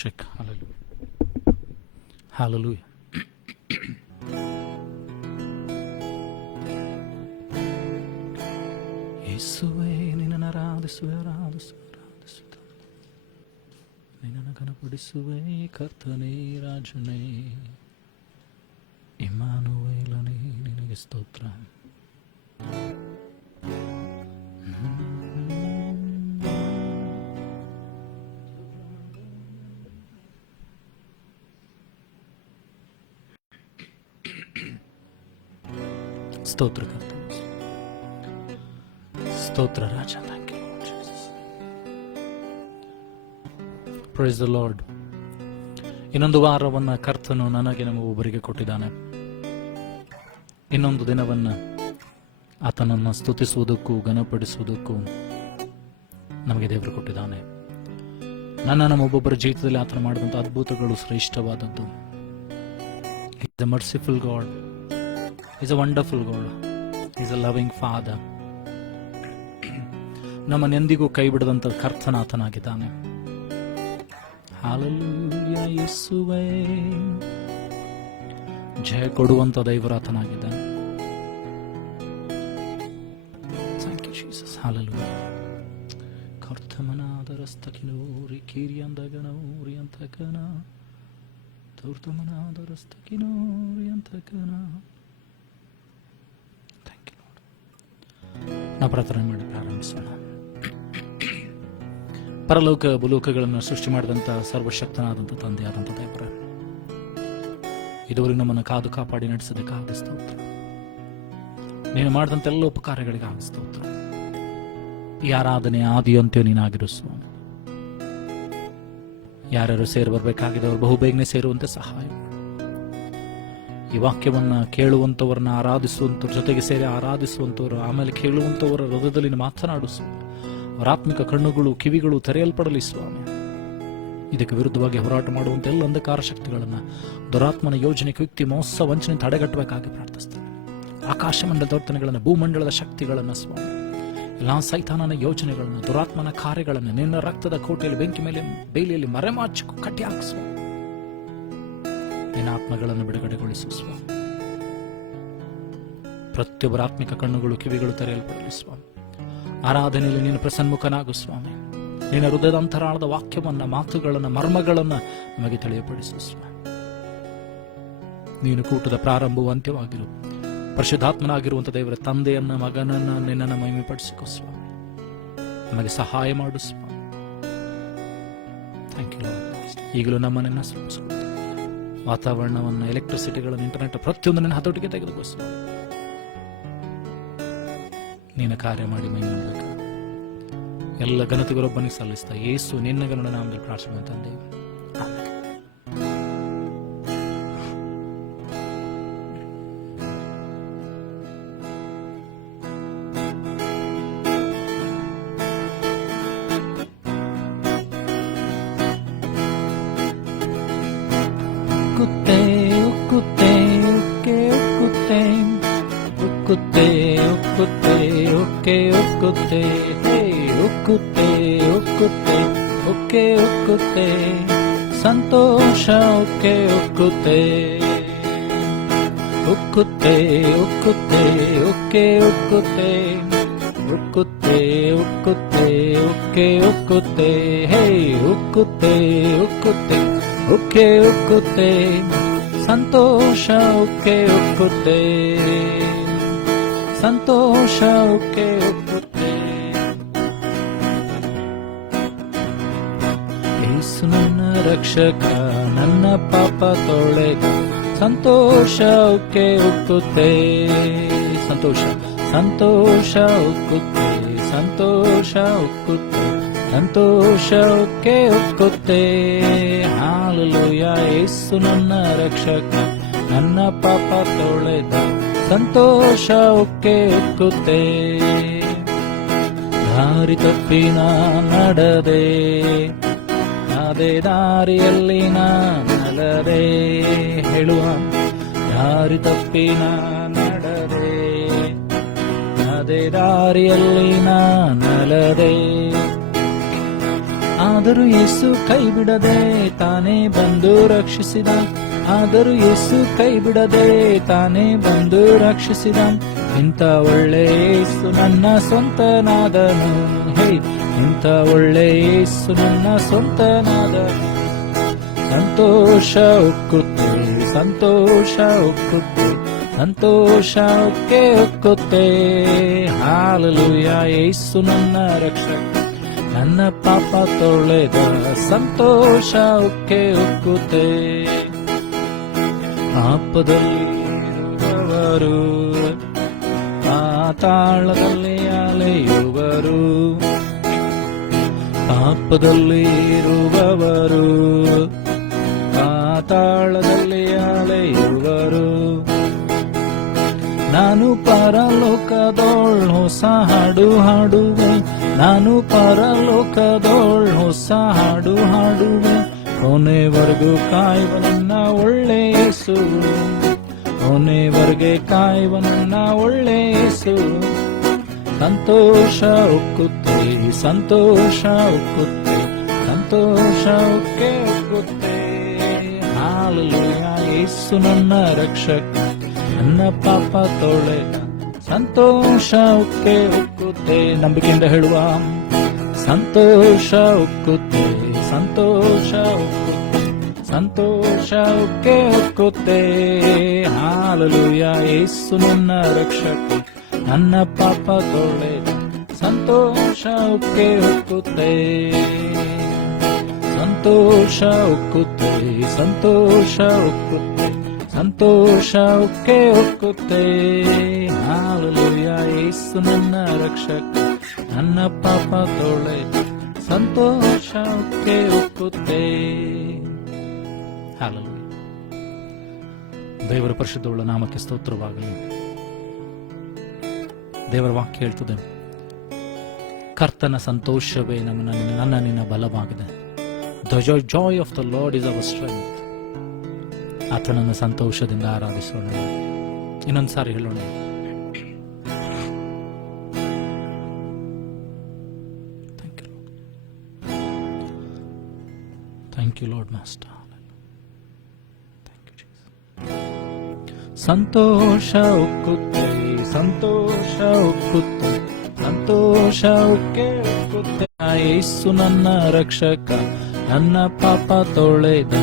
Check. Hallelujah. Hallelujah. ಯೇಸುವೇ ನಿನ್ನನ್ನು ಆರಾಧಿಸುವೆ ನಿನ್ನನ್ನು ಘನಪಡಿಸುವೆ ಕರ್ತನೇ ರಾಜನೇ ಇಮ್ಮಾನುವೇಲನೇ ನಿನಗೆ ಸ್ತೋತ್ರ. ಸ್ತೋತ್ರ ಕರ್ತನೇ, ಸ್ತೋತ್ರ ರಾಜ. Thank you Jesus. Praise the Lord. ಇನ್ನೊಂದು ವಾರವನ್ನು ಕರ್ತನು ನನಗೆ ನಮಗೊಬ್ಬರಿಗೆ ಕೊಟ್ಟಿದ್ದಾನೆ. ಇನ್ನೊಂದು ದಿನವನ್ನು ಆತನನ್ನು ಸ್ತುತಿಸುವುದಕ್ಕೂ ಘನಪಡಿಸುವುದಕ್ಕೂ ನಮಗೆ ದೇವರು ಕೊಟ್ಟಿದ್ದಾನೆ. ನಮ್ಮೊಬ್ಬೊಬ್ಬರ ಜೀವಿತದಲ್ಲಿ ಆತನ ಮಾಡಿದಂಥ ಅದ್ಭುತಗಳು ಶ್ರೇಷ್ಠವಾದದ್ದು. Is a merciful God, is a wonderful God, is a loving father. ನಮ್ಮನ್ನೆಂದಿಗೂ ಕೈ ಬಿಡದಂತ ಕರ್ತನಾತನಾಗಿದ್ದಾನೆ. ಹಲ್ಲೆಲೂಯಾ. ಯೇಸುವೇ ಜಯ ಕೊಡುವಂತ ದೈವರಾತನಾಗಿದ್ದಾನೆ. Thank you Jesus. ಹಲ್ಲೆಲೂಯಾ. ಕರ್ತಮನಾದರಸ್ತಕಿನೋರಿ ಕಿರಿಯಂದಗನೋರಿ ಅಂತಕನ ತೌರ್ತಮನಾದರಸ್ತಕಿನೋರಿ ಅಂತಕನ. Thank you Lord. ನಾವು ಪ್ರಾರ್ಥನೆ ಮಾಡಿ ಪ್ರಾರಂಭಿಸೋಣ. ಪರಲೋಕ ಭೂಲೋಕಗಳನ್ನು ಸೃಷ್ಟಿ ಮಾಡಿದಂಥ ಸರ್ವಶಕ್ತನಾದಂಥ ತಂದೆಯಾದಂಥ ದೇವರ, ಇದುವರೆಗೂ ನಮ್ಮನ್ನು ಕಾದು ಕಾಪಾಡಿ ನಡೆಸೋದಕ್ಕಾಗ ಸ್ತೋತ್ರ. ನೀನು ಮಾಡಿದಂಥ ಎಲ್ಲ ಉಪಕಾರಗಳಿಗಾಗಿ ಸ್ತೋತ್ರ. ಈ ಆರಾಧನೆ ಆದಿ ಅಂತ್ಯ ನೀನಾಗಿರು ಸ್ವಾಮಿ. ಯಾರ್ಯಾರು ಸೇರಿ ಬರಬೇಕಾಗಿದ್ದವರು ಬಹುಬೇಗನೆ ಸೇರುವಂತೆ ಸಹಾಯ. ಈ ವಾಕ್ಯವನ್ನು ಕೇಳುವಂಥವ್ರನ್ನ ಆರಾಧಿಸುವಂಥವ್ರ ಜೊತೆಗೆ ಸೇರಿ ಆರಾಧಿಸುವಂಥವ್ರು, ಆಮೇಲೆ ಕೇಳುವಂಥವರ ಹೃದಯದಲ್ಲಿ ಮಾತನಾಡಿಸು. ಅವರ ಆತ್ಮಿಕ ಕಣ್ಣುಗಳು ಕಿವಿಗಳು ತೆರೆಯಲ್ಪಡಲಿ ಸ್ವಾಮಿ. ಇದಕ್ಕೆ ವಿರುದ್ಧವಾಗಿ ಹೋರಾಟ ಮಾಡುವಂಥ ಎಲ್ಲ ಅಂಧಕಾರ ಶಕ್ತಿಗಳನ್ನು, ದುರಾತ್ಮನ ಯೋಜನೆ, ಯುಕ್ತಿ, ಮೋಸ, ವಂಚನೆ ತಡೆಗಟ್ಟಬೇಕಾಗಿ ಪ್ರಾರ್ಥಿಸ್ತೇನೆ. ಆಕಾಶ ಮಂಡಲದ ವರ್ತನೆಗಳನ್ನು, ಭೂಮಂಡಲದ ಶಕ್ತಿಗಳನ್ನು ಸ್ವಾಮಿ, ಎಲ್ಲ ಸೈತಾನನ ಯೋಜನೆಗಳನ್ನು, ದುರಾತ್ಮನ ಕಾರ್ಯಗಳನ್ನು ನಿನ್ನ ರಕ್ತದ ಕೋಟೆಯಲ್ಲಿ ಬೆಂಕಿ ಮೇಲೆ ಬೇಲಿಯಲ್ಲಿ ಮರೆಮಾಚಿ ಕಟ್ಟಿ ಹಾಕಿಸುವ. ನಿನ್ನ ಆತ್ಮಗಳನ್ನು ಬಿಡುಗಡೆಗೊಳಿಸುವ ಸ್ವಾಮಿ. ಪ್ರತಿಯೊಬ್ಬರ ಆತ್ಮಿಕ ಕಣ್ಣುಗಳು ಕಿವಿಗಳು ತೆರೆಯಲ್ಪಡಲಿ ಸ್ವಾಮಿ. ಆರಾಧನೆಯಲ್ಲಿ ನೀನು ಪ್ರಸನ್ಮುಖನಾಗು ಸ್ವಾಮಿ. ನಿನ್ನ ಹೃದಯದ ಅಂತರಾಳದ ವಾಕ್ಯವನ್ನ, ಮಾತುಗಳನ್ನು, ಮರ್ಮಗಳನ್ನು ನಮಗೆ ತಿಳಿಯಪಡಿಸು ಸ್ವಾಮಿ. ನೀನು ಕೂಟದ ಪ್ರಾರಂಭವು ಅಂತ್ಯವಾಗಿರು. ಪರಿಶುದ್ಧಾತ್ಮನಾಗಿರುವಂಥ ದೇವರ ತಂದೆಯನ್ನ, ಮಗನನ್ನ ನಿನ್ನನ್ನು ಮಹಿಮೆಪಡಿಸಿಕೋ ಸ್ವಾಮಿ. ನಮಗೆ ಸಹಾಯ ಮಾಡು ಸ್ವಾಮಿ. Thank you lord. ಈಗಲೂ ನಮ್ಮನ್ನ ಸಮರ್ಪಿಸಿಕೊಳ್ಳುತ್ತೇವೆ. ವಾತಾವರಣವನ್ನು, ಎಲೆಕ್ಟ್ರಿಸಿಟಿಗಳನ್ನು, ಇಂಟರ್ನೆಟ್ ಪ್ರತಿಯೊಂದನ್ನು ಹತೋಟಿಗೆ ತೆಗೆದುಕೋ ಸ್ವಾಮಿ. ನೀನು ಕಾರ್ಯ ಮಾಡಿ ಮಹಿಮೆಯಾಗಬೇಕು. ಎಲ್ಲ ಘನತೆಗೊಬ್ಬನಿಗೆ ಸಲ್ಲಿಸ್ತಾ ಯೇಸು ನಿನ್ನ ಗಣನ ನಾಮದಲ್ಲಿ ಪ್ರಾರ್ಥನೆ ತಂದೆ. ಉಕ್ಕುತ್ತೆ ಉಕ್ಕುತ್ತೆ ಉಕ್ಕೆ ಉಕ್ಕುತ್ತೆ ಉಕ್ಕುತ್ತೆ ಉಕ್ಕುತ್ತೆ ಉಕ್ಕೆ ಉಕ್ಕುತ್ತೆ ಹೇ ಉಕ್ಕುತ್ತೆ ಉಕ್ಕುತ್ತೆ ಉಕ್ಕೆ ಉಕ್ಕುತ್ತೆ ಸಂತೋಷ ಉಕ್ಕೆ ಉಕ್ಕುತ್ತೆ ಉಕ್ಕುತ್ತೆ ಉಕ್ಕುತ್ತೆ ಉಕ್ಕೆ ಉಕ್ಕುತ್ತೆ ಉಕ್ಕುತ್ತೆ ಉಕ್ಕುತ್ತೆ ಉಕ್ಕೆ ಉಕ್ಕುತ್ತೆ ಹೇ ಉಕ್ಕುತ್ತೆ ಉಕ್ಕುತ್ತೆ ಉಕ್ಕೆ ಉಕ್ಕುತ್ತೆ ಸಂತೋಷ ಉಕ್ಕೆ ಉಕ್ಕುತ್ತೆ ಸಂತೋಷ ಉಕ್ಕೆ ಉಕ್ಕುತ್ತೆ. ಯೇಸು ನನ್ನ ರಕ್ಷಕ, ನನ್ನ ಪಾಪ ತೊಳೆದ ಸಂತೋಷ ಉಕ್ಕೆ ಉಕ್ಕುತ್ತೆ ಸಂತೋಷ ಸಂತೋಷ ಉಕ್ಕುತ್ತೆ ಸಂತೋಷ ಉಕ್ಕುತ್ತೆ ಸಂತೋಷ ಉಕ್ಕೆ ಉಕ್ಕುತ್ತೆ. ಹಲ್ಲೆಲೂಯಾ. ಯೇಸು ನನ್ನ ರಕ್ಷಕ, ನನ್ನ ಪಾಪ ತೊಳೆದ ಸಂತೋಷ ಉಕ್ಕೆ ಉಕ್ಕುತ್ತೆ. ದಾರಿ ತಪ್ಪಿ ನಡೆದೆ, ಅದೇ ದಾರಿಯಲ್ಲಿ ನಲದೆ ಹೇಳುವ. ದಾರಿ ತಪ್ಪಿ ನಡೆದೆ, ಅದೇ ದಾರಿಯಲ್ಲಿ ನಲದೆ ಆದರೂ ಯೇಸು ಕೈ ಬಿಡದೆ ತಾನೇ ಬಂದು ರಕ್ಷಿಸಿದ. ಆದರೂ ಯೇಸು ಕೈ ಬಿಡದೆ ತಾನೇ ಬಂದು ರಕ್ಷಿಸಿದ. ಇಂಥ ಒಳ್ಳೆ ಯೇಸು ನನ್ನ ಸ್ವಂತನಾದನು. ಹೇ, ಇಂಥ ಒಳ್ಳೆ ಯೇಸು ನನ್ನ ಸ್ವಂತನಾದನು. ಸಂತೋಷ ಉಕ್ಕುತ್ತೆ, ಸಂತೋಷ ಉಕ್ಕುತ್ತೆ, ಸಂತೋಷ ಉಕ್ಕೆ ಉಕ್ಕುತ್ತೆ. ಹಾಲೆಲೂಯಾ, ಯೇಸು ನನ್ನ ರಕ್ಷಕ, ನನ್ನ ಪಾಪ ತೊಳೆದ. ಸಂತೋಷ ಉಕ್ಕೆ ಉಕ್ಕುತ್ತೆ. ಪಾಪದಲ್ಲಿ ಇರುವವರು ಪಾತಾಳದಲ್ಲಿ ಅಲೆಯುವರು. ಪಾಪದಲ್ಲಿ ಇರುವವರು ಪಾತಾಳದಲ್ಲಿ ಅಲೆಯುವರು. ನಾನು ಪರಲೋಕದೋಳ್ ಹೊಸ ಹಾಡು ಹಾಡುವೆ. ನಾನು ಪರಲೋಕದೋಳ್ ಹೊಸ ಹಾಡು ಹಾಡುವೆ. ಕೊನೆವರೆಗೂ ಕಾಯುವ ನನ್ನ ಒಳ್ಳೆ ಯೇಸು, ಕೊನೆವರೆಗೆ ಕಾಯುವ ನನ್ನ ಒಳ್ಳೆ ಯೇಸು. ಸಂತೋಷ ಉಕ್ಕುತ್ತೆ, ಸಂತೋಷ ಉಕ್ಕುತ್ತೆ, ಸಂತೋಷ ಉಕ್ಕೆ ಉಕ್ಕುತ್ತೆ. ಹಾಲೆಲೂಯಾ, ಯೇಸು ನನ್ನ ರಕ್ಷಕ, ನನ್ನ ಪಾಪ ತೊಳೆದ. ಸಂತೋಷ ಉಕ್ಕೆ ಉಕ್ಕುತ್ತೆ. ನಂಬಿಕೆಯಿಂದ ಹೇಳುವ, ಸಂತೋಷ ಉಕ್ಕುತ್ತೆ, ಸಂತೋಷ ಉಕ್ಕುತ್ತೆ, ಸಂತೋಷ ಉಕ್ಕೆ ಉಕ್ಕುತ್ತೆ. ಹಾಲೆಲೂಯಾ, ಯೇಸು ನನ್ನ ರಕ್ಷಕ, ನನ್ನ ಪಾಪ ತೊಳೆದ. ಸಂತೋಷ ಉಕ್ಕೆ ಉಕ್ಕುತ್ತೆ, ಸಂತೋಷ ಉಕ್ಕುತ್ತೆ, ಸಂತೋಷ ಉಕ್ಕುತ್ತೆ, ಸಂತೋಷ ಉಕ್ಕೆ ಉಕ್ಕುತ್ತೆ. ಹಾಲೆಲೂಯಾ, ಯೇಸು ನನ್ನ ರಕ್ಷಕ, ನನ್ನ ಪಾಪ ತೊಳೆದ. ಸಂತೋಷ ಉಕ್ಕೆ ಉಕ್ಕುತ್ತೆ. ಹಾಲೆಲೂಯಾ. ದೇವರ ಪರಿಶುದ್ಧವುಳ್ಳ ನಾಮಕ್ಕೆ ಸ್ತೋತ್ರವಾಗಲಿ. ದೇವರ ವಾಕ್ಯ ಹೇಳ್ತದೆ, ಕರ್ತನ ಸಂತೋಷವೇ ನನ್ನ ನಿನ್ನ ಬಲವಾಗಿದೆ. The joy of the Lord is our strength. ಆತನನ್ನು ಸಂತೋಷದಿಂದ ಆರಾಧಿಸೋಣ. ಇನ್ನೊಂದ್ಸಾರಿ ಹೇಳೋಣ, ಥ್ಯಾಂಕ್ ಯು ಲಾರ್ಡ್ ಮಾಸ್ಟರ್. ಸಂತೋಷ ಉಕ್ಕುತ್ತೆ, ಸಂತೋಷ ಉಕ್ಕುತ್ತೆ, ಸಂತೋಷ ಉಕ್ಕೆ ಉಕ್ಕುತ್ತೆ. ಯೇಸು ನನ್ನ ರಕ್ಷಕ, ನನ್ನ ಪಾಪ ತೊಳೆದ.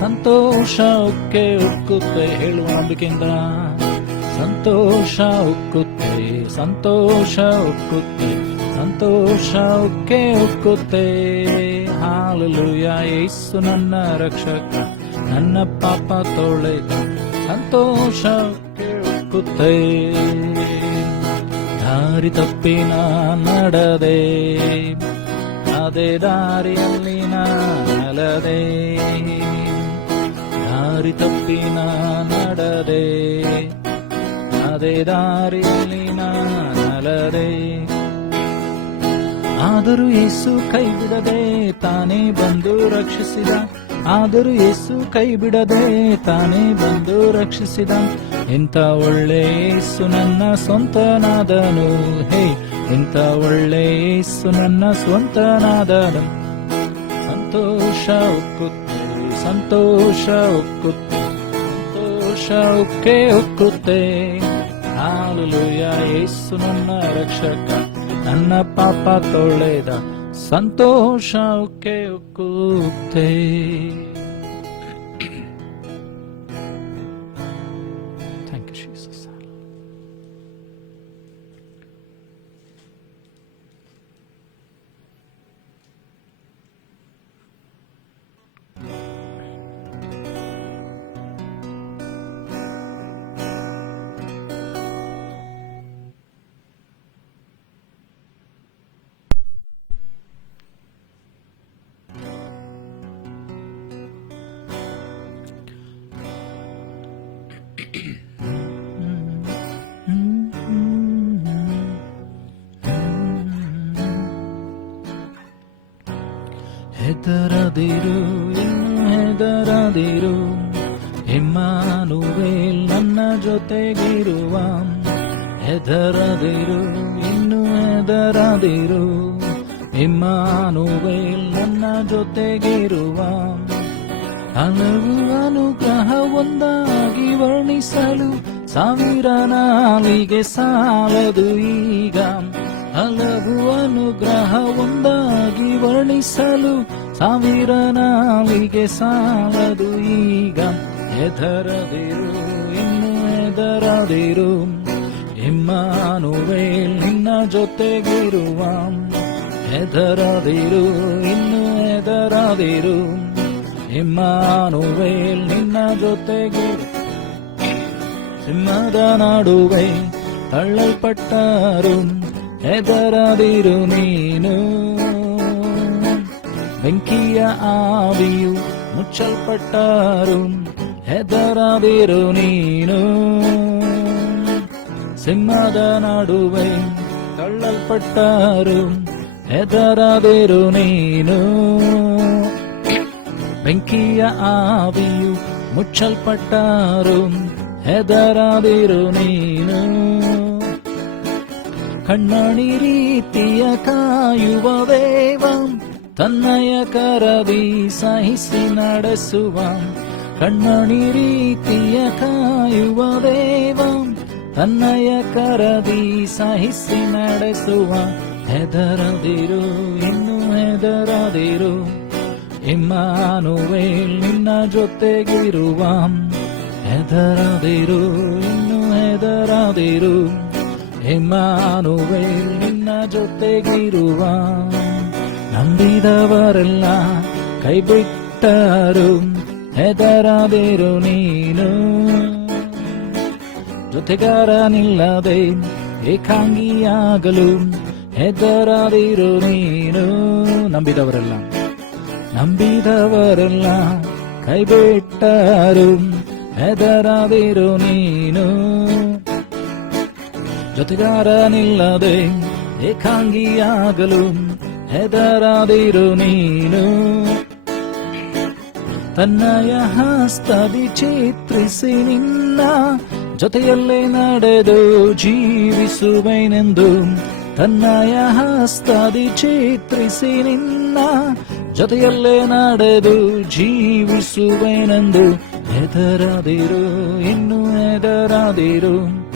ಸಂತೋಷ ಉಕ್ಕೆ ಉಕ್ಕುತ್ತೆ. ಹೇಳುವ ನಂಬಿಕೆಯಿಂದ, ಸಂತೋಷ ಉಕ್ಕುತ್ತೆ, ಸಂತೋಷ ಉಕ್ಕುತ್ತೆ, ಸಂತೋಷ ಉಕ್ಕೆ ಉಕ್ಕುತ್ತೆ. ಹಾಲೆಲೂಯಾ, ಯೇಸು ನನ್ನ ರಕ್ಷಕ, ನನ್ನ ಪಾಪ ತೊಳೆದ. ಸಂತೋಷ ಉಕ್ಕೆ ಉಕ್ಕುತ್ತೆ. ದಾರಿ ತಪ್ಪಿ ನಡೆದೆ, ಅದೇ ದಾರಿಯಲ್ಲಿ ನಾನಲದೆ. ದಾರಿ ತಪ್ಪಿ ನಡೆದೆ, ಅದೇ ದಾರಿಯಲ್ಲಿ ನಾನಲದೆ. ಆದರೂ ಯೇಸು ಕೈ ಬಿಡದೆ ತಾನೇ ಬಂದು ರಕ್ಷಿಸಿದ. ಆದರೂ ಯೇಸು ಕೈ ಬಿಡದೆ ತಾನೇ ಬಂದು ರಕ್ಷಿಸಿದ. ಇಂಥ ಒಳ್ಳೆ ಯೇಸು ನನ್ನ ಸ್ವಂತನಾದನು. ಹೇ, ಇಂಥ ಒಳ್ಳೆ ಯೇಸು ನನ್ನ ಸ್ವಂತನಾದನು. ಸಂತೋಷ ಉಕ್ಕುತ್ತೆ, ಸಂತೋಷ ಉಕ್ಕುತ್ತೆ, ಸಂತೋಷ ಉಕ್ಕೆ ಉಕ್ಕುತ್ತೆ. ಹಾಲೆಲೂಯಾ, ಯೇಸು ನನ್ನ ರಕ್ಷಕ, ನನ್ನ ಪಾಪ ತೊಳೆದ. ಸಂತೋಷ ಉಕ್ಕೆ ಉಕ್ಕುತ್ತೆ. Thank you Jesus. ಹೆದರದಿರು, ಇನ್ನು ಹೆದರದಿರು, ಇಮ್ಮಾನುವೇಲ್ ನನ್ನ ಜೊತೆಗಿರುವ. ಹೆದರದಿರು, ಇನ್ನು ಹೆದರದಿರು, ಇಮ್ಮಾನುವೇಲ್ ನನ್ನ ಜೊತೆಗಿರುವ ಹಲವು ಅನುಗ್ರಹ ಒಂದಾಗಿ ವರ್ಣಿಸಲು ಸಾವಿರ ನಾಲಿಗೆ ಸಾಲದು ಈಗ. ಹಲವು ಅನುಗ್ರಹ ಒಂದಾಗಿ ವರ್ಣಿಸಲು ಸಾವಿರ ನಾಲಿಗೆ ಸಾಲದು ಈಗ. ಹೆದರದಿರು, ಇನ್ನು ಹೆದರದಿರು, ಇಮ್ಮಾನುವೇಲ್ ನಿನ್ನ ಜೊತೆಗಿರುವ. ಹೆದರದಿರು, ಇನ್ನು ಹೆದರದಿರು, ಇಮ್ಮಾನುವೇಲ್ ನಿನ್ನ ಜೊತೆಗಿರು. ಸಿಂಹದ ನಡುವೆ ತಳ್ಳಲ್ಪಟ್ಟರು, ಹೆದರದಿರು ನೀನು. ಬೆಂಕಿಯ ಆವಿಯು ಮುಚ್ಚಲ್ಪಟ್ಟರು, ಹೆದರದಿರು ನೀನು. ಸಿಂಹದ ನಡುವೆ ತಳ್ಳಲ್ಪಟ್ಟರು, ಹೆದರದಿರು ನೀನು. ಬೆಂಕಿಯ ಆವಿಯು ಮುಚ್ಚಲ್ಪಟ್ಟರು, ಹೆದರದಿರು ನೀನು. ಕಣ್ಣಣಿ ರೀತಿಯ ಕಾಯುವ ದೇವ, ತನ್ನಯ ಕರದಿ ಸಹಿಸಿ ನಡೆಸುವ. ಕಣ್ಣಣಿ ರೀತಿಯ ಕಾಯುವ ದೇವ, ತನ್ನಯ ಕರದಿ ಸಹಿಸಿ ನಡೆಸುವ. ಹೆದರದಿರು, ಇನ್ನು ಹೆದರದಿರು, ಇಮ್ಮಾನುವೇಲ್ ನಿನ್ನ ಜೊತೆಗಿರುವ. ಹೆದರದಿರು, ಇನ್ನು ಹೆದರದಿರು, ಇಮ್ಮಾನುವೇಲ್ ನಿನ್ನ ಜೊತೆಗಿರುವ. ನಂಬಿದವರೆಲ್ಲ ಕೈಬಿಟ್ಟರು, ಹೆದರದಿರು ನೀನು. ಜೊತೆಗಾರನಿಲ್ಲದೆ ಏಕಾಂಗಿಯಾಗಲು, ಹೆದರದಿರು ನೀನು. ನಂಬಿದವರೆಲ್ಲ ಕೈಬಿಟ್ಟರು, ಹೆದರದಿರು ನೀನು. ಜೊತೆಗಾರನಿಲ್ಲದೆ ಏಕಾಂಗಿಯಾಗಲು, ಹೆದರದಿರು ನೀನು. ತನ್ನಯ ಹಸ್ತದಿ ಚಿತ್ರಿಸಿ ನಿನ್ನ ಜೊತೆಯಲ್ಲೇ ನಡೆದು ಜೀವಿಸುವೆನೆಂದು. ತನ್ನಯ ಹಸ್ತದಿ ಚಿತ್ರಿಸಿ ನಿನ್ನ ಜೊತೆಯಲ್ಲೇ ನಡೆದು ಜೀವಿಸುವೆನೆಂದು. ಹೆದರದಿರು, ಇನ್ನು ಹೆದರದಿರು,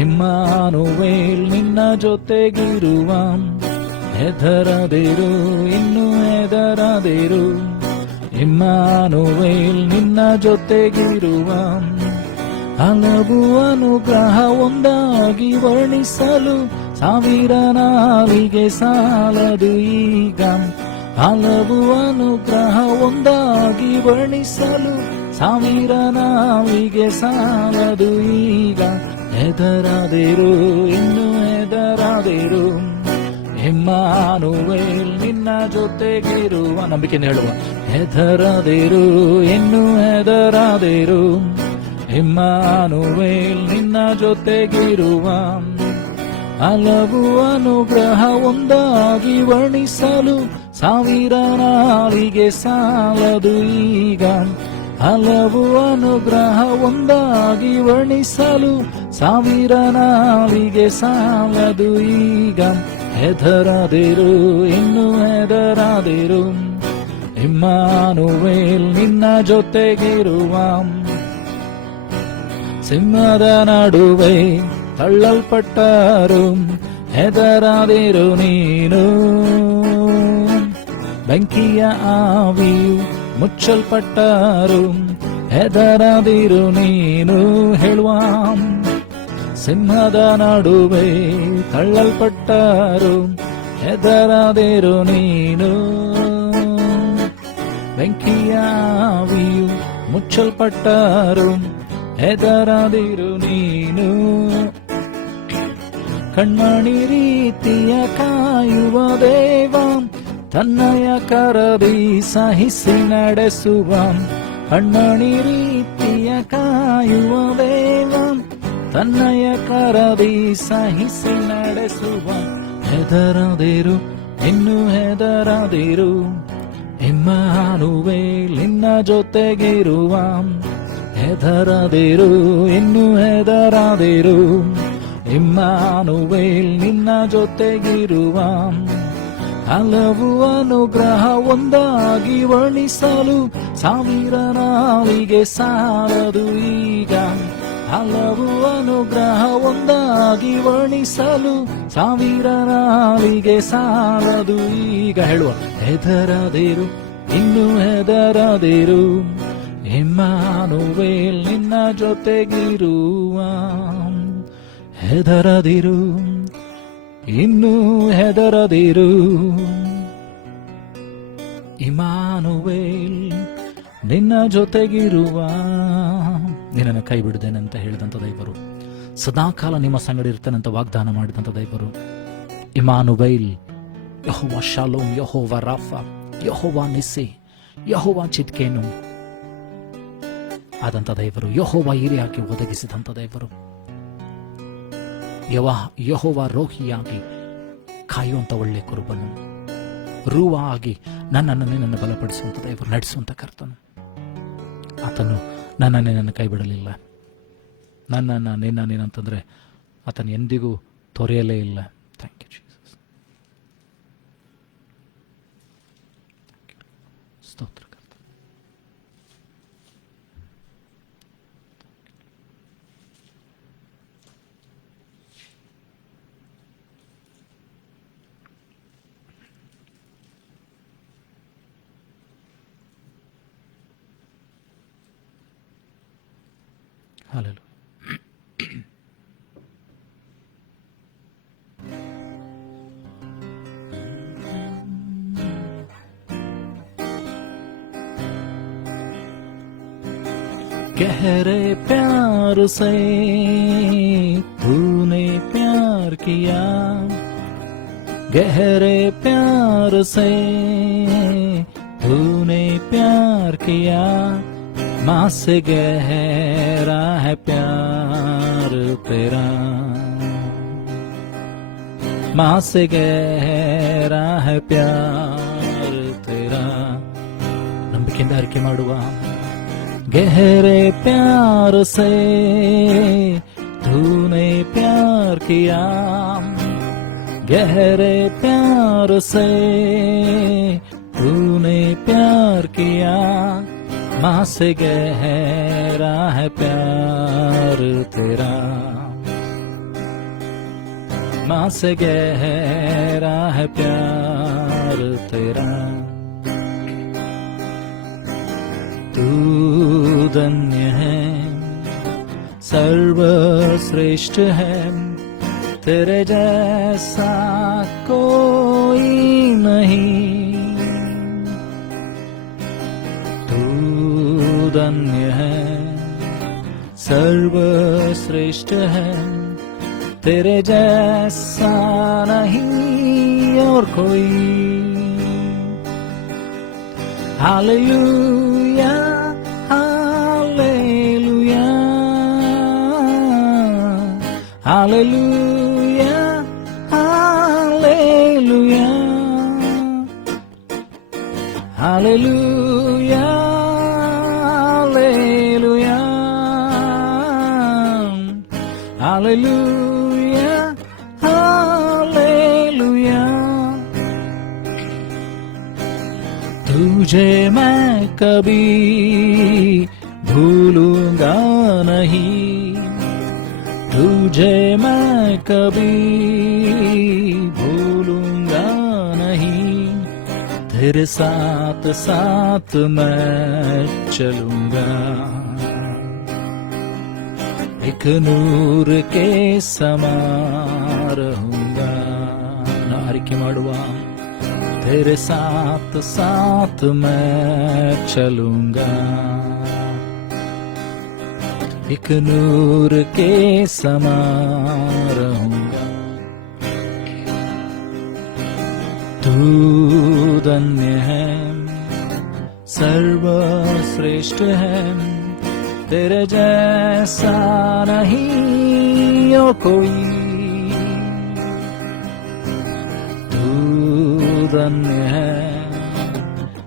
ಇಮ್ಮಾನುವೇಲ್ ನಿನ್ನ ಜೊತೆಗಿರುವ. ಹೆದರದಿರು, ಇನ್ನು ಹೆದರದಿರು, ಇಮ್ಮಾನುವೇಲ್ ನಿನ್ನ ಜೊತೆಗಿರುವ. ಹಲವು ಅನುಗ್ರಹ ಒಂದಾಗಿ ವರ್ಣಿಸಲು ಸಾವಿರ ನಾಲಿಗೆ ಸಾಲದು ಈಗ. ಹಲವು ಅನುಗ್ರಹ ಒಂದಾಗಿ ವರ್ಣಿಸಲು ಸಾವಿರ ನಾಲಿಗೆ ಸಾಲದು ಈಗ. ಹೆದರದಿರು, ಇನ್ನು ಹೆದರದಿರು, ಇಮ್ಮಾನುವೇಲ್ ನಿನ್ನ ಜೊತೆಗಿರುವ. ನಂಬಿಕೆಯನ್ನು ಹೇಳುವ. ಹೆದರದಿರು, ಇನ್ನು ಹೆದರದಿರು, ಇಮ್ಮಾನುವೇಲ್ ನಿನ್ನ ಜೊತೆಗಿರುವ. ಹಲವು ಅನುಗ್ರಹ ಒಂದಾಗಿ ವರ್ಣಿಸಲು ಸಾವಿರ ನಾಲಿಗೆ ಸಾಲದು ಈಗ. ಹಲವು ಅನುಗ್ರಹ ಒಂದಾಗಿ ವರ್ಣಿಸಲು ಸಾವಿರ ನಾಲಿಗೆ ಸಾಲದು ಈಗ. ಹೆದರದಿರು, ಇನ್ನು ಹೆದರದಿರು, ಇಮ್ಮಾನುವೇಲ್ ನಿನ್ನ ಜೊತೆಗಿರುವ. ಸಿಂಹದ ನಡುವೆ ತಳ್ಳಲ್ಪಟ್ಟರು, ಹೆದರದಿರು ನೀನು. ಬೆಂಕಿಯ ಆವಿಯು ಮುಚ್ಚಲ್ಪಟ್ಟರು, ಹೆದರದಿರು ನೀನು. ಹೇಳುವ. ಸಿಂಹದ ನಡುವೆ ತಳ್ಳಲ್ಪಟ್ಟರು, ಹೆದರದಿರು ನೀನು. ಬೆಂಕಿಯ ಆವಿಯು ಮುಚ್ಚಲ್ಪಟ್ಟರು, ಹೆದರದಿರು ನೀನು. ಕಣ್ಮಣಿ ರೀತಿಯ ಕಾಯುವ ದೇವ, ತನ್ನಯ ಕರದಿ ಸಹಿಸಿ ನಡೆಸುವ. ಕಣ್ಮಣಿ ರೀತಿಯ ಕಾಯುವ ದೇವ, ತನ್ನಯ ಕರದಿ ಸಹಿಸಿ ನಡೆಸುವ. ಹೆದರದಿರು, ಇನ್ನು ಹೆದರದಿರು, ಇಮ್ಮಾನುವೇಲ್ ನಿನ್ನ ಜೊತೆಗಿರುವ. ಹೆದರದಿರು, ಇನ್ನು ಹೆದರದಿರು, ಇಮ್ಮಾನುವೇಲ್ ನಿನ್ನ ಜೊತೆಗಿರುವ. ಹಲವು ಅನುಗ್ರಹ ಒಂದಾಗಿ ವರ್ಣಿಸಲು ಸಾವಿರ ನಾಲಿಗೆ ಸಾಲದು ಈಗ. ಹಲವು ಅನುಗ್ರಹ ಒಂದಾಗಿ ವರ್ಣಿಸಲು ಸಾವಿರ ನಾಲಿಗೆ ಸಾಲದು ಈಗ. ಹೇಳುವ, ಹೆದರದಿರು, ಇನ್ನು ಹೆದರದಿರು, ಇಮ್ಮಾನುವೇಲ್ ನಿನ್ನ ಜೊತೆಗಿರುವ. ಹೆದರದಿರು, ಇನ್ನು ಹೆದರದಿರು, ಇಮ್ಮಾನುವೇಲ್ ನಿನ್ನ ಜೊತೆಗಿರುವ. ನಿನ್ನನ್ನು ಕೈ ಬಿಡುತ್ತೇನೆಂತ ಹೇಳಿದಂಥ ದೈವರು, ಸದಾಕಾಲ ನಿಮ್ಮ ಸಂಗಡ ಇರ್ತಾನಂತ ವಾಗ್ದಾನ ಮಾಡಿದಂಥ ದೈವರು. ಇಮ್ಮಾನುವೇಲ್, ಯೆಹೋವ ಶಾಲೋಮ್, ಯೆಹೋವ ರಾಫ, ಯೆಹೋವ ನಿಸ್ಸಿ, ಯೆಹೋವ ಚಿದ್ಕೇನು ಆದಂಥ ದೈವರು, ಯೆಹೋವ ಹಿರಿಯಾಗಿ ಒದಗಿಸಿದಂಥ ದೈವರು, ಯೆಹೋವ ರೋಹಿಯಾಗಿ ಕಾಯುವಂಥ ಒಳ್ಳೆ ಕುರುಬನು, ರೂವ ಆಗಿ ನಿನ್ನನ್ನು ಬಲಪಡಿಸುವಂಥ ದೇವರು, ನಡೆಸುವಂಥ ಕರ್ತನು. ಆತನು ನಿನ್ನನ್ನು ಕೈ ಬಿಡಲಿಲ್ಲ. ನೀನಂತಂದ್ರೆ ಆತನು ಎಂದಿಗೂ ತೊರೆಯಲೇ ಇಲ್ಲ. Thank you Jesus. ಸ್ತೋತ್ರ. Hallelujah. गहरे प्यार से तूने प्यार किया, गहरे प्यार से तूने प्यार किया, माँ से गहरा है प्यार तेरा, माँ से गहरा है प्यार तेरा. ನಂಬಿಕೆಯಿಂದ ಅರಿಕೆ ಮಾಡುವ. गहरे प्यार से तूने प्यार किया, गहरे प्यार से तूने प्यार किया, माँ से गहरा है प्यार तेरा, माँ से गहरा है प्यार तेरा. तू धन्य है, सर्वश्रेष्ठ है, तेरे जैसा कोई नहीं. तू धन्य है, सर्वश्रेष्ठ है, तेरे जैसा नहीं और कोई. Hallelujah, hallelujah, hallelujah, hallelujah, hallelujah, hallelujah, hallelujah, hallelujah. तुझे मैं कभी भूलूंगा नहीं, तुझे मैं कभी भूलूंगा नहीं, तेरे साथ साथ मैं चलूंगा, एक नूर के समान रहूंगा. नारिके ಮಾಡುವ. तेरे साथ साथ मैं चलूंगा, एक नूर के समान रहूंगा. तू धन्य है, सर्वश्रेष्ठ है, तेरे जैसा नहीं और कोई. तू धन्य है,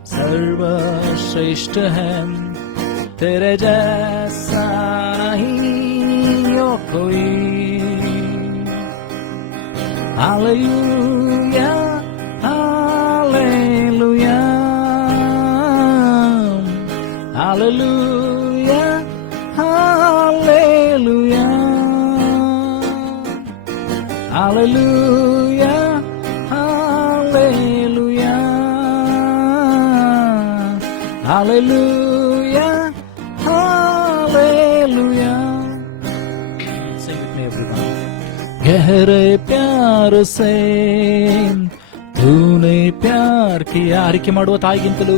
सर्वश्रेष्ठ है, तेरे जैसा नहीं और कोई. Hallelujah, Hallelujah, Hallelujah, Hallelujah, Hallelujah, Hallelujah, Hallelujah. Sing with me, everyone. गहरे प्यार से तूने प्यार किया. ಆರಿಕೆ ಮಾಡುವ ತಾಯಿಗಿಂತಲೂ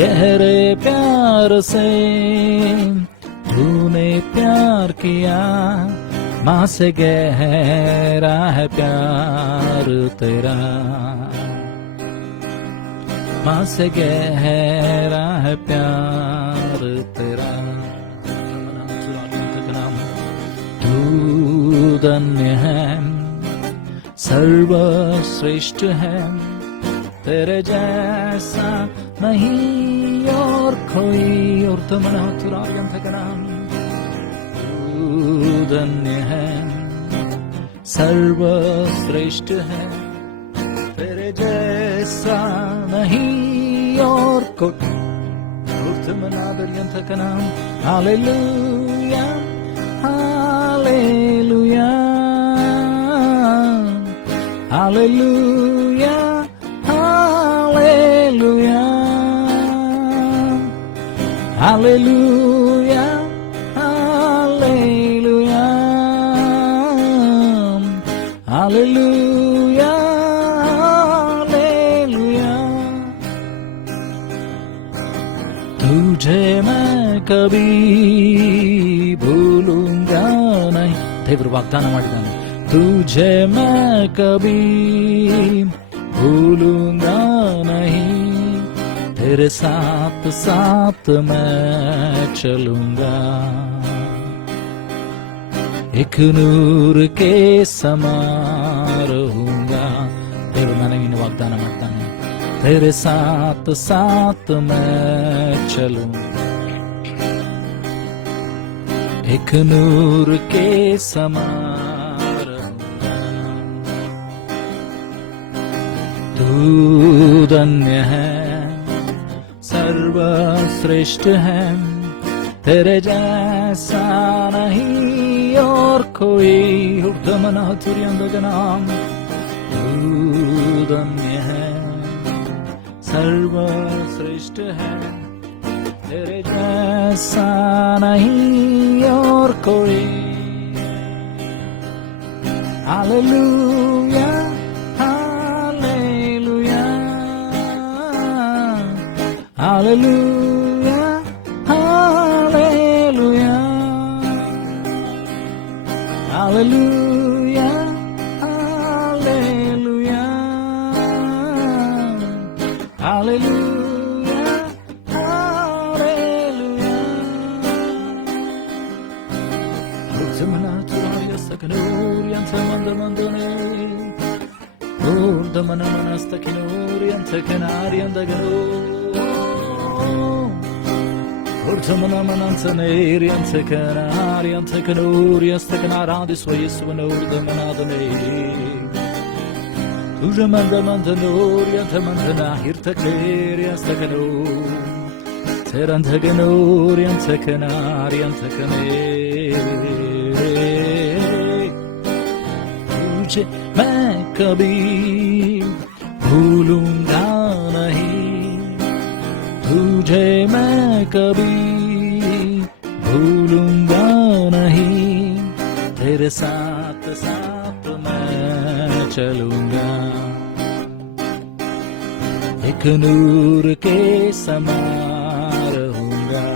गहरे प्यार से तूने प्यार किया. माँ से गहरा है प्यार तेरा. माँ से गहरा है प्यार तेरा. तू धन्य है, सर्वश्रेष्ठ है, तेरे जैसा नहीं और कोई. और तमना तुरायंत का नाम. तू धन्य है, सर्वश्रेष्ठ है, तेरे जैसा नहीं और कोई. और तमना तुरायंत का नाम. Hallelujah, hallelujah, hallelujah, hallelujah, hallelujah, hallelujah, hallelujah, hallelujah. तुझे मैं कभी भूलूंगा नहीं. ದೇವರು ವಾಗ್ದಾನ ಮಾಡಿದ್ದಾನೆ. तुझे मैं कभी भूलूंगा नहीं, तेरे साथ साथ मैं चलूंगा. एक नूर के समान रहूंगा. देವರು ನನಗೆ ಇನ್ನು ವಾಗ್ದಾನ ಮಾಡ್ತಾನೆ. तेरे साथ साथ मैं चलूंगा. एक नूर के समान. तू धन्य है, सर्वश्रेष्ठ है, तेरे जैसा नहीं और कोई. उर्धमना तुर्यंदगनाम. तू धन्य है, सर्वश्रेष्ठ है, तेरे जैसा नहीं और कोई. Hallelujah, Hallelujah, Hallelujah, Hallelujah, Hallelujah, Hallelujah, Hallelujah. Urtamana turaya sakanur yantamanda mandane. Urdamana manastakinur yantakanari yandaganur. Urtamana manantaneri antakanari antakanuri astakanaradi swayesvano urdamanadane. Ujamanda mantanuri antamantana hirtakleri astakanur. Terantaganuri antakanari antakane. तुझे मैं कभी भूलूंगा नहीं, तुझे मैं कभी भूलूंगा नहीं, तेरे साथ साथ मैं चलूंगा. एक नूर के समान रहूंगा,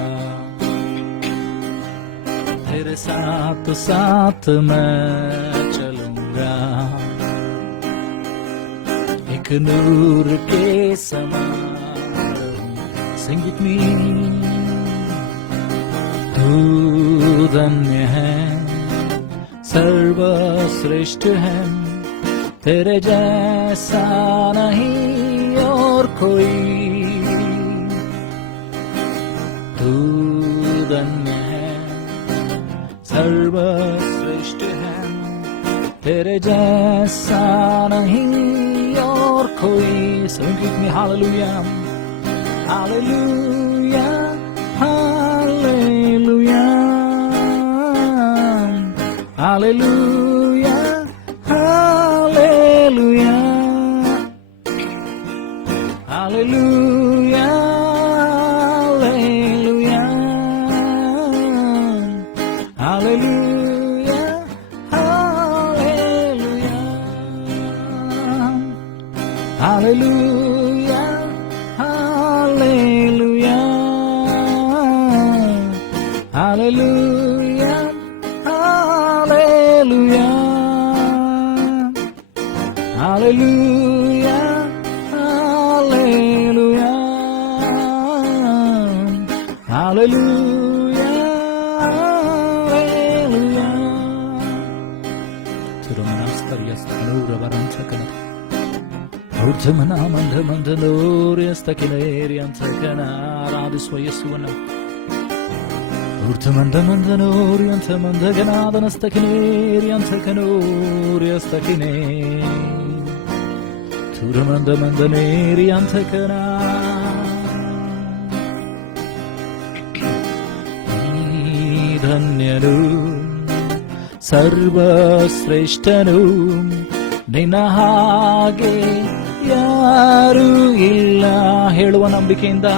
तेरे साथ साथ मैं चलूंगा. एक नूर के समान. Sing with me. तू धन्य है, सर्वश्रेष्ठ है, तेरे जैसा नहीं और कोई. तू धन्य है, सर्वश्रेष्ठ है, तेरे जैसा नहीं और कोई. Sing with me, hallelujah, hallelujah, hallelujah. Hallelujah, hallelujah, hallelujah, hallelujah, hallelujah, hallelujah, hallelujah, hallelujah, hallelujah, hallelujah, hallelujah, hallelujah, hallelujah, hallelujah. Turumanaskariyastanuravarantsakana ಊರ್ಧ್ವಮನ ಮಂದ ಮಂದನೋರ್ಯಸ್ತಕಿನೇರಿಯಂತಕನ ಆರಾಧಿಸುವ ಯೇಸುವನ ಊರ್ಧ್ವಮಂದ ಮಂದನೋರ್ಯಂತ ಮಂದಗನಾದನಸ್ತಕಿನೇರಿಯಂತಕನೋರ್ಯಸ್ತಕಿನೇ ತುರಮಂದ ಮಂದನೇರಿಯಂತಕನ ಧನ್ಯನು ಸರ್ವಶ್ರೇಷ್ಠನು ನಿನ್ನ ಹಾಗೆ ಯಾರೂ ಇಲ್ಲ ಹೇಳುವ ನಂಬಿಕೆಯಿಂದ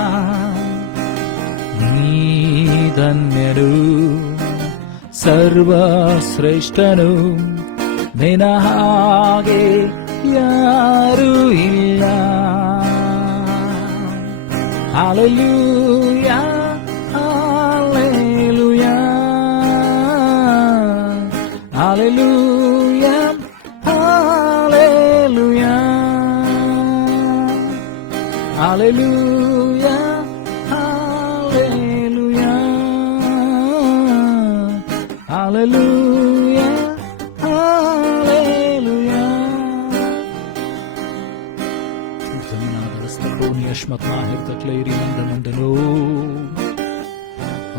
ನೀ ಧನ್ಯನು ಸರ್ವಶ್ರೇಷ್ಠನು ನಿನ್ನ ಹಾಗೆ ಯಾರೂ ಇಲ್ಲ. Hallelujah, hallelujah, hallelujah, hallelujah, hallelujah, hallelujah, hallelujah, hallelujah. ೂರ್ಧಮನಾದಸ್ತಕೋನಿ ಅಶ್ಮತ್ನಾಹಿರ್ತಕ್ಲೈರಿ ಮಂದಮಂದನೋ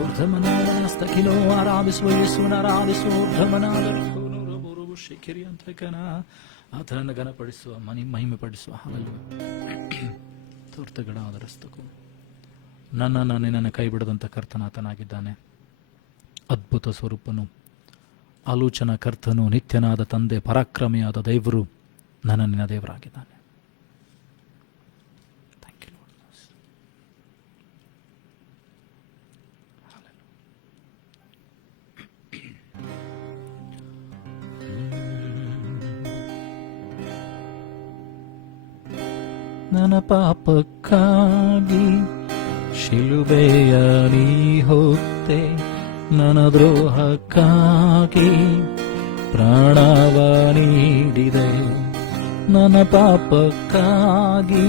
ಊರ್ಧಮನಾದನಸ್ತಕಿನೋ ಆರಾಧಿಸುವ ಯೇಸುವನ ಆರಾಧಿಸುವ ಊರ್ಧಮನಾದರೂರು ಶಿಖರಿ ಅಂತಕನ ಆತನನ್ನು ಘನಪಡಿಸುವ ಮಹಿಮೆ ಪಡಿಸುವ ಹಾಲಲು ತೋರ್ತಗಳಾದರಸ್ತಕು ನನ್ನನ್ನು ನಿನ್ನನ್ನು ಕೈ ಬಿಡದಂಥ ಕರ್ತನಾತನಾಗಿದ್ದಾನೆ. ಅದ್ಭುತ ಸ್ವರೂಪನು ಆಲೋಚನಾ ಕರ್ತನು ನಿತ್ಯನಾದ ತಂದೆ ಪರಾಕ್ರಮಿಯಾದ ದೇವರು ನನ್ನ ನಿನ್ನ ದೇವರಾಗಿದ್ದಾನೆ. ನನ್ನ ಪಾಪಕ್ಕಾಗಿ ಶಿಲುಬೆಯ ನೀ ಹೊತ್ತೆ, ನನ್ನ ದ್ರೋಹಕ್ಕಾಗಿ ಪ್ರಾಣವ ನೀಡಿದೆ. ನನ್ನ ಪಾಪಕ್ಕಾಗಿ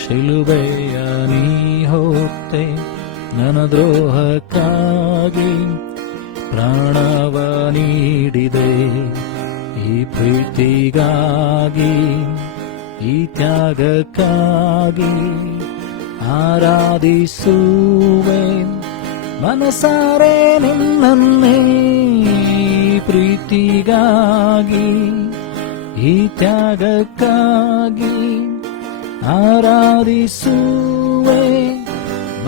ಶಿಲುಬೆಯ ನೀ ಹೊತ್ತೆ, ನನ್ನ ದ್ರೋಹಕ್ಕಾಗಿ ಪ್ರಾಣವ ನೀಡಿದೆ. ಈ ಪ್ರೀತಿಗಾಗಿ ಈ ತ್ಯಾಗಕ್ಕಾಗಿ ಆರಾಧಿಸುವೆ ಮನಸಾರೆ ನಿನ್ನನ್ನೇ. ಪ್ರೀತಿಗಾಗಿ ಈ ತ್ಯಾಗಕ್ಕಾಗಿ ಆರಾಧಿಸುವೆ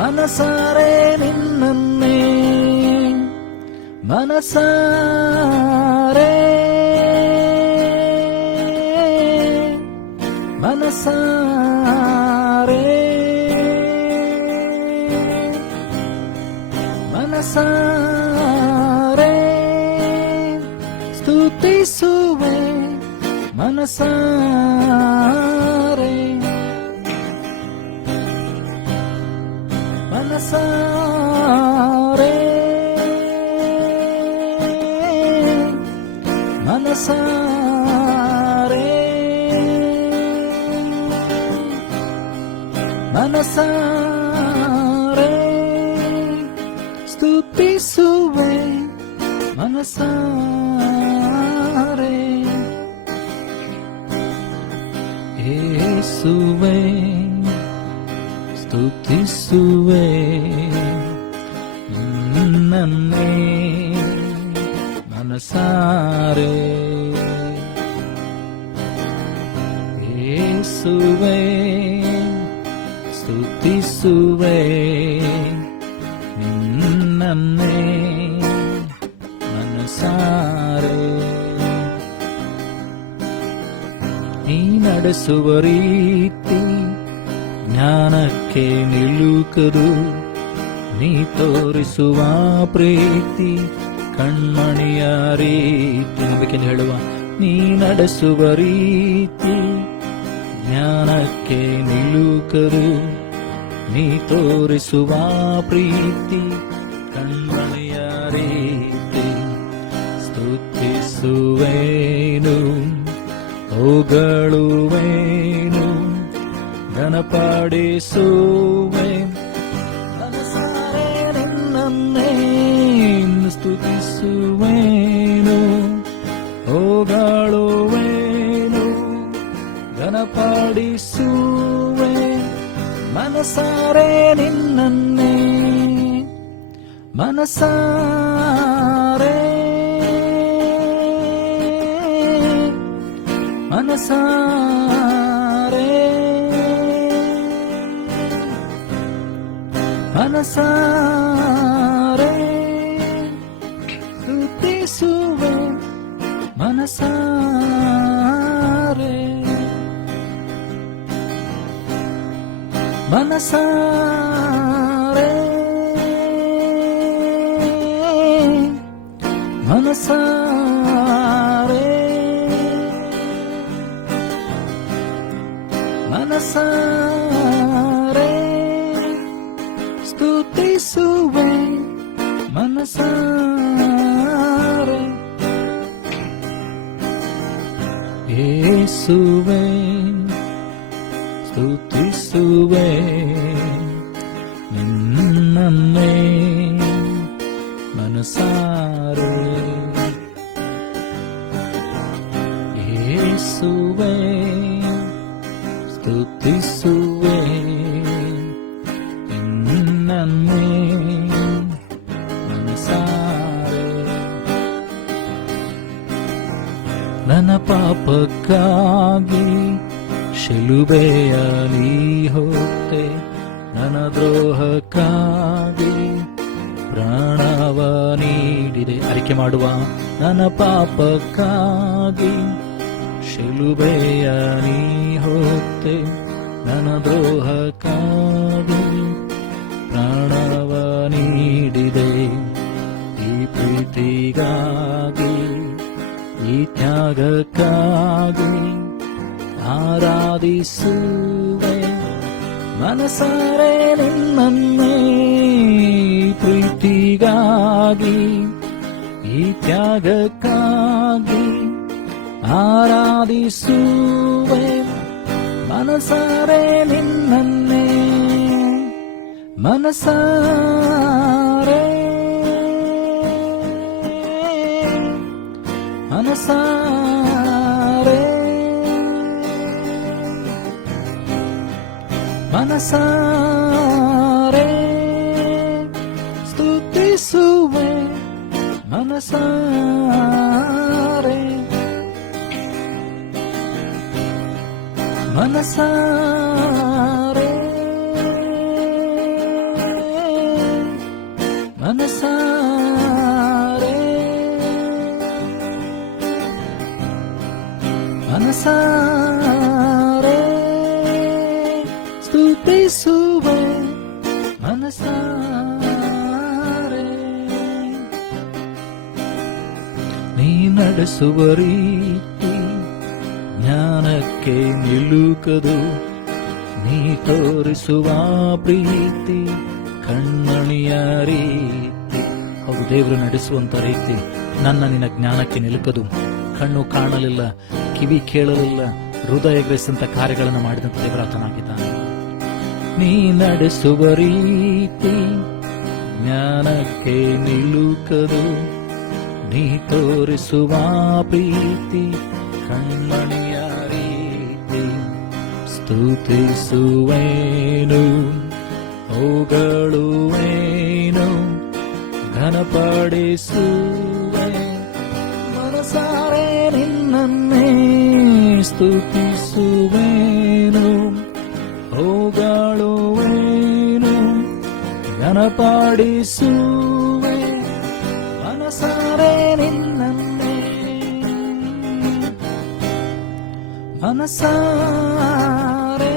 ಮನಸಾರೆ ನಿನ್ನನ್ನೇ. ಮನಸಾರೆ ಮನಸಾರೆ ಮನಸಾರೆ ಸ್ತುತಿಸುವೆ ಮನಸಾರೆ. ಮನಸಾರೆ ಮನಸಾರೆ ಮನಸಾರೆ ಸ್ತುತಿಸುವೆ ಮನಸಾರೆ. ಯೇಸುವೆ ಸ್ತುತಿಸುವೆ ನನ್ನೇ ಮನಸಾರೆ. ಯೇಸುವೆ ಸ್ತುತಿಸುವೆ ನಿನ್ನನ್ನೇ ಮನಸಾರೆ. ನಡೆಸುವ ರೀತಿ ಜ್ಞಾನಕ್ಕೆ ನಿಲುಕದು, ನೀ ತೋರಿಸುವ ಪ್ರೀತಿ ಕಣ್ಮಣಿಯ ರೀತಿ. ನಂಬಿಕೆಯನ್ನು ಹೇಳುವ, ನೀ ನಡೆಸುವ ರೀತಿ ಜ್ಞಾನಕ್ಕೆ ನಿಲುಕದು, ನೀ ತೋರಿಸುವ ಪ್ರೀತಿ ಕಣ್ಮಣಿಯ ರೀತಿ. ಸ್ತುತಿಸುವೇನು, ಹೊಗಳುವೇನು, ಘನಪಡಿಸುವೆ ಮನಸಾರೆ ನಿನ್ನನ್ನೇ. ಸ್ತುತಿಸುವೇನು, ಹೊಗಳುವೇನು, ಘನಪಡಿಸುವೆ ಮನಸಾರೆ ನಿನ್ನನ್ನೇ. ಮನಸಾರೆ ಮನಸಾರೆ ಮನಸಾರೆ ಸ್ತುತಿಸುವೆ ಮನಸಾರೆ. ಮನಸಾರೆ ಮನಸಾರೆ ಮನಸಾರೆ ಸ್ತುತಿಸುವೆ ಮನಸಾರೆ. ಯೇಸುವೆ ಸ್ತುತಿಸುವೆ ನಿನ್ನನ್ನೇ ಮನಸಾರೆ. ಯೇಸುವೆ ಸ್ತುತಿಸುವೆ ನಿನ್ನನ್ನೇ ಮನಸಾರೆ. ನನ್ನ ಪಾಪಕ್ಕಾಗಿ ಶಿಲುಬೆಯಲ್ಲಿ ಹೋದೆ, ನನ್ನ ದ್ರೋಹಕ್ಕಾಗಿ ಪ್ರಾಣವ ನೀಡಿದೆ. ಅರಿಕೆ ಮಾಡುವ, ನನ್ನ ಪಾಪಕ್ಕಾಗಿ ಶಿಲುಬೆಯಲ್ಲಿ ಹೋದೆ, ನನ್ನ ದ್ರೋಹಕ್ಕಾಗಿ ಪ್ರಾಣವ ನೀಡಿದೆ. ಈ ಪ್ರೀತಿಗಾಗಿ, ಈ ತ್ಯಾಗಕ್ಕಾಗಿ ಆರಾಧಿಸುವೆ ಮನಸಾರೆ ನಿನ್ನನ್ನೇ. ಪ್ರೀತಿಗಾಗಿ, ಈ ತ್ಯಾಗಕ್ಕಾಗಿ ಆರಾಧಿಸುವೆ ಮನಸಾರೆ ನಿನ್ನನ್ನೇ. ಮನಸಾರೆ ಮನಸಾರೆ ಮನಸಾರೆ ಸ್ತುತಿಸುವೆ ಮನಸಾರೆ. ಮನಸಾರೆ ಮನಸಾರೆ ಮನಸಾರೆ ಸ್ತುತಿಸುವೆ ಮನಸಾರೆ. ನೀ ನಡೆಸುವ ರೀತಿ ಜ್ಞಾನಕ್ಕೆ ನಿಲುಕದು, ನೀ ತೋರಿಸುವ ಪ್ರೀತಿ ಕಣ್ಮಣಿಯ ರೀತಿ. ಹೌದು, ದೇವರು ನಡೆಸುವಂತ ರೀತಿ ನಿನ್ನ ಜ್ಞಾನಕ್ಕೆ ನಿಲುಕದು. ಕಣ್ಣು ಕಾಣಲಿಲ್ಲ, ಕಿವಿ ಕೇಳಲಿಲ್ಲ, ಹೃದಯ ಗ್ರಹಿಸಿದಂತ ಕಾರ್ಯಗಳನ್ನು ಮಾಡಿದಂತ ದೇವರಾತನಾಗಿದ್ದಾನೆ. ನೀ ನಡೆಸುವ ರೀತಿ ಜ್ಞಾನಕ್ಕೆ ನಿಲುಕದು, ನೀ ತೋರಿಸುವ ಪ್ರೀತಿ ಕಣ್ಮಣಿಯ ರೀತಿ. ಸ್ತುತಿಸುವೇನು, ಹೊಗಳುವೇನು, ಘನಪಡಿಸುವೆ ಮನಸಾರೆ ನಿನ್ನನ್ನೇ. ಸ್ತುತಿಸುವೇನು, ಹೊಗಳುವೇನು, ಘನಪಡಿಸುವೆ ಮನಸಾರೆ ನಿನ್ನನ್ನೇ. ಮನಸಾರೆ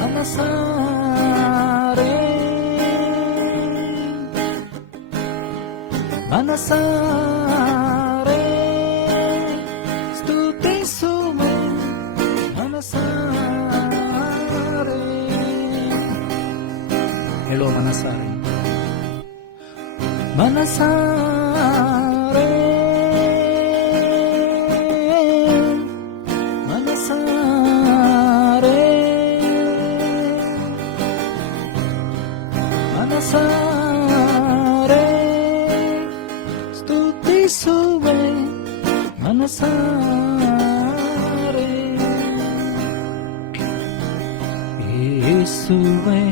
ಮನಸಾರೆ ಮನಸಾರೆ ಸ್ತುತಿಸುವೆ ಮನಸಾರೆ. ಹೇಳೋ ಮನಸಾರೆ ಮನಸಾರೆ ಮನಸಾರೆ ಮನಸಾರೆ ಸ್ತುತಿಸುವೆ ಮನಸಾರೆ. ಯೇಸುವೆ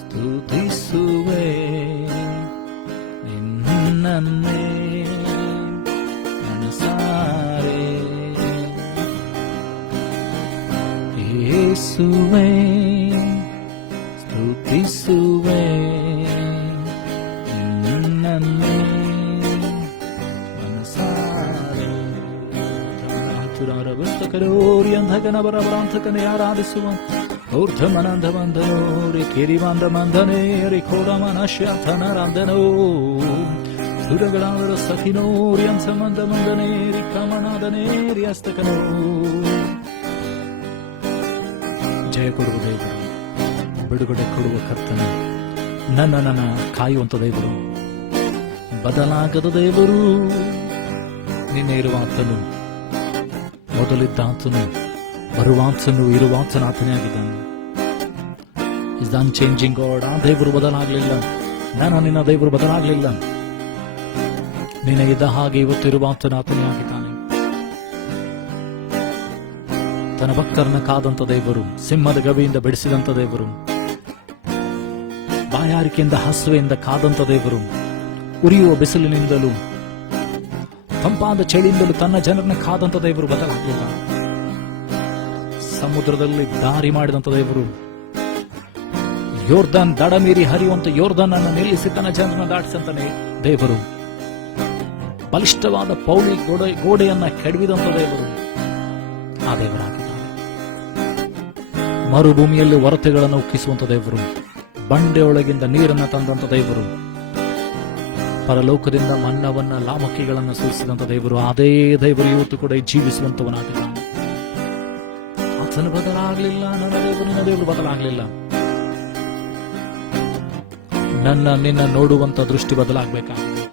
ಸ್ತುತಿಸುವೆ ನಿನ್ನನ್ನೇ ಮನಸಾರೆ. ಯೇಸುವೆ ಸ್ತುತಿಸುವೆ ನಿನ್ನನ್ನೇ ಮನಸಾರೆ. ಪುಸ್ತಕರೋರಿ ಅಂಧಕನ ಬರಬರಾಂತಕನೇ ಆರಾಧಿಸುವ ಊರ್ಧಮನಂದವಂದನೋರಿ ಕಿರಿವಂದಮಂದನೇರಿ ಕೋರಮನಶ್ಯಥನರಂದನೋ ಸುರಗಳಾದರ ಸಖಿನೋರಿ ಅಂಸಮಂದಮಂದನೇರಿ ಕಮನಾದನೇರಿ ಹಸ್ತಕನೋ. ಜಯ ಕೊಡುವ ದೇವರು, ಬಿಡುಗಡೆ ಕೊಡುವ ಕರ್ತನು, ನನ್ನ ಕಾಯುವಂತ ದೇವರು, ಬದಲಾಗದ ದೇವರು, ನಿನ್ನೆ ಇರುವಾತನು, ಮೊದಲಿದ್ದಾತನು, ಬರುವಾತನು, ಇರುವಾತನಾತನೇ ಆಗಿದ್ದಾನೆ. Is unchanging god. ಆ ದೇವರು ಬದಲಾಗಲಿಲ್ಲ, ನಿನ್ನ ದೇವರು ಬದಲಾಗಲಿಲ್ಲ. ನಿನ್ನ ಇದ್ದ ಹಾಗೆ ಇವತ್ತು ಇರುವಾತನಾತನೇ ಆಗಿದ್ದಾನೆ. ತನ್ನ ಭಕ್ತರನ್ನ ಕಾದಂತ ದೇವರು, ಸಿಂಹದ ಗವಿಯಿಂದ ಬೆಳೆಸಿದಂತ ದೇವರು, ಬಾಯಾರಿಕೆಯಿಂದ ಹಸುವೆಯಿಂದ ಕಾದಂತ ದೇವರು, ಉರಿಯುವ ಬಿಸಿಲಿನಿಂದಲೂ ತಂಪಾದ ಚಳಿಯಿಂದಲೂ ತನ್ನ ಜನರನ್ನ ಕಾದಂತ ದೇವರು ಬದಲಾಗಲಿಲ್ಲ. ಸಮುದ್ರದಲ್ಲಿ ದಾರಿ ಮಾಡಿದಂತ ದೇವರು, ಯೋರ್ದಾನ್ ದಡ ಮೀರಿ ಹರಿಯುವಂತ ಯೋರ್ದಾನ್ ಅನ್ನು ನಿಲ್ಲಿಸಿ ತನ್ನ ಜನರನ್ನ ದಾಟಿಸಂತಾನೆ ದೇವರು, ಬಲಿಷ್ಠವಾದ ಪೌಳಿ ಗೋಡೆಯನ್ನ ಕೆಡವಿದಂತ ದೇವರು ಆ ದೇವರಾಗಿದ್ದಾನೆ. ಮರುಭೂಮಿಯಲ್ಲಿ ಹೊರತೆಗಳನ್ನು ಉಕ್ಕಿಸುವಂತ ದೇವರು, ಬಂಡೆಯೊಳಗಿಂದ ನೀರನ್ನು ತಂದಂತ ದೇವರು, ಪರಲೋಕದಿಂದ ಮನ್ನವನ್ನ ಲಾಮಕಿಗಳನ್ನು ಸುರಿಸಿದಂತ ದೇವರು, ಅದೇ ದೇವರು ಇವತ್ತು ಕೂಡ ಜೀವಿಸುವಂತವನಾಗಿದ್ದಾನೆ. ಆತನು ಬದಲಾಗಲಿಲ್ಲ. ನನ್ನ ದೇವರು, ನಿನ್ನ ದೇವರು ಬದಲಾಗಲಿಲ್ಲ. ನಿನ್ನ ನೋಡುವಂತ ದೃಷ್ಟಿ ಬದಲಾಗಬೇಕಾಗಿದೆ.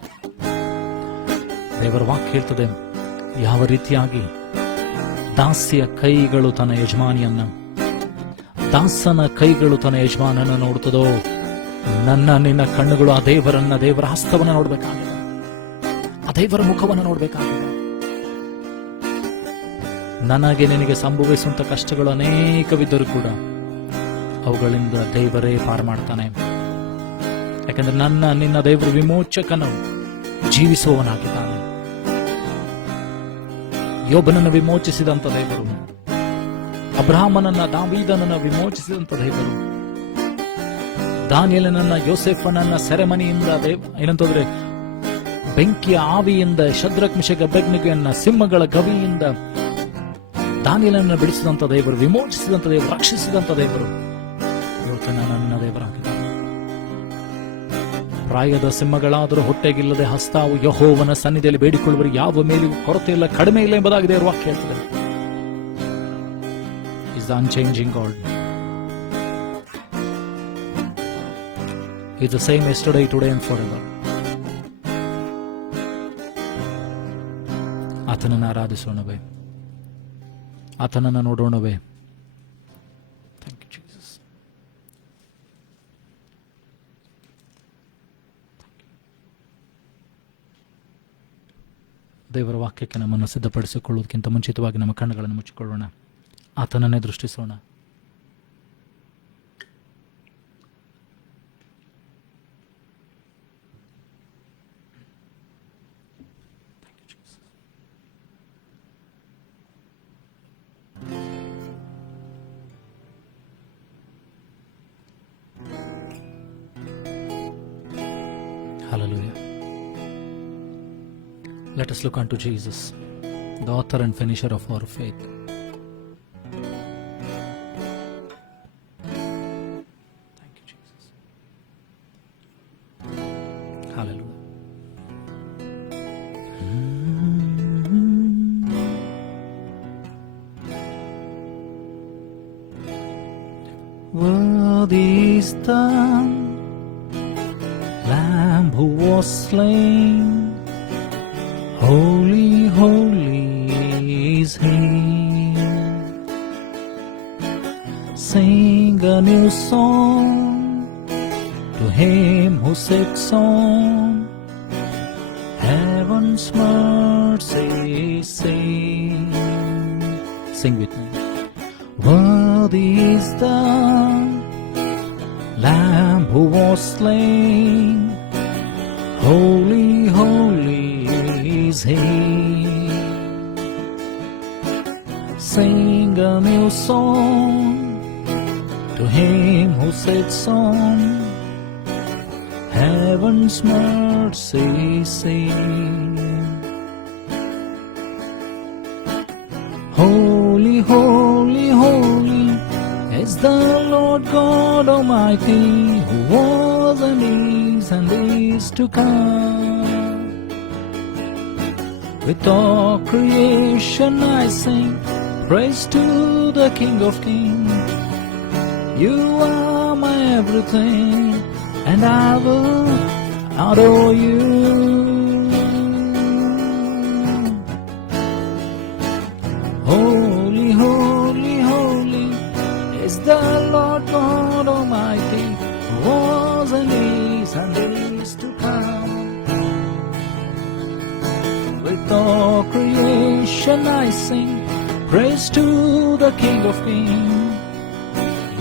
ದೇವರ ವಾಕ್ಯ ಹೇಳ್ತದೆ, ಯಾವ ರೀತಿಯಾಗಿ ದಾಸಿಯ ಕೈಗಳು ತನ್ನ ಯಜಮಾನಿಯನ್ನ, ದಾಸನ ಕೈಗಳು ತನ್ನ ಯಜಮಾನನ ನೋಡುತ್ತದೋ, ನಿನ್ನ ಕಣ್ಣುಗಳು ಆ ದೇವರನ್ನ, ದೇವರ ಹಸ್ತವನ್ನ ನೋಡ್ಬೇಕಾಗಿದೆ, ಆ ದೇವರ ಮುಖವನ್ನು ನೋಡ್ಬೇಕಾಗಿದೆ. ನನಗೆ ನಿನಗೆ ಸಂಭವಿಸುವಂತ ಕಷ್ಟಗಳು ಅನೇಕವಿದ್ದರೂ ಕೂಡ ಅವುಗಳಿಂದ ದೇವರೇ ಪಾರು ಮಾಡ್ತಾನೆ. ಯಾಕಂದ್ರೆ ನಿನ್ನ ದೇವರು ವಿಮೋಚಕನು, ಜೀವಿಸುವವನಾಗಿದ್ದಾನೆ. ಯೋಬನನ್ನು ವಿಮೋಚಿಸಿದಂತ ದೇವರು, ಅಬ್ರಾಹ್ಮನನ್ನ, ದಾವೀದನನ್ನ ವಿಮೋಚಿಸಿದಂತ ದೇವರು, ದಾನಿಯೇಲನನ್ನ, ಯೋಸೇಫನನ್ನ ಸೆರೆಮನಿಯಿಂದ ಏನಂತಂದ್ರೆ ಬೆಂಕಿಯ ಆವಿಯಿಂದ, ಶದ್ರಕ್ ಮಿಷಕ್ ಅಬೇದ್ನೆಗೋಯನ್ನ ಸಿಂಹಗಳ ಗವಿಯಿಂದ ದಾನಿಯೇಲನನ್ನ ಬಿಡಿಸಿದಂತ ದೇವರು, ವಿಮೋಚಿಸಿದಂತ ದೇವರು, ರಕ್ಷಿಸಿದಂತ ದೇವರು ಇವತ್ತು ನನ್ನ ದೇವರಾಗಿದ್ದಾನೆ. ಪ್ರಾಯದ ಸಿಂಹಗಳಾದರೂ ಹೊಟ್ಟೆಗಿಲ್ಲದೆ ಹಸ್ತಾವು ಯೆಹೋವನ ಸನ್ನಿಧಿಯಲ್ಲಿ ಬೇಡಿಕೊಳ್ಳುವರು, ಯಾವ ಮೇಲೂ ಕೊರತೆ ಇಲ್ಲ, ಕಡಿಮೆ ಇಲ್ಲ ಎಂಬುದಾಗಿ ದೇವರ ವಾಕ್ಯ ಹೇಳ್ತದೆ. Is the unchanging god. Is the same yesterday, today and for ever. ಆತನನ್ನು ಆರಾಧಿಸೋಣವೇ, ಆತನನ್ನು ನೋಡೋಣವೇ. Thank you Jesus. ದೇವರ ವಾಕ್ಯಕ್ಕೆ ನಮ್ಮನ್ನು ಸಿದ್ಧಪಡಿಸಿಕೊಳ್ಳುವುದಕ್ಕಿಂತ ಮುಂಚಿತವಾಗಿ ನಮ್ಮ ಕಣ್ಣುಗಳನ್ನು ಮುಚ್ಚಿಕೊಳ್ಳೋಣ, ಆತನನ್ನೇ ದೃಷ್ಟಿಸೋಣ. Let us look unto Jesus, the author and finisher of our faith. Thank you, Jesus. Hallelujah. Worthy is the Lamb who was slain. Holy, holy is He. Sing a new song to Him who sits on heaven's mercy seat. Sing with me. Worthy is the Lamb who was slain. Holy, holy is He. Sing a new song to Him who sits on heaven's mercy seat. Holy, holy, holy is the Lord God Almighty, who was and is to come. With all creation I sing praise to the King of Kings. You are my everything, and I will adore you. Holy, holy, holy is the Lord God Almighty, who was and is to come. With all creation I sing praise to the King of Kings.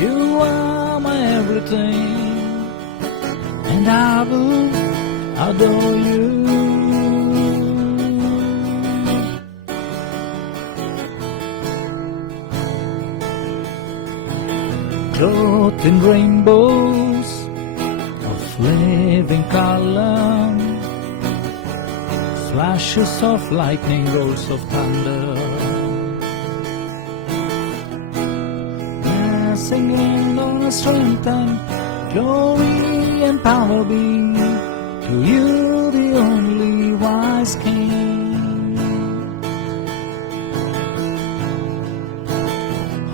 You are my everything, and I will adore you. Clothed in rainbows of living color, flashes of lightning, rolls of thunder, singing on strength and glory and power be to you, the only wise King.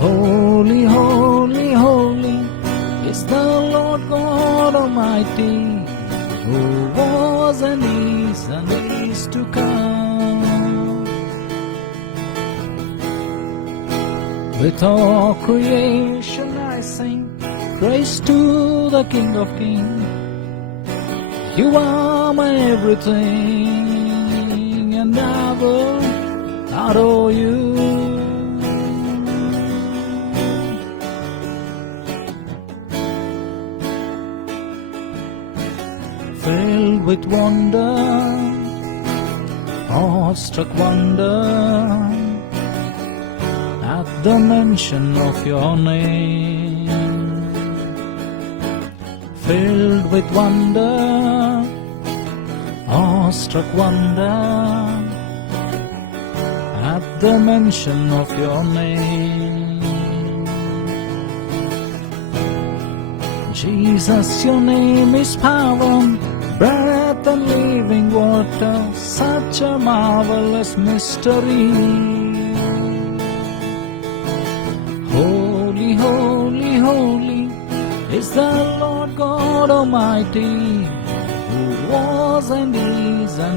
Holy, holy, holy is the Lord God Almighty, who was and is to come. With all creation I sing praise to the King of Kings. You are my everything, and I will adore you. Filled with wonder, awestruck wonder, at the mention of your name. Filled with wonder, awestruck wonder, at the mention of your name. Jesus, your name is power, breath and living water, such a marvelous mystery. Holy, holy, holy is the Lord God Almighty, who was and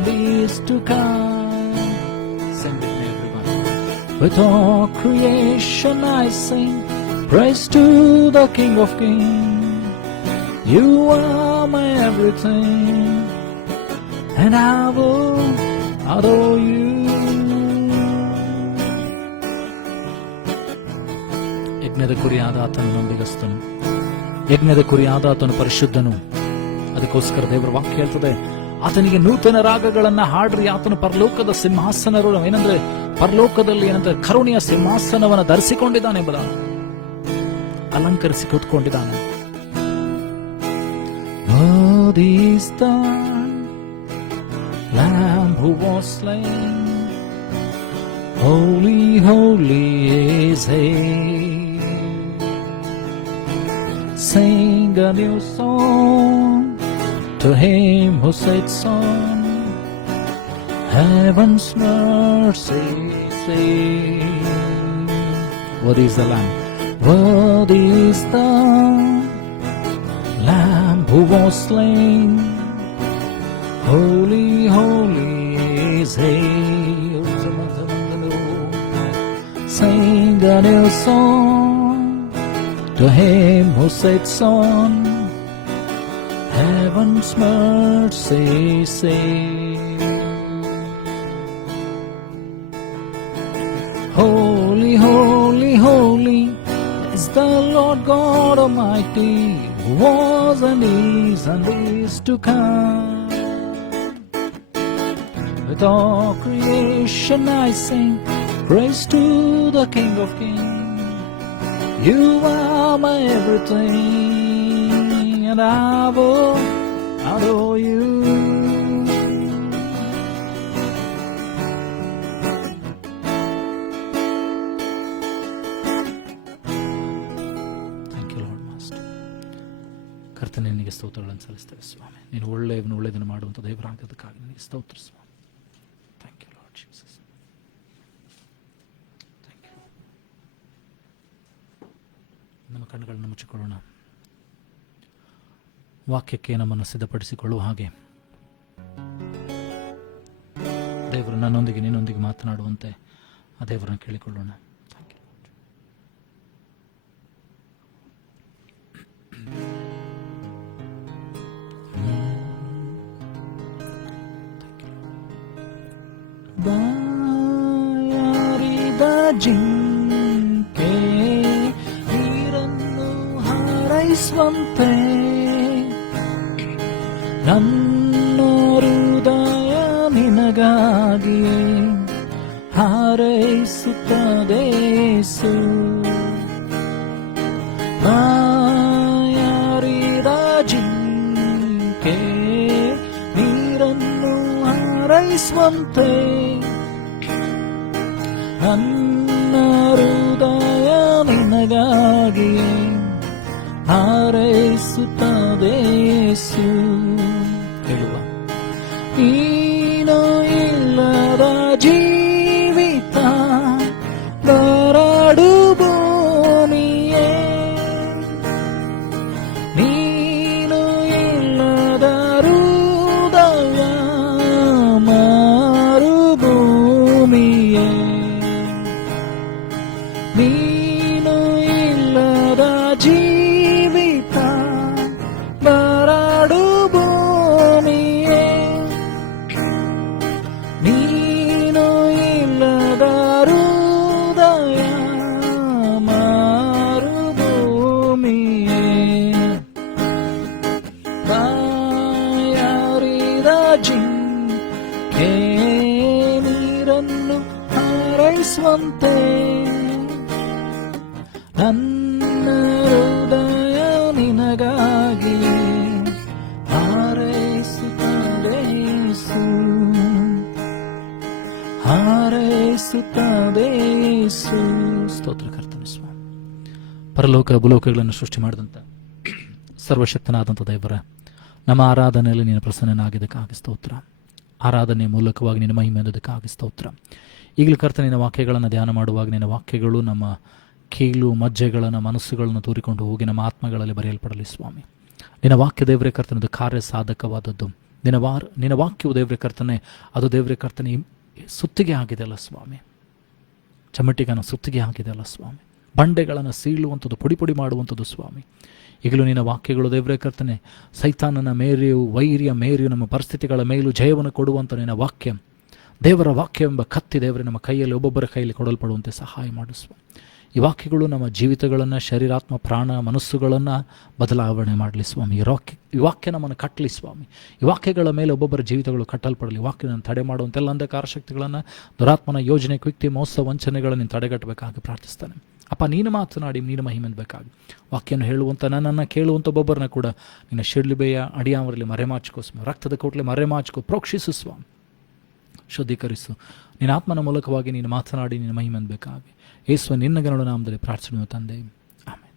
is to come. Sing with me, everybody. With all creation I sing praise to the King of Kings. You are my everything, and I will adore you. ಯಜ್ಞದ ಕುರಿಯಾದ ಆತನು ನಂಬಿಗಸ್ತನು, ಯಜ್ಞದ ಕುರಿಯಾದ ಆತನು ಪರಿಶುದ್ಧನು. ಅದಕ್ಕೋಸ್ಕರ ದೇವರ ವಾಕ್ಯ ಹೇಳ್ತದೆ, ಆತನಿಗೆ ನೂತನ ರಾಗಗಳನ್ನ ಹಾಡ್ರಿ. ಆತನು ಪರಲೋಕದ ಸಿಂಹಾಸನರು ಏನಂದ್ರೆ ಪರಲೋಕದಲ್ಲಿ ಏನಂದ್ರೆ ಕರುಣೆಯ ಸಿಂಹಾಸನವನ್ನು ಧರಿಸಿಕೊಂಡಿದ್ದಾನೆ ಎಂಬುದ ಅಲಂಕರಿಸಿ ಕೂತ್ಕೊಂಡಿದ್ದಾನೆ. Worthy is the Lamb who was slain, holy, holy is He. Sing a new song to Him who sits on heaven's mercy seat. What is the Lamb? What is the Lamb who was slain? Holy, holy is He. Sing a new song to Him who sits on heaven's mercy seat. Holy, holy, holy is the Lord God Almighty, who was and is to come. With all creation I sing praise to the King of Kings. You are my everything, and I will adore you. Thank you, Lord Master. ಕರ್ತನೇ, ನಿನಗೆ ಸ್ತೋತ್ರಗಳನ್ನು ಸಲ್ಲಿಸ್ತೇವೆ ಸ್ವಾಮಿ. ನೀನು ಒಳ್ಳೆಯದನ್ನು ಮಾಡುವಂಥ ದೇವರಾಗಿದ್ದಕ್ಕಾಗಿ ನಿನಗೆ ಸ್ತೋತ್ರ ಸ್ವಾಮಿ. Thank you Lord Jesus. ನಮ್ಮ ಕಣ್ಣುಗಳನ್ನು ಮುಚ್ಚಿಕೊಳ್ಳೋಣ. ವಾಕ್ಯಕ್ಕೆ ನಮ್ಮನ್ನು ಸಿದ್ಧಪಡಿಸಿಕೊಳ್ಳುವ ಹಾಗೆ ದೇವರು ನನ್ನೊಂದಿಗೆ ನಿನ್ನೊಂದಿಗೆ ಮಾತನಾಡುವಂತೆ ಆ ದೇವರನ್ನು ಕೇಳಿಕೊಳ್ಳೋಣ. ಬಾಯಾರಿದ ಜಿಂಕೆ ನೀರನ್ನು ಹಾರೈಸುವಂತೆ ನನ್ನ ಹೃದಯ ನಿನಗಾಗಿ ಹಾರೈಸುತ್ತದೆ ಯೇಸು. ಬಾಯಾರಿದ ಜಿಂಕೆ ನೀರನ್ನು ಹಾರೈಸುವಂತೆ ನನ್ನ ಹೃದಯ ನಿನಗಾಗಿ ಹಾರೈಸುತ್ತದೆ ಯೇಸು. ಹೇಳುವ ನೀನು ಇಲ್ಲದ ಜೀವಿತ ಬರಡು ಭೂಮಿಯೇ, ನೀನು ಇಲ್ಲದ ಹೃದಯ ಮರುಭೂಮಿಯೇ, ನೀನು ಇಲ್ಲದ ಜೀವಿತ ಬರಡು ಭೂಮಿಯೇ, ನೀನು ಇಲ್ಲದ ಹೃದಯ ಮರುಭೂಮಿಯೇ. ಬಾಯಾರಿದ ಜಿಂಕೆ ನೀರನ್ನು ಹಾರೈಸುವಂತೆ ನನ್ನ ಹೃದಯ ನಿನಗಾಗಿ ಹಾರೈಸುತ್ತದೆ ಯೇಸು, ಹಾರೈಸುತ್ತದೆ ಯೇಸು. ಸ್ತೋತ್ರ ಕರ್ತನೇ ಸ್ವಾಮಿ. ಪರಲೋಕ ಭೂಲೋಕಗಳನ್ನು ಸೃಷ್ಟಿ ಮಾಡಿದಂಥ ಸರ್ವಶಕ್ತನಾದಂಥ ದೇವರ ನಮ್ಮ ಆರಾಧನೆಯಲ್ಲಿ ನೀನು ಪ್ರಸನ್ನನಾಗಿದ್ದಕ್ಕಾಗಿ ಸ್ತೋತ್ರ. ಆರಾಧನೆ ಮೂಲಕವಾಗಿ ನಿನ್ನ ಮಹಿಮೆ ಅನ್ನೋದಕ್ಕಾಗಿ ಸ್ತೋತ್ರ. ಈಗಲೂ ಕರ್ತನೆ, ನಿನ್ನ ವಾಕ್ಯಗಳನ್ನು ಧ್ಯಾನ ಮಾಡುವಾಗ ನಿನ್ನ ವಾಕ್ಯಗಳು ನಮ್ಮ ಕೀಲು ಮಜ್ಜೆಗಳನ್ನು ಮನಸ್ಸುಗಳನ್ನು ತೂರಿಕೊಂಡು ಹೋಗಿ ನಮ್ಮ ಆತ್ಮಗಳಲ್ಲಿ ಬರೆಯಲ್ಪಡಲಿ ಸ್ವಾಮಿ. ನಿನ್ನ ವಾಕ್ಯ ದೇವರೇ ಕರ್ತನದು ಕಾರ್ಯ ಸಾಧಕವಾದದ್ದು. ನಿನ್ನ ವಾಕ್ಯವು ದೇವರೇ ಕರ್ತನೆ, ಅದು ದೇವರೇ ಕರ್ತನೆ ಸುತ್ತಿಗೆ ಆಗಿದೆ ಅಲ್ಲ ಸ್ವಾಮಿ. ಚಮಟಿಗನ ಸುತ್ತಿಗೆ ಆಗಿದೆ ಅಲ್ಲ ಸ್ವಾಮಿ. ಬಂಡೆಗಳನ್ನು ಸೀಳುವಂಥದ್ದು, ಪುಡಿ ಪುಡಿ ಮಾಡುವಂಥದ್ದು ಸ್ವಾಮಿ. ಈಗಲೂ ನಿನ್ನ ವಾಕ್ಯಗಳು ದೇವರೇ ಕರ್ತನೆ, ಸೈತಾನನ ಮೇರೆಯು, ವೈರಿಯ ಮೇರೆಯು, ನಮ್ಮ ಪರಿಸ್ಥಿತಿಗಳ ಮೇಲೂ ಜಯವನ್ನು ಕೊಡುವಂಥ ನಿನ್ನ ವಾಕ್ಯ, ದೇವರ ವಾಕ್ಯ ಎಂಬ ಕತ್ತಿ ದೇವರೇ ನಮ್ಮ ಕೈಯಲ್ಲಿ ಒಬ್ಬೊಬ್ಬರ ಕೈಯಲ್ಲಿ ಕೊಡಲ್ಪಡುವಂತೆ ಸಹಾಯ ಮಾಡಿಸುವ. ಈ ವಾಕ್ಯಗಳು ನಮ್ಮ ಜೀವಿತಗಳನ್ನು, ಶರೀರಾತ್ಮ ಪ್ರಾಣ ಮನಸ್ಸುಗಳನ್ನು ಬದಲಾವಣೆ ಮಾಡಲಿ ಸ್ವಾಮಿ. ಈ ವಾಕ್ಯ ನಮ್ಮನ್ನು ಕಟ್ಟಲಿ ಸ್ವಾಮಿ. ಈ ವಾಕ್ಯಗಳ ಮೇಲೆ ಒಬ್ಬೊಬ್ಬರ ಜೀವಿತಗಳು ಕಟ್ಟಲ್ಪಡಲಿ. ವಾಕ್ಯವನ್ನು ತಡೆ ಮಾಡುವಂತೆಲ್ಲ ಅಂಧಕಾರ ಶಕ್ತಿಗಳನ್ನು, ದುರಾತ್ಮನ ಯೋಜನೆ, ಕುಯುಕ್ತಿ, ಮೋಸ, ವಂಚನೆಗಳನ್ನು ತಡೆಗಟ್ಟಬೇಕಾಗಿ ಪ್ರಾರ್ಥಿಸ್ತಾನೆ. ಅಪ್ಪ, ನೀನು ಮಾತನಾಡಿ ನೀನು ಮಹಿಮೆಂದಬೇಕಾಗಿ ವಾಕ್ಯವನ್ನು ಹೇಳುವಂಥ ನನ್ನನ್ನು ಕೇಳುವಂಥ ಒಬ್ಬೊಬ್ಬರನ್ನ ಕೂಡ ನಿನ್ನ ಶಿರ್ಲಿಬೆಯ ಅಡಿಯಾಮರಲ್ಲಿ ಮರೆಮಾಚಿಕೋ ಸ್ವಾಮಿ. ರಕ್ತದ ಕೋಟ್ಲೆ ಮರೆಮಾಚಿಕೋ, ಪ್ರೋಕ್ಷಿಸು ಸ್ವಾಮಿ. ಶುದ್ಧೀಕರಿಸು. ನಿನ್ನ ಆತ್ಮನ ಮೂಲಕವಾಗಿ ನೀನು ಮಾತನಾಡಿ ನಿನ್ನ ಮಹಿಮೆ ಬೇಕಾಗಿ ಯೇಸುವ ನಿನ್ನ ಗಣದ ನಾಮದಲ್ಲಿ ಪ್ರಾರ್ಥನೆ ತಂದೆ, ಆಮೆನ್.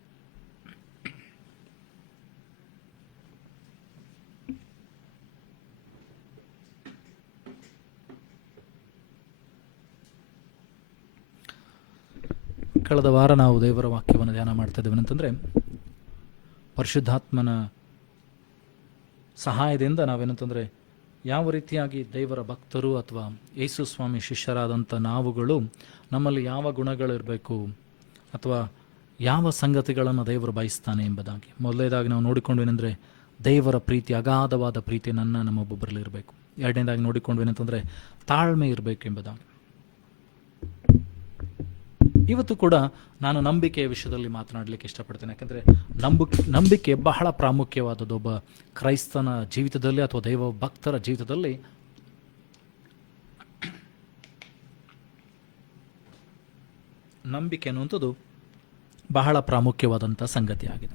ಕಳೆದ ವಾರ ನಾವು ದೇವರ ವಾಕ್ಯವನ್ನು ಧ್ಯಾನ ಮಾಡ್ತಾ ಇದ್ದೇವೆ ಅಂತಂದರೆ, ಪರಿಶುದ್ಧಾತ್ಮನ ಸಹಾಯದಿಂದ ನಾವೇನಂತಂದರೆ ಯಾವ ರೀತಿಯಾಗಿ ದೇವರ ಭಕ್ತರು ಅಥವಾ ಯೇಸು ಸ್ವಾಮಿ ಶಿಷ್ಯರಾದಂಥ ನಾವುಗಳು ನಮ್ಮಲ್ಲಿ ಯಾವ ಗುಣಗಳಿರಬೇಕು ಅಥವಾ ಯಾವ ಸಂಗತಿಗಳನ್ನು ದೇವರು ಬಯಸ್ತಾನೆ ಎಂಬುದಾಗಿ ಮೊದಲನೇದಾಗಿ ನಾವು ನೋಡಿಕೊಂಡ್ವೇನೆಂದರೆ ದೇವರ ಪ್ರೀತಿ, ಅಗಾಧವಾದ ಪ್ರೀತಿ ನಮ್ಮೊಬ್ಬೊಬ್ಬರಲ್ಲಿ ಇರಬೇಕು. ಎರಡನೇದಾಗಿ ನೋಡಿಕೊಂಡ್ವೇನಂತಂದರೆ ತಾಳ್ಮೆ ಇರಬೇಕು ಎಂಬುದಾಗಿ. ಇವತ್ತು ಕೂಡ ನಾನು ನಂಬಿಕೆಯ ವಿಷಯದಲ್ಲಿ ಮಾತನಾಡಲಿಕ್ಕೆ ಇಷ್ಟಪಡ್ತೇನೆ. ಯಾಕಂದರೆ ನಂಬಿಕೆ ಬಹಳ ಪ್ರಾಮುಖ್ಯವಾದದ್ದು. ಒಬ್ಬ ಕ್ರೈಸ್ತನ ಜೀವಿತದಲ್ಲಿ ಅಥವಾ ದೈವ ಭಕ್ತರ ಜೀವಿತದಲ್ಲಿ ನಂಬಿಕೆ ಅನ್ನುವಂಥದ್ದು ಬಹಳ ಪ್ರಾಮುಖ್ಯವಾದಂಥ ಸಂಗತಿಯಾಗಿದೆ.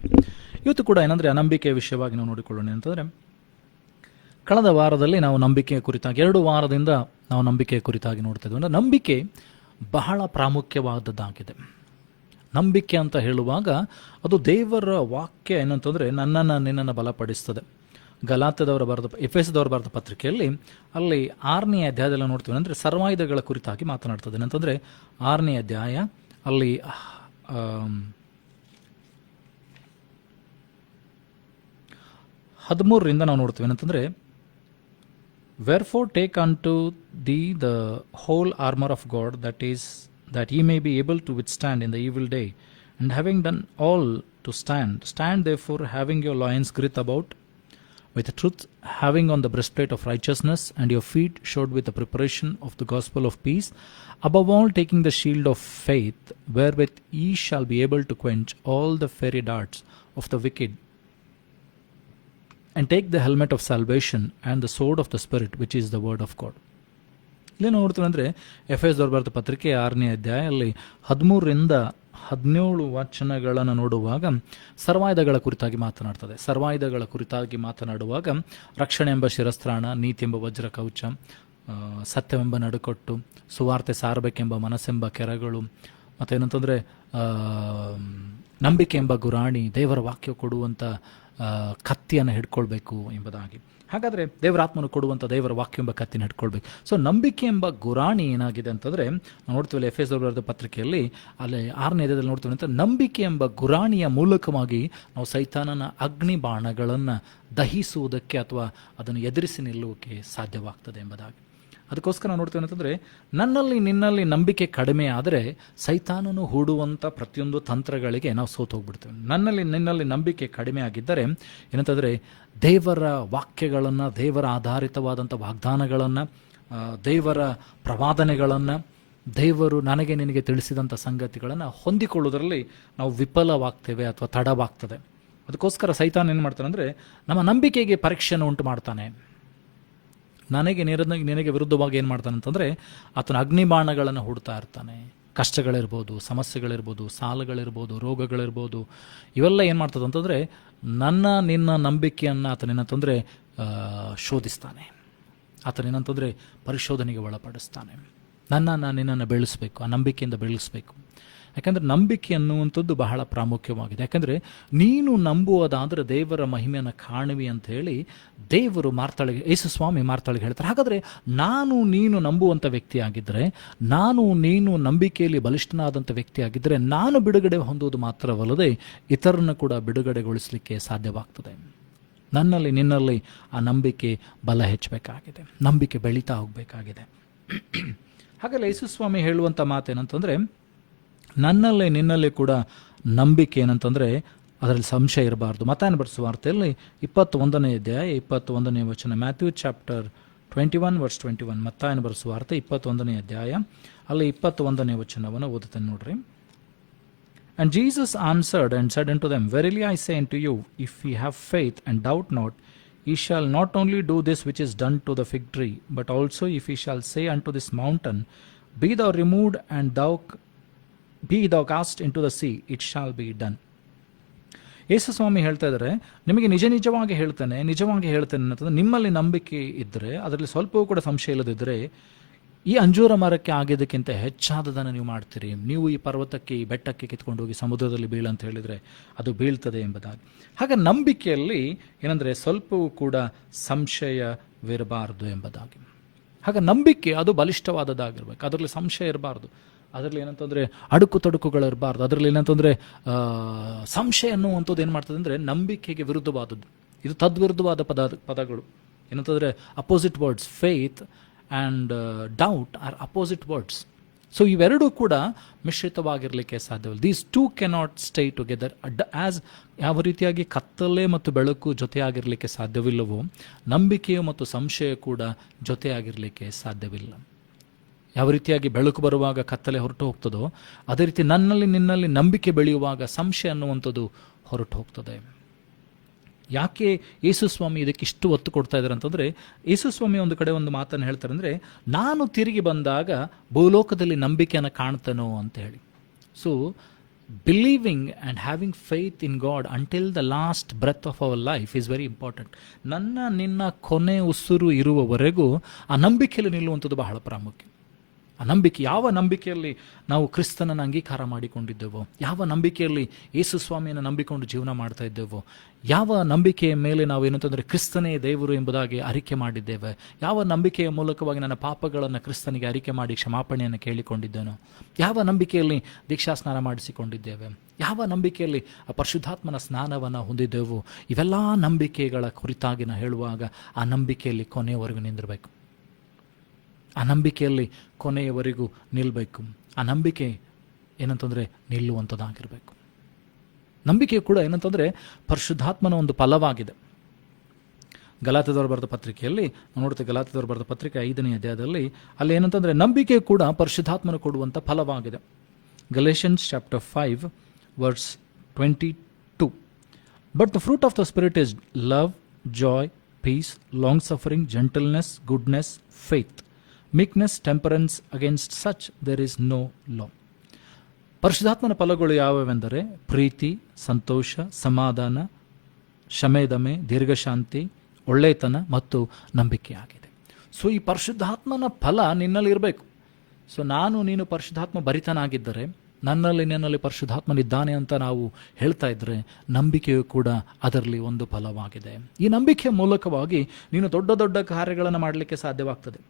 ಇವತ್ತು ಕೂಡ ಏನಂದರೆ ನಂಬಿಕೆಯ ವಿಷಯವಾಗಿ ನಾವು ನೋಡಿಕೊಳ್ಳೋಣ ಅಂತಂದರೆ, ಕಳೆದ ವಾರದಲ್ಲಿ ನಾವು ನಂಬಿಕೆಯ ಕುರಿತಾಗಿ 2 ವಾರದಿಂದ ನಾವು ನಂಬಿಕೆಯ ಕುರಿತಾಗಿ ನೋಡ್ತಾ ಇದ್ದೀವಿ. ಅಂದರೆ ನಂಬಿಕೆ ಬಹಳ ಪ್ರಾಮುಖ್ಯವಾದದ್ದಾಗಿದೆ. ನಂಬಿಕೆ ಅಂತ ಹೇಳುವಾಗ ಅದು ದೇವರ ವಾಕ್ಯ ಏನಂತಂದರೆ ನಿನ್ನನ್ನು ಬಲಪಡಿಸ್ತದೆ. ಎಫೆಸದವರು ಬರೆದ ಪತ್ರಿಕೆಯಲ್ಲಿ ಅಲ್ಲಿ 6ನೇ ಅಧ್ಯಾಯದಲ್ಲಿ ನೋಡ್ತೀವಿ ಅಂದರೆ ಸರ್ವಾಯುಧಗಳ ಕುರಿತಾಗಿ ಮಾತನಾಡ್ತದೆ. ಏನಂತಂದರೆ 6ನೇ ಅಧ್ಯಾಯ ಅಲ್ಲಿ 13ರಿಂದ ನಾವು ನೋಡ್ತೀವಿ. ಏನಂತಂದರೆ, Wherefore take unto thee the whole armor of God, that ye may be able to withstand in the evil day, and having done all to stand therefore, having your loins girt about with truth, having on the breastplate of righteousness, and your feet shod with the preparation of the gospel of peace, above all taking the shield of faith, wherewith ye shall be able to quench all the fiery darts of the wicked, and take the helmet of salvation and the sword of the Spirit, which is the word of God. ಇಲ್ಲಿ ನೋಡ್ತೀವಿ ಅಂದರೆ ಎಫೆಸದವರು ಬರೆದ ಪತ್ರಿಕೆ 6ನೇ ಅಧ್ಯಾಯ ಅಲ್ಲಿ 13ರಿಂದ 17 ವಚನಗಳನ್ನು ನೋಡುವಾಗ ಸರ್ವಾಯುಧಗಳ ಕುರಿತಾಗಿ ಮಾತನಾಡ್ತದೆ. ಸರ್ವಾಯುಧಗಳ ಕುರಿತಾಗಿ ಮಾತನಾಡುವಾಗ ರಕ್ಷಣೆ ಎಂಬ ಶಿರಸ್ತ್ರಾಣ, ನೀತಿ ಎಂಬ ವಜ್ರ ಕವಚ, ಸತ್ಯವೆಂಬ ನಡುಕಟ್ಟು, ಸುವಾರ್ತೆ ಸಾರಬೇಕೆಂಬ ಮನಸ್ಸೆಂಬ ಕೆರಗಳು, ಮತ್ತೇನಂತಂದರೆ ನಂಬಿಕೆ ಎಂಬ ಗುರಾಣಿ, ದೇವರ ವಾಕ್ಯ ಕೊಡುವಂಥ ಕತ್ತಿಯನ್ನು ಹಿಡ್ಕೊಳ್ಬೇಕು ಎಂಬುದಾಗಿ. ಹಾಗಾದರೆ ದೇವರಾತ್ಮನು ಕೊಡುವಂಥ ದೇವರ ವಾಕ್ಯ ಎಂಬ ಕತ್ತಿನ ಹಿಡ್ಕೊಳ್ಬೇಕು. ಸೊ ನಂಬಿಕೆ ಎಂಬ ಗುರಾಣಿ ಏನಾಗಿದೆ ಅಂತಂದರೆ, ನಾವು ನೋಡ್ತೀವಿ ಎಫೆಸದವರು ಬರೆದ ಪತ್ರಿಕೆಯಲ್ಲಿ ಅಲ್ಲಿ 6ನೇ ಅಧ್ಯಾಯದಲ್ಲಿ ನೋಡ್ತೀವಿ ಅಂತ, ನಂಬಿಕೆ ಎಂಬ ಗುರಾಣಿಯ ಮೂಲಕವಾಗಿ ನಾವು ಸೈತಾನನ ಅಗ್ನಿ ಬಾಣಗಳನ್ನು ದಹಿಸುವುದಕ್ಕೆ ಅಥವಾ ಅದನ್ನು ಎದುರಿಸಿ ನಿಲ್ಲುವುದಕ್ಕೆ ಸಾಧ್ಯವಾಗ್ತದೆ ಎಂಬುದಾಗಿ. ಅದಕ್ಕೋಸ್ಕರ ನಾವು ನೋಡ್ತೀವಿ ಅಂತಂದರೆ, ನಿನ್ನಲ್ಲಿ ನಂಬಿಕೆ ಕಡಿಮೆ ಆದರೆ ಸೈತಾನನು ಹೂಡುವಂಥ ಪ್ರತಿಯೊಂದು ತಂತ್ರಗಳಿಗೆ ನಾವು ಸೋತು ಹೋಗ್ಬಿಡ್ತೇವೆ. ನಿನ್ನಲ್ಲಿ ನಂಬಿಕೆ ಕಡಿಮೆ ಆಗಿದ್ದರೆ ಏನಂತಂದರೆ, ದೇವರ ವಾಕ್ಯಗಳನ್ನು, ದೇವರ ಆಧಾರಿತವಾದಂಥ ವಾಗ್ದಾನಗಳನ್ನು, ದೇವರ ಪ್ರವಾದನೆಗಳನ್ನು, ದೇವರು ನಿನಗೆ ತಿಳಿಸಿದಂಥ ಸಂಗತಿಗಳನ್ನು ಹೊಂದಿಕೊಳ್ಳೋದ್ರಲ್ಲಿ ನಾವು ವಿಫಲವಾಗ್ತೇವೆ ಅಥವಾ ತಡವಾಗ್ತದೆ. ಅದಕ್ಕೋಸ್ಕರ ಸೈತಾನ ಏನು ಮಾಡ್ತಾನೆ ಅಂದರೆ, ನಮ್ಮ ನಂಬಿಕೆಗೆ ಪರೀಕ್ಷೆಯನ್ನು ಉಂಟು ಮಾಡ್ತಾನೆ. ನಿನಗೆ ವಿರುದ್ಧವಾಗಿ ಏನು ಮಾಡ್ತಾನೆ ಅಂತಂದರೆ, ಆತನ ಅಗ್ನಿಬಾಣಗಳನ್ನು ಹೂಡ್ತಾ ಇರ್ತಾನೆ. ಕಷ್ಟಗಳಿರ್ಬೋದು, ಸಮಸ್ಯೆಗಳಿರ್ಬೋದು, ಸಾಲಗಳಿರ್ಬೋದು, ರೋಗಗಳಿರ್ಬೋದು, ಇವೆಲ್ಲ ಏನು ಮಾಡ್ತದೆ ಅಂತಂದರೆ ನಿನ್ನ ನಂಬಿಕೆಯನ್ನು ಆತನೇನಂತಂದರೆ ಶೋಧಿಸ್ತಾನೆ. ಆತನೇನಂತಂದರೆ ಪರಿಶೋಧನೆಗೆ ಒಳಪಡಿಸ್ತಾನೆ. ನಿನ್ನನ್ನು ಬೆಳೆಸಬೇಕು, ಆ ನಂಬಿಕೆಯಿಂದ ಬೆಳೆಸಬೇಕು. ಯಾಕಂದರೆ ನಂಬಿಕೆ ಅನ್ನುವಂಥದ್ದು ಬಹಳ ಪ್ರಾಮುಖ್ಯವಾಗಿದೆ. ಯಾಕಂದರೆ ನೀನು ನಂಬುವುದಾದರೆ ದೇವರ ಮಹಿಮೆಯನ್ನು ಕಾಣುವಿ ಅಂತ ಹೇಳಿ ದೇವರು ಯೇಸು ಸ್ವಾಮಿ ಮಾರ್ತಾಳಿಗೆ ಹೇಳ್ತಾರೆ. ಹಾಗಾದರೆ ನೀನು ನಂಬುವಂಥ ವ್ಯಕ್ತಿಯಾಗಿದ್ದರೆ, ನೀನು ನಂಬಿಕೆಯಲ್ಲಿ ಬಲಿಷ್ಠನಾದಂಥ ವ್ಯಕ್ತಿಯಾಗಿದ್ದರೆ, ನಾನು ಬಿಡುಗಡೆ ಹೊಂದುವುದು ಮಾತ್ರವಲ್ಲದೆ ಇತರನ್ನು ಕೂಡ ಬಿಡುಗಡೆಗೊಳಿಸಲಿಕ್ಕೆ ಸಾಧ್ಯವಾಗ್ತದೆ. ನಿನ್ನಲ್ಲಿ ಆ ನಂಬಿಕೆ ಬಲ ಹೆಚ್ಚಬೇಕಾಗಿದೆ, ನಂಬಿಕೆ ಬೆಳೀತಾ ಹೋಗಬೇಕಾಗಿದೆ. ಹಾಗಲ್ಲ ಯೇಸು ಸ್ವಾಮಿ ಹೇಳುವಂಥ ಮಾತೇನಂತಂದರೆ, ನಿನ್ನಲ್ಲಿ ಕೂಡ ನಂಬಿಕೆ ಏನಂತಂದರೆ ಅದರಲ್ಲಿ ಸಂಶಯ ಇರಬಾರ್ದು. ಮತ್ತಾಯನ ಬರೆದ ಸುವಾರ್ತೆಯಲ್ಲಿ 21ನೇ ಅಧ್ಯಾಯ 21ನೇ ವಚನ, ಮ್ಯಾಥ್ಯೂ ಚಾಪ್ಟರ್ 21 ವರ್ಸ್ 21, ಮತ್ತಾಯನ ಬರೆದ ಸುವಾರ್ತೆ 21ನೇ ಅಧ್ಯಾಯ ಅಲ್ಲಿ 21ನೇ ವಚನವನ್ನು ಓದುತ್ತೇನೆ ನೋಡ್ರಿ. And Jesus answered and said unto them, Verily I say unto you, if ye have faith and doubt not, ye shall not only do this which is done to the fig tree, but also if ye shall say unto this mountain, Be thou removed, and be thou cast into the sea, it shall be done. ಯೇಸು ಸ್ವಾಮಿ ಹೇಳ್ತಾ ಇದ್ದಾರೆ, ನಿಮಗೆ ನಿಜವಾಗಿ ಹೇಳ್ತೇನೆ ಅಂತಂದರೆ, ನಿಮ್ಮಲ್ಲಿ ನಂಬಿಕೆ ಇದ್ದರೆ, ಅದರಲ್ಲಿ ಸ್ವಲ್ಪವೂ ಕೂಡ ಸಂಶಯ ಇಲ್ಲದಿದ್ದರೆ, ಈ ಅಂಜೂರ ಮರಕ್ಕೆ ಆಗಿದ್ದಕ್ಕಿಂತ ಹೆಚ್ಚಾದದನ್ನು ನೀವು ಮಾಡ್ತೀರಿ, ನೀವು ಈ ಪರ್ವತಕ್ಕೆ, ಈ ಬೆಟ್ಟಕ್ಕೆ ಕಿತ್ಕೊಂಡು ಹೋಗಿ ಸಮುದ್ರದಲ್ಲಿ ಬೀಳಂತ ಹೇಳಿದರೆ ಅದು ಬೀಳ್ತದೆ ಎಂಬುದಾಗಿ. ಹಾಗೆ ನಂಬಿಕೆಯಲ್ಲಿ ಏನಂದರೆ ಸ್ವಲ್ಪವೂ ಕೂಡ ಸಂಶಯವಿರಬಾರದು ಎಂಬುದಾಗಿ. ಹಾಗೆ ನಂಬಿಕೆ ಅದು ಬಲಿಷ್ಠವಾದದ್ದಾಗಿರ್ಬೇಕು, ಅದರಲ್ಲಿ ಸಂಶಯ ಇರಬಾರ್ದು, ಅದರಲ್ಲಿ ಏನಂತಂದರೆ ಅಡುಕು ತಡುಕುಗಳಿರಬಾರ್ದು, ಅದರಲ್ಲಿ ಏನಂತಂದರೆ ಸಂಶಯ ಅನ್ನುವಂಥದ್ದು ಏನು ಮಾಡ್ತದೆ ಅಂದರೆ ನಂಬಿಕೆಗೆ ವಿರುದ್ಧವಾದದ್ದು. ಇದು ತದ್ವಿರುದ್ಧವಾದ ಪದಗಳು ಏನಂತಂದರೆ opposite words. Faith and doubt are opposite words. So ಇವೆರಡೂ ಕೂಡ ಮಿಶ್ರಿತವಾಗಿರಲಿಕ್ಕೆ ಸಾಧ್ಯವಿಲ್ಲ. These two cannot stay together. As ಯಾವ ರೀತಿಯಾಗಿ ಕತ್ತಲೆ ಮತ್ತು ಬೆಳಕು ಜೊತೆಯಾಗಿರಲಿಕ್ಕೆ ಸಾಧ್ಯವಿಲ್ಲವೋ, ನಂಬಿಕೆಯು ಮತ್ತು ಸಂಶಯ ಕೂಡ ಜೊತೆಯಾಗಿರಲಿಕ್ಕೆ ಸಾಧ್ಯವಿಲ್ಲ. ಯಾವ ರೀತಿಯಾಗಿ ಬೆಳಕು ಬರುವಾಗ ಕತ್ತಲೆ ಹೊರಟು ಹೋಗ್ತದೋ, ಅದೇ ರೀತಿ ನನ್ನಲ್ಲಿ ನಿನ್ನಲ್ಲಿ ನಂಬಿಕೆ ಬೆಳೆಯುವಾಗ ಸಂಶಯ ಅನ್ನುವಂಥದ್ದು ಹೊರಟು ಹೋಗ್ತದೆ. ಯಾಕೆ ಯೇಸುಸ್ವಾಮಿ ಇದಕ್ಕಿಷ್ಟು ಒತ್ತು ಕೊಡ್ತಾ ಇದ್ದಾರೆ ಅಂತಂದರೆ, ಯೇಸುಸ್ವಾಮಿ ಒಂದು ಕಡೆ ಒಂದು ಮಾತನ್ನು ಹೇಳ್ತಾರೆ ಅಂದರೆ, ನಾನು ತಿರುಗಿ ಬಂದಾಗ ಭೂಲೋಕದಲ್ಲಿ ನಂಬಿಕೆಯನ್ನು ಕಾಣ್ತೇನೋ ಅಂತ ಹೇಳಿ. So believing and having faith in God until the last breath of our life is very important. ನಿನ್ನ ಕೊನೆ ಉಸಿರು ಇರುವವರೆಗೂ ಆ ನಂಬಿಕೆಯಲ್ಲಿ ನಿಲ್ಲುವಂಥದ್ದು ಬಹಳ ಪ್ರಾಮುಖ್ಯ. ಆ ನಂಬಿಕೆ, ಯಾವ ನಂಬಿಕೆಯಲ್ಲಿ ನಾವು ಕ್ರಿಸ್ತನನ್ನು ಅಂಗೀಕಾರ ಮಾಡಿಕೊಂಡಿದ್ದೆವೋ, ಯಾವ ನಂಬಿಕೆಯಲ್ಲಿ ಯೇಸು ಸ್ವಾಮಿಯನ್ನು ನಂಬಿಕೊಂಡು ಜೀವನ ಮಾಡ್ತಾ ಇದ್ದೇವೋ, ಯಾವ ನಂಬಿಕೆಯ ಮೇಲೆ ನಾವು ಏನಂತಂದರೆ ಕ್ರಿಸ್ತನೇ ದೇವರು ಎಂಬುದಾಗಿ ಅರಿಕೆ ಮಾಡಿದ್ದೇವೆ, ಯಾವ ನಂಬಿಕೆಯ ಮೂಲಕವಾಗಿ ನನ್ನ ಪಾಪಗಳನ್ನು ಕ್ರಿಸ್ತನಿಗೆ ಅರಿಕೆ ಮಾಡಿ ಕ್ಷಮಾಪಣೆಯನ್ನು ಕೇಳಿಕೊಂಡಿದ್ದೇನೋ, ಯಾವ ನಂಬಿಕೆಯಲ್ಲಿ ದೀಕ್ಷಾಸ್ನಾನ ಮಾಡಿಸಿಕೊಂಡಿದ್ದೇವೆ, ಯಾವ ನಂಬಿಕೆಯಲ್ಲಿ ಪರಿಶುದ್ಧಾತ್ಮನ ಸ್ನಾನವನ್ನು ಹೊಂದಿದ್ದೆವು, ಇವೆಲ್ಲ ನಂಬಿಕೆಗಳ ಕುರಿತಾಗಿ ನಾವು ಹೇಳುವಾಗ ಆ ನಂಬಿಕೆಯಲ್ಲಿ ಕೊನೆಯವರೆಗೂ ನಿಂದಿರಬೇಕು. ಆ ನಂಬಿಕೆಯಲ್ಲಿ ಕೊನೆಯವರೆಗೂ ನಿಲ್ಲಬೇಕು. ಆ ನಂಬಿಕೆ ಏನಂತಂದರೆ ನಿಲ್ಲುವಂಥದ್ದಾಗಿರಬೇಕು. ನಂಬಿಕೆ ಕೂಡ ಏನಂತಂದರೆ ಪರಿಶುದ್ಧಾತ್ಮನ ಒಂದು ಫಲವಾಗಿದೆ. ಗಲಾತ್ಯದವರು ಬರೆದ ಪತ್ರಿಕೆಯಲ್ಲಿ ನೋಡುತ್ತೆ, ಗಲಾತ್ಯದವರು ಬರೆದ ಪತ್ರಿಕೆ 5ನೇ ಅಧ್ಯಾಯದಲ್ಲಿ ಅಲ್ಲಿ ಏನಂತಂದರೆ ನಂಬಿಕೆ ಕೂಡ ಪರಿಶುದ್ಧಾತ್ಮನ ಕೊಡುವಂಥ ಫಲವಾಗಿದೆ. Galatians chapter 5 verse 22. But the fruit of the spirit is love, joy, peace, long suffering, gentleness, goodness, faith, meekness, temperance, against such there is no law. ಪರಿಶುದ್ಧಾತ್ಮನ ಫಲಗಳು ಯಾವುವೆಂದರೆ ಪ್ರೀತಿ, ಸಂತೋಷ, ಸಮಾಧಾನ, ಶಮೆದಮೆ, ದೀರ್ಘಶಾಂತಿ, ಒಳ್ಳೆಯತನ ಮತ್ತು ನಂಬಿಕೆಯಾಗಿದೆ. ಸೊ ಈ ಪರಿಶುದ್ಧಾತ್ಮನ ಫಲ ನಿನ್ನಲ್ಲಿ ಇರಬೇಕು. ಸೊ ನೀನು ಪರಿಶುದ್ಧಾತ್ಮ ಭರಿತನಾಗಿದ್ದರೆ, ನನ್ನಲ್ಲಿ ಪರಿಶುದ್ಧಾತ್ಮನಿದ್ದಾನೆ ಅಂತ ನಾವು ಹೇಳ್ತಾ ಇದ್ದರೆ, ನಂಬಿಕೆಯು ಕೂಡ ಅದರಲ್ಲಿ ಒಂದು ಫಲವಾಗಿದೆ. ಈ ನಂಬಿಕೆಯ ಮೂಲಕವಾಗಿ ನೀನು ದೊಡ್ಡ ದೊಡ್ಡ ಕಾರ್ಯಗಳನ್ನು ಮಾಡಲಿಕ್ಕೆ ಸಾಧ್ಯವಾಗ್ತದೆ.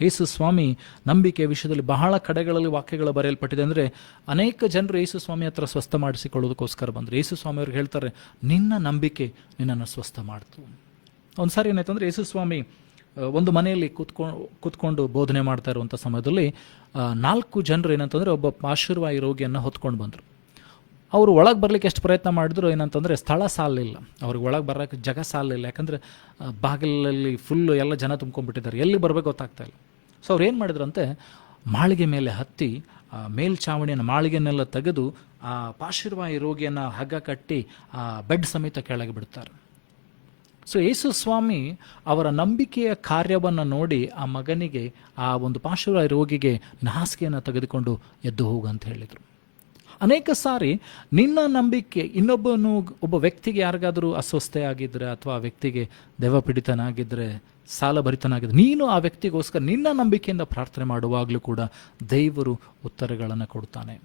ಯೇಸು ಸ್ವಾಮಿ ನಂಬಿಕೆಯ ವಿಷಯದಲ್ಲಿ ಬಹಳ ಕಡೆಗಳಲ್ಲಿ ವಾಕ್ಯಗಳು ಬರೆಯಲ್ಪಟ್ಟಿದೆ. ಅಂದರೆ ಅನೇಕ ಜನರು ಯೇಸು ಸ್ವಾಮಿ ಹತ್ರ ಸ್ವಸ್ಥ ಮಾಡಿಸಿಕೊಳ್ಳೋದಕ್ಕೋಸ್ಕರ ಬಂದರು. ಯೇಸು ಸ್ವಾಮಿ ಅವ್ರಿಗೆ ಹೇಳ್ತಾರೆ, ನಿನ್ನ ನಂಬಿಕೆ ನಿನ್ನನ್ನು ಸ್ವಸ್ಥ ಮಾಡ್ತು. ಒಂದು ಸಾರಿ ಏನಾಯ್ತು ಅಂದರೆ, ಯೇಸು ಸ್ವಾಮಿ ಒಂದು ಮನೆಯಲ್ಲಿ ಕೂತ್ಕೊಂಡು ಬೋಧನೆ ಮಾಡ್ತಾ ಇರುವಂಥ ಸಮಯದಲ್ಲಿ 4 ಜನರು ಏನಂತಂದರೆ ಒಬ್ಬ ಪಾರ್ಶ್ವವಾಯು ರೋಗಿಯನ್ನು ಹೊತ್ಕೊಂಡು ಬಂದರು. ಅವರು ಒಳಗೆ ಬರಲಿಕ್ಕೆ ಎಷ್ಟು ಪ್ರಯತ್ನ ಮಾಡಿದ್ರು ಏನಂತಂದರೆ ಸ್ಥಳ ಸಾಲಿಲ್ಲ, ಅವ್ರಿಗೆ ಒಳಗೆ ಬರೋಕ್ಕೆ ಜಾಗ ಸಾಲಿಲ್ಲ. ಯಾಕಂದರೆ ಬಾಗಿಲಲ್ಲಿ ಫುಲ್ಲು ಎಲ್ಲ ಜನ ತುಂಬ್ಕೊಂಡ್ಬಿಟ್ಟಿದ್ದಾರೆ, ಎಲ್ಲಿ ಬರಬೇಕು ಗೊತ್ತಾಗ್ತಾ ಇಲ್ಲ. ಸೊ ಅವ್ರು ಏನು ಮಾಡಿದ್ರಂತೆ, ಮಾಳಿಗೆ ಮೇಲೆ ಹತ್ತಿ ಮೇಲ್ಛಾವಣಿಯನ್ನು ಮಾಳಿಗೆನೆಲ್ಲ ತೆಗೆದು ಆ ಪಾರ್ಶ್ವವಾಯು ರೋಗಿಯನ್ನು ಹಗ್ಗ ಕಟ್ಟಿ ಆ ಬೆಡ್ ಸಮೇತ ಕೆಳಗೆ ಬಿಡ್ತಾರೆ. ಸೊ ಯೇಸು ಸ್ವಾಮಿ ಅವರ ನಂಬಿಕೆಯ ಕಾರ್ಯವನ್ನು ನೋಡಿ ಆ ಮಗನಿಗೆ, ಆ ಒಂದು ಪಾರ್ಶ್ವವಾಯು ರೋಗಿಗೆ ಹಾಸಿಗೆಯನ್ನು ತೆಗೆದುಕೊಂಡು ಎದ್ದು ಹೋಗು ಅಂತ ಹೇಳಿದರು. ಅನೇಕ ಸಾರಿ ನಿನ್ನ ನಂಬಿಕೆ ಒಬ್ಬ ವ್ಯಕ್ತಿಗೆ ಯಾರಿಗಾದರೂ ಅಸ್ವಸ್ಥೆಯಾಗಿದ್ದರೆ ಅಥವಾ ಆ ವ್ಯಕ್ತಿಗೆ ದೆವ್ವಪೀಡಿತನಾಗಿದ್ದರೆ, ಸಾಲಭರಿತನಾಗಿದ್ದರೆ, ನೀನು ಆ ವ್ಯಕ್ತಿಗೋಸ್ಕರ ನಿನ್ನ ನಂಬಿಕೆಯಿಂದ ಪ್ರಾರ್ಥನೆ ಮಾಡುವಾಗಲೂ ಕೂಡ ದೇವರು ಉತ್ತರಗಳನ್ನು ಕೊಡ್ತಾನೆ.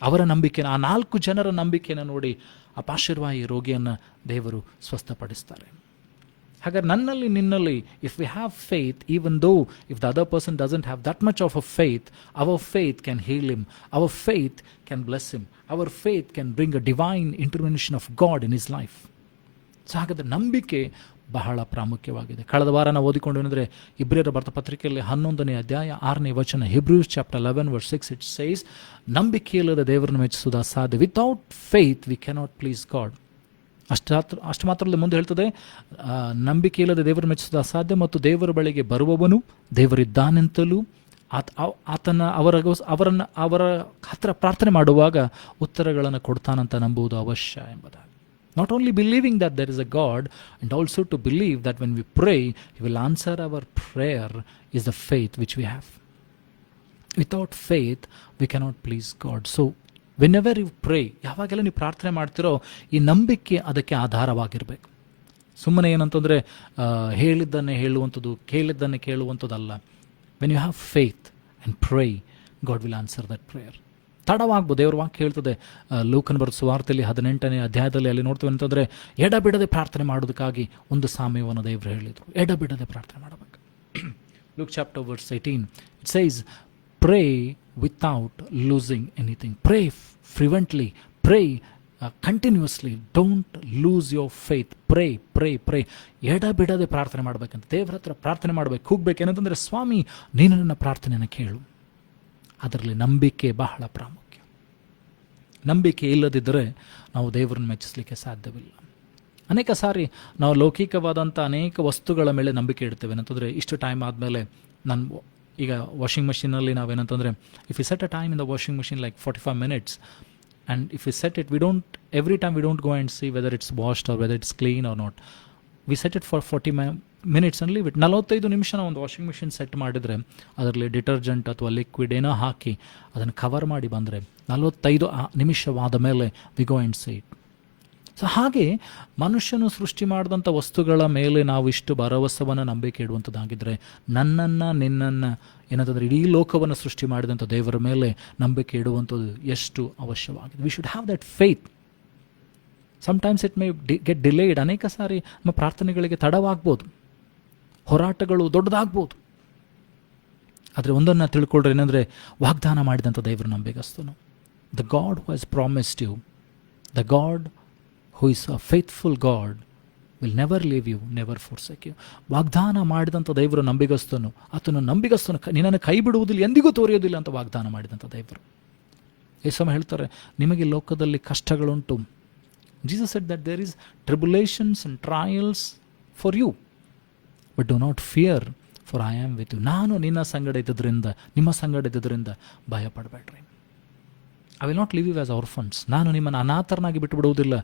ಅವರ ನಂಬಿಕೆನ, ಆ 4 ಜನರ ನಂಬಿಕೆಯನ್ನು ನೋಡಿ ಆ ಪಾರ್ಶ್ವವಾಯು ರೋಗಿಯನ್ನು ದೇವರು ಸ್ವಸ್ಥಪಡಿಸ್ತಾರೆ. ಹಾಗಾದ್ರೆ ನನ್ನಲ್ಲಿ ನಿನ್ನಲ್ಲಿ, if we have faith, even though if the other person doesn't have that much of a faith, our faith can heal him, our faith can bless him, our faith can bring a divine intervention of God in his life. So ಹಾಗಾದರೆ ನಂಬಿಕೆ ಬಹಳ ಪ್ರಾಮುಖ್ಯವಾಗಿದೆ. ಕಳೆದ ವಾರ ನಾವು ಓದಿಕೊಂಡು ಏನಂದರೆ, ಇಬ್ರಿಯರ ಬರೆದ ಪತ್ರಿಕೆಯಲ್ಲಿ 11ನೇ ಅಧ್ಯಾಯ 6ನೇ ವಚನ, Hebrews chapter 11 verse 6, it says, ನಂಬಿಕೆಯಿಲ್ಲದ ದೇವರನ್ನು ಮೆಚ್ಚಿಸುವುದು ಅಸಾಧ್ಯ. Without faith we cannot please god. ಅಷ್ಟು ಮಾತ್ರದಲ್ಲಿ ಮುಂದೆ ಹೇಳ್ತದೆ, ನಂಬಿಕೆಯಿಲ್ಲದೆ ದೇವರನ್ನು ಮೆಚ್ಚಿಸುವುದು ಅಸಾಧ್ಯ ಮತ್ತು ದೇವರ ಬಳಿಗೆ ಬರುವವನು ದೇವರಿದ್ದಾನೆಂತಲೂ ಅವರ ಹತ್ರ ಪ್ರಾರ್ಥನೆ ಮಾಡುವಾಗ ಉತ್ತರಗಳನ್ನು ಕೊಡ್ತಾನಂತ ನಂಬುವುದು ಅವಶ್ಯ ಎಂಬುದಾಗಿ. Not only believing that there is a God, and also to believe that when we pray, He will answer our prayer is the faith which we have. Without faith, we cannot please God. So, whenever you pray, ಯಾವಾಗೆಲ್ಲ ನೀವು ಪ್ರಾರ್ಥನೆ ಮಾಡ್ತಿರೋ, ಈ ನಂಬಿಕೆ ಅದಕ್ಕೆ ಆಧಾರವಾಗಿರಬೇಕು. ಸುಮ್ಮನೆ ಏನಂತಂದರೆ ಹೇಳಿದ್ದನ್ನೇ ಹೇಳುವಂಥದ್ದು, ಕೇಳಿದ್ದನ್ನೇ ಕೇಳುವಂಥದ್ದಲ್ಲ. When you have faith and pray, God will answer that prayer. ತಡವಾಗ್ಬೋದು. ದೇವ್ರ ವಾಕ್ಯ ಹೇಳ್ತದೆ, ಲೂಕನ ಬರೆದ ಸುವಾರ್ತೆಯಲ್ಲಿ 18ನೇ ಅಧ್ಯಾಯದಲ್ಲಿ ಅಲ್ಲಿ ನೋಡ್ತೀವಿ ಅಂತಂದರೆ, ಎಡಬಿಡದೆ ಪ್ರಾರ್ಥನೆ ಮಾಡೋದಕ್ಕಾಗಿ ಒಂದು ಸಾಮ್ಯವನ್ನು ದೇವರು ಹೇಳಿದರು. ಎಡಬಿಡದೆ ಪ್ರಾರ್ಥನೆ ಮಾಡಬೇಕು. Luke chapter verse 18, it says, pray without losing anything. Pray fervently. Pray continuously. Don't lose your faith. Pray. ಎಡಬಿಡದೆ ಪ್ರಾರ್ಥನೆ ಮಾಡಬೇಕಂತ ದೇವರ ಹತ್ರ ಪ್ರಾರ್ಥನೆ ಮಾಡಬೇಕು, ಹೋಗ್ಬೇಕು. ಏನಂತಂದರೆ, ಸ್ವಾಮಿ ನೀನು ನನ್ನ ಪ್ರಾರ್ಥನೆಯನ್ನು ಕೇಳು. ಅದರಲ್ಲಿ ನಂಬಿಕೆ ಬಹಳ ಪ್ರಾಮುಖ್ಯ. ನಂಬಿಕೆ ಇಲ್ಲದಿದ್ದರೆ ನಾವು ದೇವರನ್ನು ಮೆಚ್ಚಿಸಲಿಕ್ಕೆ ಸಾಧ್ಯವಿಲ್ಲ. ಅನೇಕ ಸಾರಿ ನಾವು ಲೌಕಿಕವಾದಂಥ ಅನೇಕ ವಸ್ತುಗಳ ಮೇಲೆ ನಂಬಿಕೆ ಇಡ್ತೇವೆ. ಏನಂತಂದರೆ, ಇಷ್ಟು ಟೈಮ್ ಆದಮೇಲೆ ನಾನು ಈಗ ವಾಷಿಂಗ್ ಮಿಷಿನಲ್ಲಿ ನಾವೇನಂತಂದರೆ, if you set a time in the washing machine like 45 minutes, and if we set it, every time we don't go and see whether it's washed or whether it's clean or not. We set it for 40 minutes and leave it. 45 ನಿಮಿಷ ನಾವು ಒಂದು washing machine set ಮಾಡಿದರೆ, ಅದರಲ್ಲಿ detergent ಅಥವಾ liquid ಏನೋ ಹಾಕಿ ಅದನ್ನು cover ಮಾಡಿ ಬಂದರೆ 45 ನಿಮಿಷವಾದ ಮೇಲೆ we go and see it. So ಹಾಗೆ ಮನುಷ್ಯನು ಸೃಷ್ಟಿ ಮಾಡಿದಂಥ ವಸ್ತುಗಳ ಮೇಲೆ ನಾವು ಇಷ್ಟು ಭರವಸೆಯನ್ನು ನಂಬಿಕೆ ಇಡುವಂಥದ್ದಾಗಿದ್ದರೆ, ನನ್ನನ್ನು ನಿನ್ನನ್ನು ಏನಂತಂದರೆ ಇಡೀ ಲೋಕವನ್ನು ಸೃಷ್ಟಿ ಮಾಡಿದಂಥ ದೇವರ ಮೇಲೆ ನಂಬಿಕೆ ಇಡುವಂಥದ್ದು ಎಷ್ಟು ಅವಶ್ಯವಾಗಿದೆ. We should have that faith. Sometimes it may get delayed. ಅನೇಕ ಸಾರಿ ನಮ್ಮ ಪ್ರಾರ್ಥನೆಗಳಿಗೆ ತಡವಾಗ್ಬೋದು, ಹೋರಾಟಗಳು ದೊಡ್ಡದಾಗ್ಬೋದು. ಆದರೆ ಒಂದನ್ನು ತಿಳ್ಕೊಳ್ರಿ, ಏನಂದರೆ ವಾಗ್ದಾನ ಮಾಡಿದಂಥ ದೇವರು ನಂಬಿಗಸ್ತನು. The God who has promised you, the God who is a faithful God will never leave you, never forsake you. ವಾಗ್ದಾನ ಮಾಡಿದಂಥ ದೇವರು ನಂಬಿಗಸ್ತನು. ಆತನು ನಂಬಿಗಸ್ತನು, ನಿನ್ನನ್ನು ಕೈ ಬಿಡುವುದಿಲ್ಲ, ಎಂದಿಗೂ ತೋರಿಯೋದಿಲ್ಲ ಅಂತ ವಾಗ್ದಾನ ಮಾಡಿದಂಥ ದೇವರು. ಯೇಸು ಹೇಳ್ತಾರೆ, ನಿಮಗೆ ಲೋಕದಲ್ಲಿ ಕಷ್ಟಗಳುಂಟು. Jesus said that there is tribulations and trials for you, but do not fear, for I am with you. ನಾನು ನಿನ್ನ ಸಂಗಡ ಇದ್ದುದರಿಂದ, ನಿಮ್ಮ ಸಂಗಡ ಇದ್ದುದರಿಂದ ಭಯ ಪಡಬೇಡ್ರಿ. I will not leave you as orphans. ನಾನು ನಿಮ್ಮನ್ನು ಅನಾಥರನಾಗಿ ಬಿಟ್ಟು ಬಿಡುವುದಿಲ್ಲ.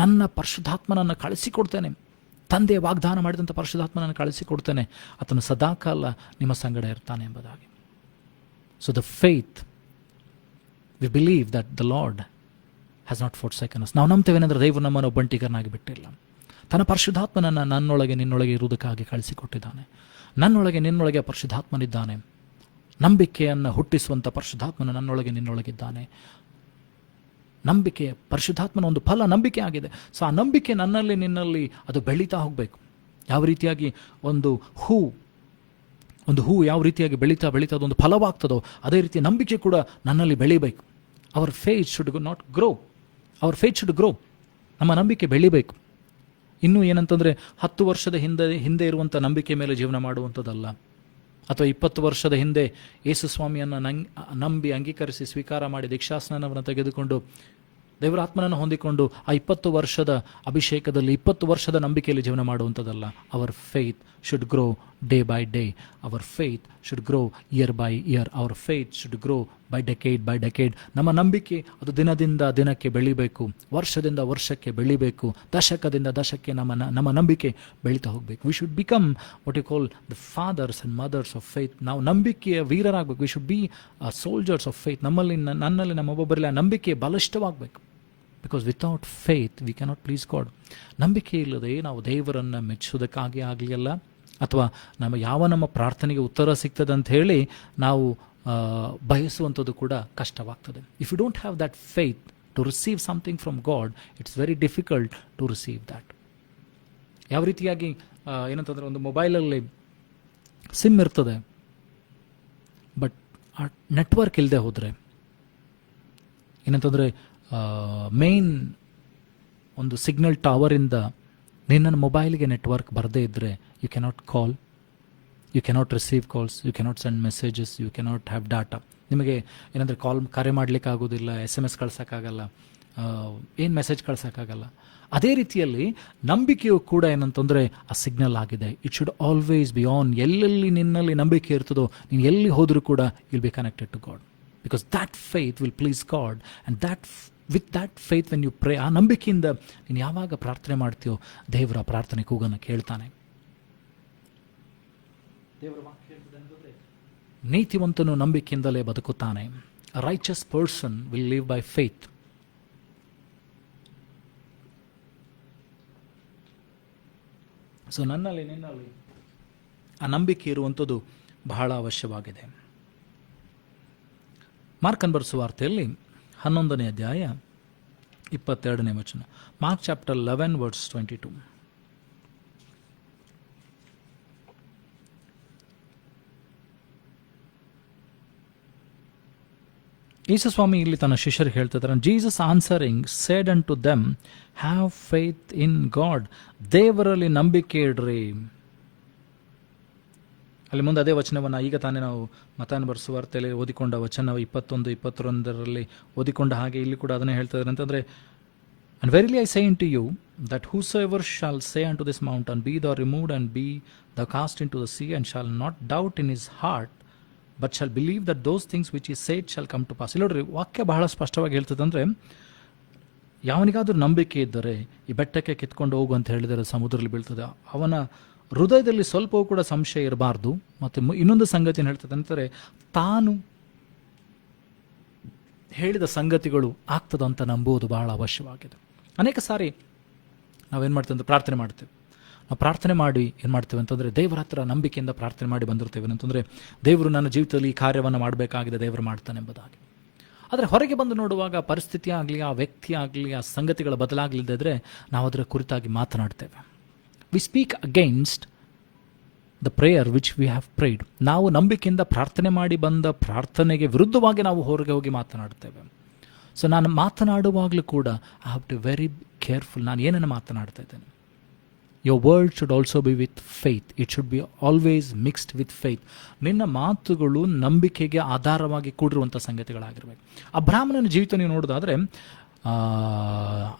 ನನ್ನ ಪರಿಶುದ್ಧಾತ್ಮನನ್ನು ಕಳಿಸಿಕೊಡ್ತೇನೆ. ತಂದೆ ವಾಗ್ದಾನ ಮಾಡಿದಂಥ ಪರಿಶುದ್ಧಾತ್ಮನನ್ನು ಕಳಿಸಿಕೊಡ್ತೇನೆ. ಆತನು ಸದಾಕಾಲ ನಿಮ್ಮ ಸಂಗಡ ಇರ್ತಾನೆ ಎಂಬುದಾಗಿ. So the faith, we believe that the Lord has not forsaken us. ನಾವು ನಂಬ್ತೇವೇನೆಂದರೆ ದೇವರು ನಮ್ಮನ್ನು ಒಬ್ಬಂಟಿಗರನಾಗಿ ಬಿಟ್ಟಿಲ್ಲ. ತನ್ನ ಪರಿಶುದ್ಧಾತ್ಮನನ್ನು ನನ್ನೊಳಗೆ ನಿನ್ನೊಳಗೆ ಇರುವುದಕ್ಕಾಗಿ ಕಳಿಸಿಕೊಟ್ಟಿದ್ದಾನೆ. ನನ್ನೊಳಗೆ ನಿನ್ನೊಳಗೆ ಪರಿಶುದ್ಧಾತ್ಮನಿದ್ದಾನೆ. ನಂಬಿಕೆಯನ್ನು ಹುಟ್ಟಿಸುವಂಥ ಪರಿಶುದ್ಧಾತ್ಮನ ನನ್ನೊಳಗೆ ನಿನ್ನೊಳಗಿದ್ದಾನೆ. ನಂಬಿಕೆ, ಪರಿಶುದ್ಧಾತ್ಮನ ಒಂದು ಫಲ ನಂಬಿಕೆ ಆಗಿದೆ. ಸೊ ಆ ನಂಬಿಕೆ ನನ್ನಲ್ಲಿ ನಿನ್ನಲ್ಲಿ ಅದು ಬೆಳೀತಾ ಹೋಗಬೇಕು. ಯಾವ ರೀತಿಯಾಗಿ ಒಂದು ಹೂ ಯಾವ ರೀತಿಯಾಗಿ ಬೆಳೀತಾ ಅದೊಂದು ಫಲವಾಗ್ತದೋ, ಅದೇ ರೀತಿ ನಂಬಿಕೆ ಕೂಡ ನನ್ನಲ್ಲಿ ಬೆಳಿಬೇಕು. Hour faith should not grow, hour faith should grow. ನಮ್ಮ ನಂಬಿಕೆ ಬೆಳಿಬೇಕು. ಇನ್ನೂ ಏನಂತಂದರೆ 10 ವರ್ಷದ ಹಿಂದೆ ಇರುವಂಥ ನಂಬಿಕೆ ಮೇಲೆ ಜೀವನ ಮಾಡುವಂಥದ್ದಲ್ಲ, ಅಥವಾ 20 ವರ್ಷದ ಹಿಂದೆ ಯೇಸು ಸ್ವಾಮಿಯನ್ನು ನಂಬಿ ಅಂಗೀಕರಿಸಿ ಸ್ವೀಕಾರ ಮಾಡಿ ದೀಕ್ಷಾಸ್ನಾನವನ್ನು ತೆಗೆದುಕೊಂಡು ದೇವರ ಆತ್ಮನನ್ನು ಹೊಂದಿಕೊಂಡು ಆ 20 ವರ್ಷದ ಅಭಿಷೇಕದಲ್ಲಿ 20 ವರ್ಷದ ನಂಬಿಕೆಯಲ್ಲಿ ಜೀವನ ಮಾಡುವಂಥದ್ದಲ್ಲ. Our faith should grow day by day. Our faith should grow year by year. Our faith should grow by decade. ನಮ್ಮ ನಂಬಿಕೆ ಅದು ದಿನದಿಂದ ದಿನಕ್ಕೆ ಬೆಳಿಬೇಕು, ವರ್ಷದಿಂದ ವರ್ಷಕ್ಕೆ ಬೆಳಿಬೇಕು, ದಶಕದಿಂದ ದಶಕ್ಕೆ ನಮ್ಮ ನಂಬಿಕೆ ಬೆಳೀತಾ ಹೋಗಬೇಕು. We should become what you call the fathers and mothers of faith. ನಾವು ನಂಬಿಕೆಯ ವೀರರಾಗಬೇಕು. We should be soldiers of faith. ನನ್ನಲ್ಲಿ ನಮ್ಮೊಬ್ಬೊಬ್ಬರಲ್ಲಿ ಆ ನಂಬಿಕೆ ಬಲಿಷ್ಠವಾಗಬೇಕು. Because without faith we cannot please God. ನಂಬಿಕೆ ಇಲ್ಲದೆ ನಾವು ದೇವರನ್ನು ಮೆಚ್ಚೋದಕ್ಕಾಗಿ ಆಗಲಿಯಲ್ಲ, ಅಥವಾ ನಮ್ಮ ಪ್ರಾರ್ಥನೆಗೆ ಉತ್ತರ ಸಿಗ್ತದೆ ಅಂತ ಹೇಳಿ ನಾವು ಬಯಸುವಂಥದ್ದು ಕೂಡ ಕಷ್ಟವಾಗ್ತದೆ. If you don't have that faith to receive something from God, it's very difficult to receive that. ಯಾವ ರೀತಿಯಾಗಿ ಏನಂತಂದರೆ, ಒಂದು ಮೊಬೈಲಲ್ಲಿ ಸಿಮ್ ಇರ್ತದೆ, ಬಟ್ ಆ ನೆಟ್ವರ್ಕ್ ಇಲ್ಲದೆ ಹೋದರೆ ಏನಂತಂದರೆ ಮೇನ್ ಒಂದು ಸಿಗ್ನಲ್ ಟವರಿಂದ ನಿನ್ನ ಮೊಬೈಲ್ಗೆ ನೆಟ್ವರ್ಕ್ ಬರದೇ ಇದ್ದರೆ you cannot call, you cannot receive calls, you cannot send messages, you cannot have data. ನಿಮಗೆ ಏನಂದರೆ ಕರೆ ಮಾಡಲಿಕ್ಕೆ ಆಗೋದಿಲ್ಲ, SMS ಕಳ್ಸೋಕ್ಕಾಗಲ್ಲ, ಏನು ಮೆಸೇಜ್ ಕಳ್ಸೋಕ್ಕಾಗಲ್ಲ. ಅದೇ ರೀತಿಯಲ್ಲಿ ನಂಬಿಕೆಯು ಕೂಡ ಏನಂತಂದರೆ ಆ ಸಿಗ್ನಲ್ ಆಗಿದೆ. It should always be on. ಎಲ್ಲೆಲ್ಲಿ ನಿನ್ನಲ್ಲಿ ನಂಬಿಕೆ ಇರ್ತದೋ, ನೀನು ಎಲ್ಲಿ ಹೋದರೂ ಕೂಡ will be connected to God, because that faith will please God. And with that faith when you pray, ಆ ನಂಬಿಕೆಯಿಂದ ನೀನು ಯಾವಾಗ ಪ್ರಾರ್ಥನೆ ಮಾಡ್ತೀಯೋ ದೇವರ ಪ್ರಾರ್ಥನೆ ಕೂಗನ್ನು ಕೇಳ್ತಾನೆ. ನೀತಿವಂತನು ನಂಬಿಕೆಯಿಂದಲೇ ಬದುಕುತ್ತಾನೆ. A righteous person will live by faith. So ನನ್ನಲ್ಲಿ ನಿನ್ನಲ್ಲಿ ಆ ನಂಬಿಕೆ ಇರುವಂಥದ್ದು ಬಹಳ ಅವಶ್ಯವಾಗಿದೆ. ಮಾರ್ಕನ್ ಬರೆಸುವ ವಾರ್ತೆಯಲ್ಲಿ 11ನೇ ಅಧ್ಯಾಯ 22ನೇ ವಚನ. Mark chapter 11 verse 22. ಯೇಸುಸ್ವಾಮಿ ಇಲ್ಲಿ ತನ್ನ ಶಿಷ್ಯರಿಗೆ ಹೇಳ್ತಿದ್ದಾರೆ, Jesus answering said unto them, have faith in God. ದೇವರಲ್ಲಿ ನಂಬಿಕೆ ಇಡ್ರಿ. ಅಲ್ಲಿ ಮುಂದೆ ಅದೇ ವಚನವನ್ನು ಈಗ ತಾನೇ ನಾವು ಮತಾನ ಬರೆಸುವ ವಾರ್ತೆಯಲ್ಲಿ ಓದಿಕೊಂಡ ವಚನ 21, 22ರಲ್ಲಿ ಓದಿಕೊಂಡ ಹಾಗೆ ಇಲ್ಲಿ ಕೂಡ ಅದನ್ನೇ ಹೇಳ್ತಿದ್ದಾರೆ. ಅಂತಂದರೆ, and verily I say into you that whosoever shall say unto this mountain be the removed and be the cast into the sea and shall not doubt in his heart but shall believe that those things which he said shall come to pass. ಇಲ್ಲಿ ನೋಡ್ರಿ, ವಾಕ್ಯ ಬಹಳ ಸ್ಪಷ್ಟವಾಗಿ ಹೇಳ್ತದೆ. ಅಂದರೆ ಯಾವನಿಗಾದ್ರೂ ನಂಬಿಕೆ ಇದ್ದರೆ ಈ ಬೆಟ್ಟಕ್ಕೆ ಕಿತ್ಕೊಂಡು ಹೋಗು ಅಂತ ಹೇಳಿದರೆ ಸಮುದ್ರದಲ್ಲಿ ಬೀಳ್ತದೆ. ಅವನ ಹೃದಯದಲ್ಲಿ ಸ್ವಲ್ಪವೂ ಕೂಡ ಸಂಶಯ ಇರಬಾರ್ದು. ಮತ್ತು ಇನ್ನೊಂದು ಸಂಗತಿಯನ್ನು ಹೇಳ್ತದೆ ಅಂತಾರೆ, ತಾನು ಹೇಳಿದ ಸಂಗತಿಗಳು ಆಗ್ತದಂತ ನಂಬುವುದು ಬಹಳ ಅವಶ್ಯವಾಗಿದೆ. ಅನೇಕ ಸಾರಿ ನಾವೇನು ಮಾಡ್ತೇವೆ ಅಂತ ಪ್ರಾರ್ಥನೆ ಮಾಡ್ತೇವೆ. ನಾವು ಪ್ರಾರ್ಥನೆ ಮಾಡಿ ಏನು ಮಾಡ್ತೇವೆ ಅಂತಂದರೆ, ದೇವರ ಹತ್ರ ನಂಬಿಕೆಯಿಂದ ಪ್ರಾರ್ಥನೆ ಮಾಡಿ ಬಂದಿರ್ತೇವೆ ಅಂತಂದರೆ, ದೇವರು ನನ್ನ ಜೀವಿತದಲ್ಲಿ ಈ ಕಾರ್ಯವನ್ನು ಮಾಡಬೇಕಾಗಿದೆ, ದೇವರು ಮಾಡ್ತಾನೆ ಎಂಬುದಾಗಿ. ಆದರೆ ಹೊರಗೆ ಬಂದು ನೋಡುವಾಗ ಪರಿಸ್ಥಿತಿ ಆಗಲಿ, ಆ ವ್ಯಕ್ತಿ ಆಗಲಿ, ಆ ಸಂಗತಿಗಳ ಬದಲಾಗಲಿದ್ದರೆ ನಾವು ಅದರ ಕುರಿತಾಗಿ ಮಾತನಾಡ್ತೇವೆ. We speak against the prayer which we have prayed. ನಾವು ನಂಬಿಕೆಯಿಂದ ಪ್ರಾರ್ಥನೆ ಮಾಡಿ ಬಂದ ಪ್ರಾರ್ಥನೆಗೆ ವಿರುದ್ಧವಾಗಿ ನಾವು ಹೊರಗೆ ಹೋಗಿ ಮಾತನಾಡ್ತೇವೆ. ಸೊ ನಾನು ಮಾತನಾಡುವಾಗಲೂ ಕೂಡ I have to very careful. ನಾನು ಏನನ್ನು ಮಾತನಾಡ್ತಾ ಇದ್ದೇನೆ. Your word should also be with faith. It should be always mixed with faith. ನಿನ್ನ ಮಾತುಗಳು ನಂಬಿಕೆಗೆ ಆಧಾರವಾಗಿ ಕೂಡಿರುವಂಥ ಸಂಗತಿಗಳಾಗಿರಬೇಕು. ಆ ಬ್ರಾಹ್ಮಣನ ಜೀವಿತ ನೀವು ನೋಡೋದಾದರೆ,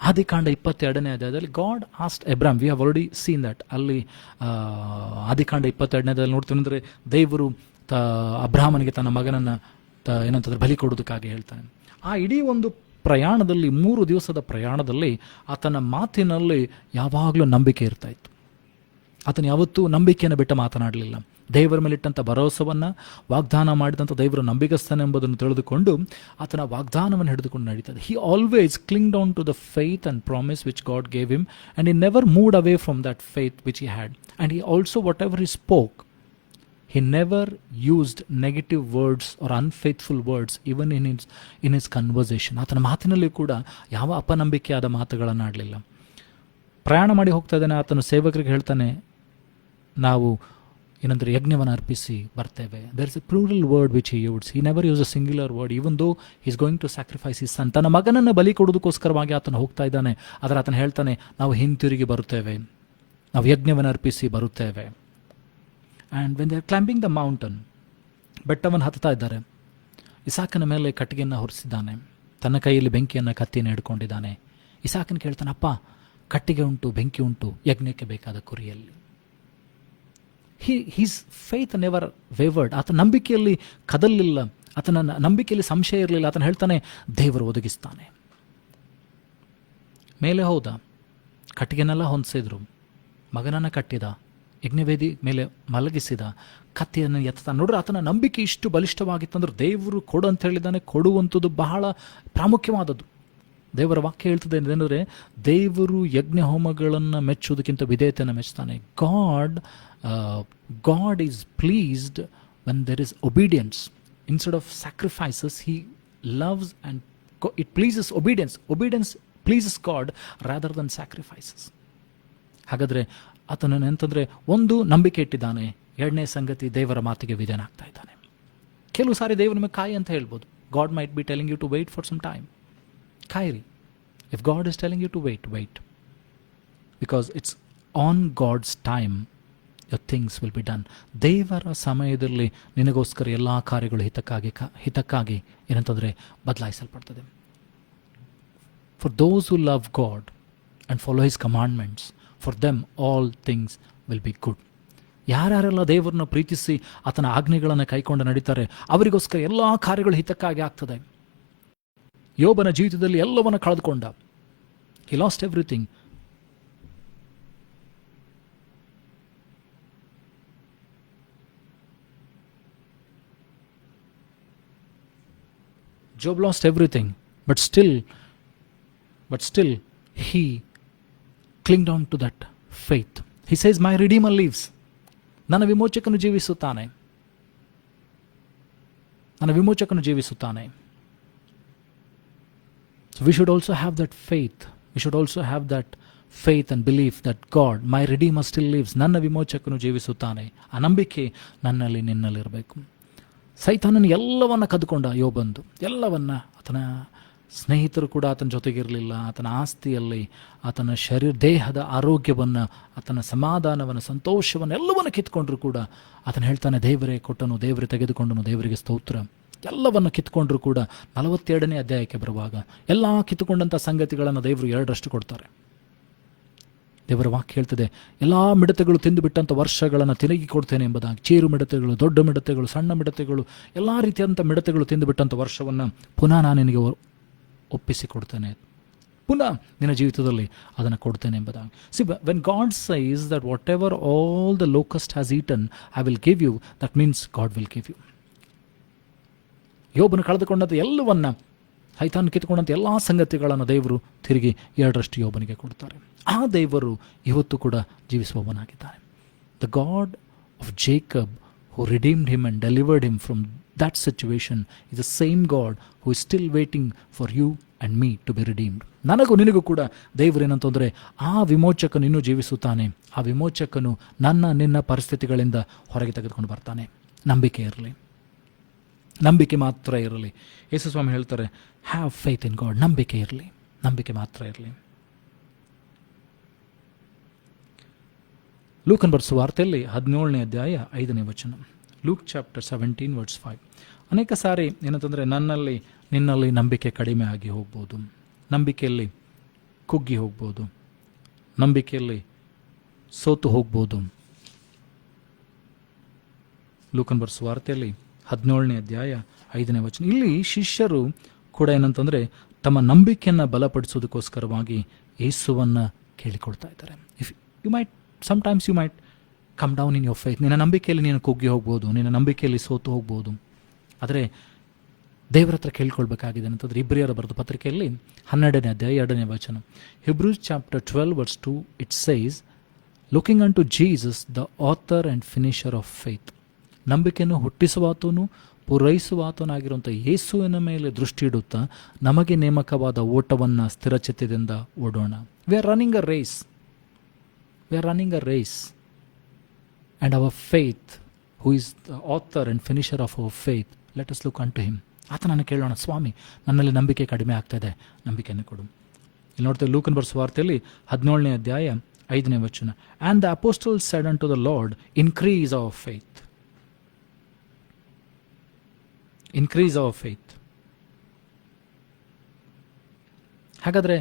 ಆದಿಕಾಂಡ 22ನೇ ಅಧ್ಯಾಯದಲ್ಲಿ God asked Abram, we have already seen that. ಅಲ್ಲಿ ಆದಿಕಾಂಡ 22ನೇ ಅಧ್ಯಾಯದಲ್ಲಿ ನೋಡ್ತೀವಿ ಅಂದರೆ, ದೇವರು ಅಬ್ರಾಹ್ಮನಿಗೆ ತನ್ನ ಮಗನನ್ನು ಏನಂತಂದ್ರೆ ಬಲಿ ಕೊಡೋದಕ್ಕಾಗಿ ಹೇಳ್ತಾನೆ. ಆ ಇಡೀ ಒಂದು ಪ್ರಯಾಣದಲ್ಲಿ, 3 ದಿವಸದ ಪ್ರಯಾಣದಲ್ಲಿ ಆತನ ಮಾತಿನಲ್ಲಿ ಯಾವಾಗಲೂ ನಂಬಿಕೆ ಇರ್ತಾ ಇತ್ತು. ಆತನು ಯಾವತ್ತೂ ನಂಬಿಕೆಯನ್ನು ಬಿಟ್ಟು ಮಾತನಾಡಲಿಲ್ಲ. ದೇವರ ಮೇಲಿಟ್ಟಂಥ ಭರವಸೆಯನ್ನು, ವಾಗ್ದಾನ ಮಾಡಿದಂಥ ದೇವರ ನಂಬಿಕಸ್ಥಾನ ಎಂಬುದನ್ನು ತಿಳಿದುಕೊಂಡು ಆತನ ವಾಗ್ದಾನವನ್ನು ಹಿಡಿದುಕೊಂಡು ನಡೀತದೆ. He always cling down to the faith and promise which God gave him and he never moved away from that faith which he had. And he also whatever he spoke, he never used negative words or unfaithful words even in his conversation. ಆತನ ಮಾತಿನಲ್ಲಿ ಕೂಡ ಯಾವ ಅಪನಂಬಿಕೆಯಾದ ಮಾತುಗಳನ್ನು ಆಡಲಿಲ್ಲ. ಪ್ರಯಾಣ ಮಾಡಿ ಹೋಗ್ತಾ ಇದ್ದಾನೆ, ಆತನು ಸೇವಕರಿಗೆ ಹೇಳ್ತಾನೆ, ನಾವು ಏನಂದರೆ ಯಜ್ಞವನ್ನು ಅರ್ಪಿಸಿ ಬರ್ತೇವೆ. There is a plural word which he used. He never use a singular word even though he is going to sacrifice his son. ತನ್ನ ಮಗನನ್ನು ಬಲಿ ಕೊಡೋದಕ್ಕೋಸ್ಕರವಾಗಿ ಆತನು ಹೋಗ್ತಾ ಇದ್ದಾನೆ. ಆದರೆ ಆತನು ಹೇಳ್ತಾನೆ, ನಾವು ಹಿಂತಿರುಗಿ ಬರುತ್ತೇವೆ, ನಾವು ಯಜ್ಞವನ್ನು ಅರ್ಪಿಸಿ ಬರುತ್ತೇವೆ. And when they are climbing the mountain, ಬೆಟ್ಟವನ್ನು ಹತ್ತಾ ಇದ್ದಾರೆ, ಇಸಾಕನ ಮೇಲೆ ಕಟ್ಟಿಗೆಯನ್ನು ಹೊರಿಸಿದ್ದಾನೆ, ತನ್ನ ಕೈಯಲ್ಲಿ ಬೆಂಕಿಯನ್ನು, ಕತ್ತಿಯನ್ನು ಹಿಡ್ಕೊಂಡಿದ್ದಾನೆ. ಇಸಾಕನ ಕೇಳ್ತಾನೆ, ಅಪ್ಪ ಕಟ್ಟಿಗೆ ಉಂಟು, ಬೆಂಕಿ ಉಂಟು, ಯಜ್ಞಕ್ಕೆ ಬೇಕಾದ ಕುರಿಯಲ್ಲಿ. His faith never wavered. ಆತನ ನಂಬಿಕೆಯಲ್ಲಿ ಕದಲಿಲ್ಲ, ಆತನ ನಂಬಿಕೆಯಲ್ಲಿ ಸಂಶಯ ಇರಲಿಲ್ಲ. ಆತನ ಹೇಳ್ತಾನೆ, ದೇವರು ಒದಗಿಸ್ತಾನೆ. ಮೇಲೆ ಹೋದ, ಕಟ್ಟಿಗೆನೆಲ್ಲ ಹೊಂದಿಸಿದ್ರು, ಮಗನನ್ನು ಕಟ್ಟಿದ, ಯಜ್ಞವೇದಿ ಮೇಲೆ ಮಲಗಿಸಿದ, ಕತ್ತಿಯನ್ನು ಎತ್ತಾನೆ. ನೋಡ್ರಿ, ಆತನ ನಂಬಿಕೆ ಇಷ್ಟು ಬಲಿಷ್ಠವಾಗಿತ್ತಂದ್ರೆ ದೇವರು ಕೊಡು ಅಂತ ಹೇಳಿದ್ದಾನೆ. ಕೊಡುವಂಥದ್ದು ಬಹಳ ಪ್ರಾಮುಖ್ಯವಾದದ್ದು. ದೇವರ ವಾಕ್ಯ ಹೇಳ್ತದೆ ಏನಂದರೆ, ದೇವರು ಯಜ್ಞ ಹೋಮಗಳನ್ನು ಮೆಚ್ಚುವುದಕ್ಕಿಂತ ವಿಧೇಯತೆಯನ್ನು ಮೆಚ್ಚುತ್ತಾನೆ. God is pleased when there is obedience. Instead of sacrifices, he loves and it pleases obedience. Obedience pleases God rather than sacrifices. ಹಾಗಾದರೆ ಆತನು ಎಂತಂದರೆ, ಒಂದು ನಂಬಿಕೆ ಇಟ್ಟಿದ್ದಾನೆ, ಎರಡನೇ ಸಂಗತಿ ದೇವರ ಮಾತಿಗೆ ವಿಧೇಯನಾಗ್ತಾ ಇದ್ದಾನೆ. ಕೆಲವು ಸಾರಿ ದೇವರು ನಿಮಗೆ ಕಾಯಿ ಅಂತ ಹೇಳ್ಬೋದು. God might be telling you to wait for some time. ಕಾಯಿರಿ. If God is telling you to wait because it's on God's time your things will be done. ದೇವರ ಸಮಯದಲ್ಲಿ ನಿನಗೋಸ್ಕರ ಎಲ್ಲ ಕಾರ್ಯಗಳು ಹಿತಕ್ಕಾಗಿ ಏನಂತಂದರೆ ಬದಲಾಯಿಸಲ್ಪಡ್ತದೆ. For those who love God and follow his commandments, for them all things will be good. ಯಾರ್ಯಾರೆಲ್ಲ ದೇವರನ್ನು ಪ್ರೀತಿಸಿ ಆತನ ಆಜ್ಞೆಗಳನ್ನು ಕೈಕೊಂಡು ನಡೀತಾರೆ, ಅವರಿಗೋಸ್ಕರ ಎಲ್ಲ ಕಾರ್ಯಗಳು ಹಿತಕ್ಕಾಗಿ ಆಗ್ತದೆ. ಯೋಬನ ಜೀವಿತದಲ್ಲಿ ಎಲ್ಲವನ್ನು ಕಳೆದುಕೊಂಡ. He lost everything. Job lost everything, but still he clung on to that faith. He says, my Redeemer lives. ನನ್ನ ವಿಮೋಚಕನು ಜೀವಿಸುತ್ತಾನೆ. ನನ್ನ ವಿಮೋಚಕನು ಜೀವಿಸುತ್ತಾನೆ. So we should also have that faith. We should also have that faith and belief that God, my Redeemer still lives. ನನ್ನ ವಿಮೋಚಕನು ಜೀವಿಸುತ್ತಾನೆ. ಆ ನಂಬಿಕೆ ನನ್ನಲ್ಲಿ ನಿನ್ನಲ್ಲಿರಬೇಕು. ಸೈತಾನನು ಎಲ್ಲವನ್ನ ಕದ್ದುಕೊಂಡ ಯೋಬಂದು. ಎಲ್ಲವನ್ನ, ಆತನ ಸ್ನೇಹಿತರು ಕೂಡ ಆತನ ಜೊತೆಗಿರಲಿಲ್ಲ. ಆತನ ಆಸ್ತಿಯಲ್ಲಿ, ಆತನ ದೇಹದ ಆರೋಗ್ಯವನ್ನು, ಆತನ ಸಮಾಧಾನವನ್ನು, ಸಂತೋಷವನ್ನು ಎಲ್ಲವನ್ನು ಕಿತ್ಕೊಂಡ್ರು ಕೂಡ ಆತನ ಹೇಳ್ತಾನೆ, ದೇವರೇ ಕೊಟ್ಟನು, ದೇವರೇ ತೆಗೆದುಕೊಂಡನು, ದೇವರಿಗೆ ಸ್ತೋತ್ರ. ಎಲ್ಲವನ್ನು ಕಿತ್ಕೊಂಡ್ರು ಕೂಡ 42ನೇ ಅಧ್ಯಾಯಕ್ಕೆ ಬರುವಾಗ ಎಲ್ಲ ಕಿತ್ತುಕೊಂಡಂಥ ಸಂಗತಿಗಳನ್ನು ದೇವರು 2ರಷ್ಟು ಕೊಡ್ತಾರೆ. ದೇವರ ವಾಕ್ಯ ಹೇಳ್ತದೆ, ಎಲ್ಲ ಮಿಡತೆಗಳು ತಿಂದು ಬಿಟ್ಟಂಥ ವರ್ಷಗಳನ್ನು ತಿರುಗಿ ಕೊಡ್ತೇನೆ ಎಂಬುದಾಗಿ. ಚೀರು ಮಿಡತೆಗಳು, ದೊಡ್ಡ ಮಿಡತೆಗಳು, ಸಣ್ಣ ಮಿಡತೆಗಳು, ಎಲ್ಲ ರೀತಿಯಂಥ ಮಿಡತೆಗಳು ತಿಂದು ಬಿಟ್ಟಂಥ ವರ್ಷವನ್ನು ಪುನಃ ನಾನು ನಿನಗೆ ಒಪ್ಪಿಸಿಕೊಡ್ತೇನೆ, ಪುನಃ ನಿನ್ನ ಜೀವಿತದಲ್ಲಿ ಅದನ್ನು ಕೊಡ್ತೇನೆ ಎಂಬುದಾಗಿ. See, when God says that whatever all the locust has eaten I will give you, that means God will give you. ಯೋಬನು ಕಳೆದುಕೊಂಡಂಥ ಎಲ್ಲವನ್ನ, ಸೈತಾನ್ ಕಿತ್ತುಕೊಂಡಂಥ ಎಲ್ಲ ಸಂಗತಿಗಳನ್ನು ದೇವರು ತಿರುಗಿ 2ರಷ್ಟು ಯೋಬನಿಗೆ ಕೊಡ್ತಾರೆ. ಆ ದೇವರು ಇವತ್ತು ಕೂಡ ಜೀವಿಸುವವನಾಗಿದ್ದಾನೆ. The God of Jacob who redeemed him and delivered him from that situation is the same God who is still waiting for you and me to be redeemed. ನನಗೂ ನಿನಗೂ ಕೂಡ ದೇವರೇನಂತಂದರೆ, ಆ ವಿಮೋಚಕನು ಇನ್ನೂ ಜೀವಿಸುತ್ತಾನೆ. ಆ ವಿಮೋಚಕನು ನಿನ್ನ ಪರಿಸ್ಥಿತಿಗಳಿಂದ ಹೊರಗೆ ತೆಗೆದುಕೊಂಡು ಬರ್ತಾನೆ. ನಂಬಿಕೆ ಇರಲಿ, ನಂಬಿಕೆ ಮಾತ್ರ ಇರಲಿ. ಯೇಸು ಸ್ವಾಮಿ ಹೇಳ್ತಾರೆ, ಹ್ಯಾವ್ ಫೇತ್ ಇನ್ ಗಾಡ್. ನಂಬಿಕೆ ಇರಲಿ, ನಂಬಿಕೆ ಮಾತ್ರ ಇರಲಿ. ಲೂಕನ ಬರೆಸುವ ವಾರ್ತೆಯಲ್ಲಿ 17ನೇ ಅಧ್ಯಾಯ 5ನೇ ವಚನ. Luke chapter 17 verse 5. ಅನೇಕ ಸಾರಿ ಏನಂತಂದರೆ, ನಿನ್ನಲ್ಲಿ ನಂಬಿಕೆ ಕಡಿಮೆ ಆಗಿ ಹೋಗ್ಬೋದು, ನಂಬಿಕೆಯಲ್ಲಿ ಕುಗ್ಗಿ ಹೋಗ್ಬೋದು, ನಂಬಿಕೆಯಲ್ಲಿ ಸೋತು ಹೋಗ್ಬೋದು. ಲೂಕನ ಬರೆಸುವ ವಾರ್ತೆಯಲ್ಲಿ 17ನೇ ಅಧ್ಯಾಯ 5ನೇ ವಚನ. ಇಲ್ಲಿ ಶಿಷ್ಯರು ಕೂಡ ಏನಂತಂದರೆ, ತಮ್ಮ ನಂಬಿಕೆಯನ್ನು ಬಲಪಡಿಸೋದಕ್ಕೋಸ್ಕರವಾಗಿ ಯೇಸುವನ್ನು ಕೇಳಿಕೊಳ್ತಾ ಇದ್ದಾರೆ. If you might sometimes you might come down in your faith. ನಿನ್ನ ನಂಬಿಕೆಯಲ್ಲಿ ನೀನು ಕುಗ್ಗಿ ಹೋಗ್ಬೋದು, ನಿನ್ನ ನಂಬಿಕೆಯಲ್ಲಿ ಸೋತು ಹೋಗ್ಬೋದು. ಆದರೆ ದೇವರ ಹತ್ರ ಕೇಳ್ಕೊಳ್ಬೇಕಾಗಿದೆ ಅಂತಂದರೆ, ಇಬ್ರಿಯರ ಬರೆದ ಪತ್ರಿಕೆಯಲ್ಲಿ 12ನೇ ಅಧ್ಯಾಯ 2ನೇ ವಚನ. Hebrews chapter 12 verse 2 it says, looking unto Jesus the author and finisher of faith. ನಂಬಿಕೆಯನ್ನು ಹುಟ್ಟಿಸುವಾತನು ಪೂರೈಸುವಾತನಾಗಿರುವಂಥ ಯೇಸುವಿನ ಮೇಲೆ ದೃಷ್ಟಿ ಇಡುತ್ತಾ ನಮಗೆ ನೇಮಕವಾದ ಓಟವನ್ನು ಸ್ಥಿರಚಿತ್ತದಿಂದ ಓಡೋಣ. We are running a race, we are running a race. And our faith, who is the author and finisher of our faith, let us look unto him. ಆತನನ್ನು ಕೇಳೋಣ, ಸ್ವಾಮಿ ನನ್ನಲ್ಲಿ ನಂಬಿಕೆ ಕಡಿಮೆ ಆಗ್ತಾ ಇದೆ, ನಂಬಿಕೆಯನ್ನು ಕೊಡು. ಇಲ್ಲಿ ನೋಡ್ತೇವೆ ಲೂಕನ ಬರೆಸುವ ವಾರ್ತೆಯಲ್ಲಿ 17ನೇ ಅಧ್ಯಾಯ 5ನೇ ವಚನ. And the apostles said unto the Lord, increase our faith. Increase our faith. ಹಾಗಾದರೆ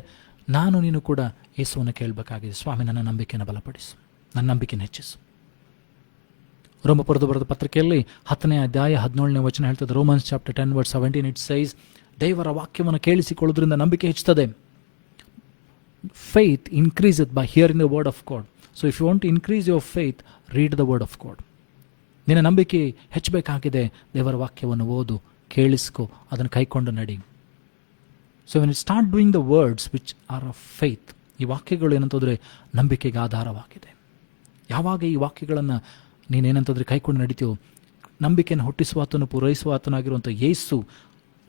ನಾನು ನೀನು ಕೂಡ ಯೇಸುವನ್ನು ಕೇಳಬೇಕಾಗಿದೆ, ಸ್ವಾಮಿ ನನ್ನ ನಂಬಿಕೆಯನ್ನು ಬಲಪಡಿಸು, ನನ್ನ ನಂಬಿಕೆಯನ್ನು ಹೆಚ್ಚಿಸು. ರೋಮಪುರದ ಬರೆದ ಪತ್ರಿಕೆಯಲ್ಲಿ 10ನೇ ಅಧ್ಯಾಯ 17ನೇ ವಚನ ಹೇಳ್ತದೆ. Romans chapter 10 verse 17 it says, ದೇವರ ವಾಕ್ಯವನ್ನು ಕೇಳಿಸಿಕೊಳ್ಳೋದ್ರಿಂದ ನಂಬಿಕೆ ಹೆಚ್ಚುತ್ತದೆ. Faith increases by hearing the word of God. So if you want to increase your faith, read the word of God. ನಿನ್ನ ನಂಬಿಕೆ ಹೆಚ್ಚಬೇಕಾಗಿದೆ, ದೇವರ ವಾಕ್ಯವನ್ನು ಓದು, ಕೇಳಿಸ್ಕೊ, ಅದನ್ನು ಕೈಕೊಂಡು ನಡಿ. So when you start doing the words which are of faith, ಈ ವಾಕ್ಯಗಳು ಏನಂತಂದರೆ ನಂಬಿಕೆಗೆ ಆಧಾರವಾಗಿದೆ. ಯಾವಾಗ ಈ ವಾಕ್ಯಗಳನ್ನು ನೀನೇನಂತಂದರೆ ಕೈಕೊಂಡು ನಡೀತೀವೋ, ನಂಬಿಕೆಯನ್ನು ಹುಟ್ಟಿಸುವಾತನು ಪೂರೈಸುವಾತನಾಗಿರುವಂಥ ಯೇಸು,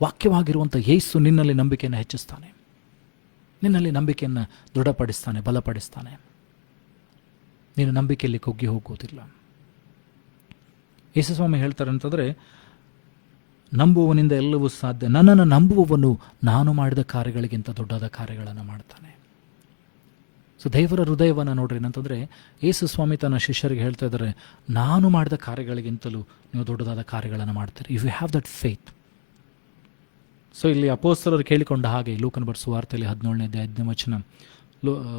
ವಾಕ್ಯವಾಗಿರುವಂಥ ಯೇಸು ನಿನ್ನಲ್ಲಿ ನಂಬಿಕೆಯನ್ನು ಹೆಚ್ಚಿಸ್ತಾನೆ, ನಿನ್ನಲ್ಲಿ ನಂಬಿಕೆಯನ್ನು ದೃಢಪಡಿಸ್ತಾನೆ, ಬಲಪಡಿಸ್ತಾನೆ. ನೀನು ನಂಬಿಕೆಯಲ್ಲಿ ಕುಗ್ಗಿ ಹೋಗುವುದಿಲ್ಲ. ಯೇಸುಸ್ವಾಮಿ ಹೇಳ್ತಾರೆ ಅಂತಂದರೆ, ನಂಬುವವನಿಂದ ಎಲ್ಲವೂ ಸಾಧ್ಯ. ನನ್ನನ್ನು ನಂಬುವವನು ನಾನು ಮಾಡಿದ ಕಾರ್ಯಗಳಿಗಿಂತ ದೊಡ್ಡದಾದ ಕಾರ್ಯಗಳನ್ನು ಮಾಡ್ತಾನೆ. ಸೊ ದೇವರ ಹೃದಯವನ್ನು ನೋಡ್ರಿ ಏನಂತಂದರೆ, ಯೇಸು ಸ್ವಾಮಿ ತನ್ನ ಶಿಷ್ಯರಿಗೆ ಹೇಳ್ತಾ ಇದ್ದಾರೆ, ನಾನು ಮಾಡಿದ ಕಾರ್ಯಗಳಿಗಿಂತಲೂ ನೀವು ದೊಡ್ಡದಾದ ಕಾರ್ಯಗಳನ್ನು ಮಾಡ್ತೀರಿ, if you have that faith. So ಇಲ್ಲಿ ಅಪೊಸ್ತಲರು ಕೇಳಿಕೊಂಡ ಹಾಗೆ ಲೂಕನ ಬರೆಸುವ ವಾರ್ತೆಯಲ್ಲಿ 17ನೇ ಅಧ್ಯಾಯ 5ನೇ ವಚನ,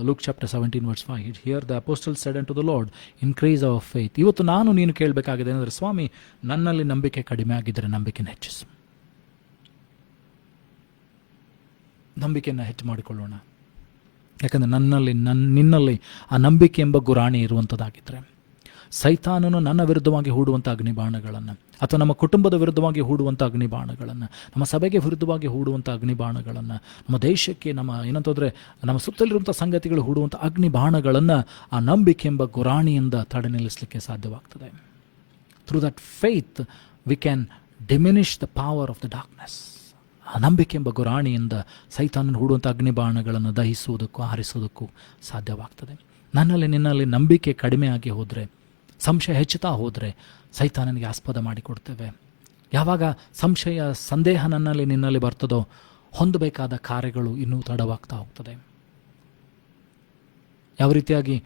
Luke chapter 17 verse 5, here the apostles said unto the Lord, increase our faith. ಇವತ್ತು ನಾನು ನೀನು ಕೇಳಬೇಕಾಗಿದೆ ಅಂದರೆ, ಸ್ವಾಮಿ ನನ್ನಲ್ಲಿ ನಂಬಿಕೆ ಕಡಿಮೆ ಆಗಿದ್ದರೆ ನಂಬಿಕೆಯನ್ನು ಹೆಚ್ಚಿಸು, ನಂಬಿಕೆಯನ್ನು ಹೆಚ್ಚು ಮಾಡಿಕೊಳ್ಳೋಣ. ಯಾಕಂದರೆ ನಿನ್ನಲ್ಲಿ ಆ ನಂಬಿಕೆ ಎಂಬ ಗುರಾಣಿ ಇರುವಂಥದ್ದಾಗಿದ್ದರೆ, ಸೈತಾನನು ನನ್ನ ವಿರುದ್ಧವಾಗಿ ಹೂಡುವಂಥ ಅಗ್ನಿಬಾಣಗಳನ್ನು, ಅಥವಾ ನಮ್ಮ ಕುಟುಂಬದ ವಿರುದ್ಧವಾಗಿ ಹೂಡುವಂಥ ಅಗ್ನಿಬಾಣಗಳನ್ನು, ನಮ್ಮ ಸಭೆಗೆ ವಿರುದ್ಧವಾಗಿ ಹೂಡುವಂಥ ಅಗ್ನಿಬಾಣಗಳನ್ನು, ನಮ್ಮ ದೇಶಕ್ಕೆ, ನಮ್ಮ ಸುತ್ತಲಿರುವಂಥ ಸಂಗತಿಗಳು ಹೂಡುವಂಥ ಅಗ್ನಿಬಾಣಗಳನ್ನು ಆ ನಂಬಿಕೆ ಎಂಬ ಗುರಾಣಿಯಿಂದ ತಡೆ ನಿಲ್ಲಿಸಲಿಕ್ಕೆ ಸಾಧ್ಯವಾಗ್ತದೆ. Through that faith we can diminish the power of the darkness. ಆ ನಂಬಿಕೆ ಎಂಬ ಗುರಾಣಿಯಿಂದ ಸೈತಾನನ ಹೂಡುವಂಥ ಅಗ್ನಿಬಾಣಗಳನ್ನು ದಹಿಸುವುದಕ್ಕೂ ಹಾರಿಸುವುದಕ್ಕೂ ಸಾಧ್ಯವಾಗ್ತದೆ. ನಿನ್ನಲ್ಲಿ ನಂಬಿಕೆ ಕಡಿಮೆಯಾಗಿ ಹೋದರೆ, ಸಂಶಯ ಹೆಚ್ಚುತ್ತಾ ಹೋದರೆ ಸೈತಾನನಿಗೆ ಆಸ್ಪದ ಮಾಡಿಕೊಡ್ತೇವೆ. ಯಾವಾಗ ಸಂದೇಹ ನಿನ್ನಲ್ಲಿ ಬರ್ತದೋ, ಹೊಂದಬೇಕಾದ ಕಾರ್ಯಗಳು ಇನ್ನೂ ತಡವಾಗ್ತಾ ಹೋಗ್ತದೆ. ಯಾವ ರೀತಿಯಾಗಿ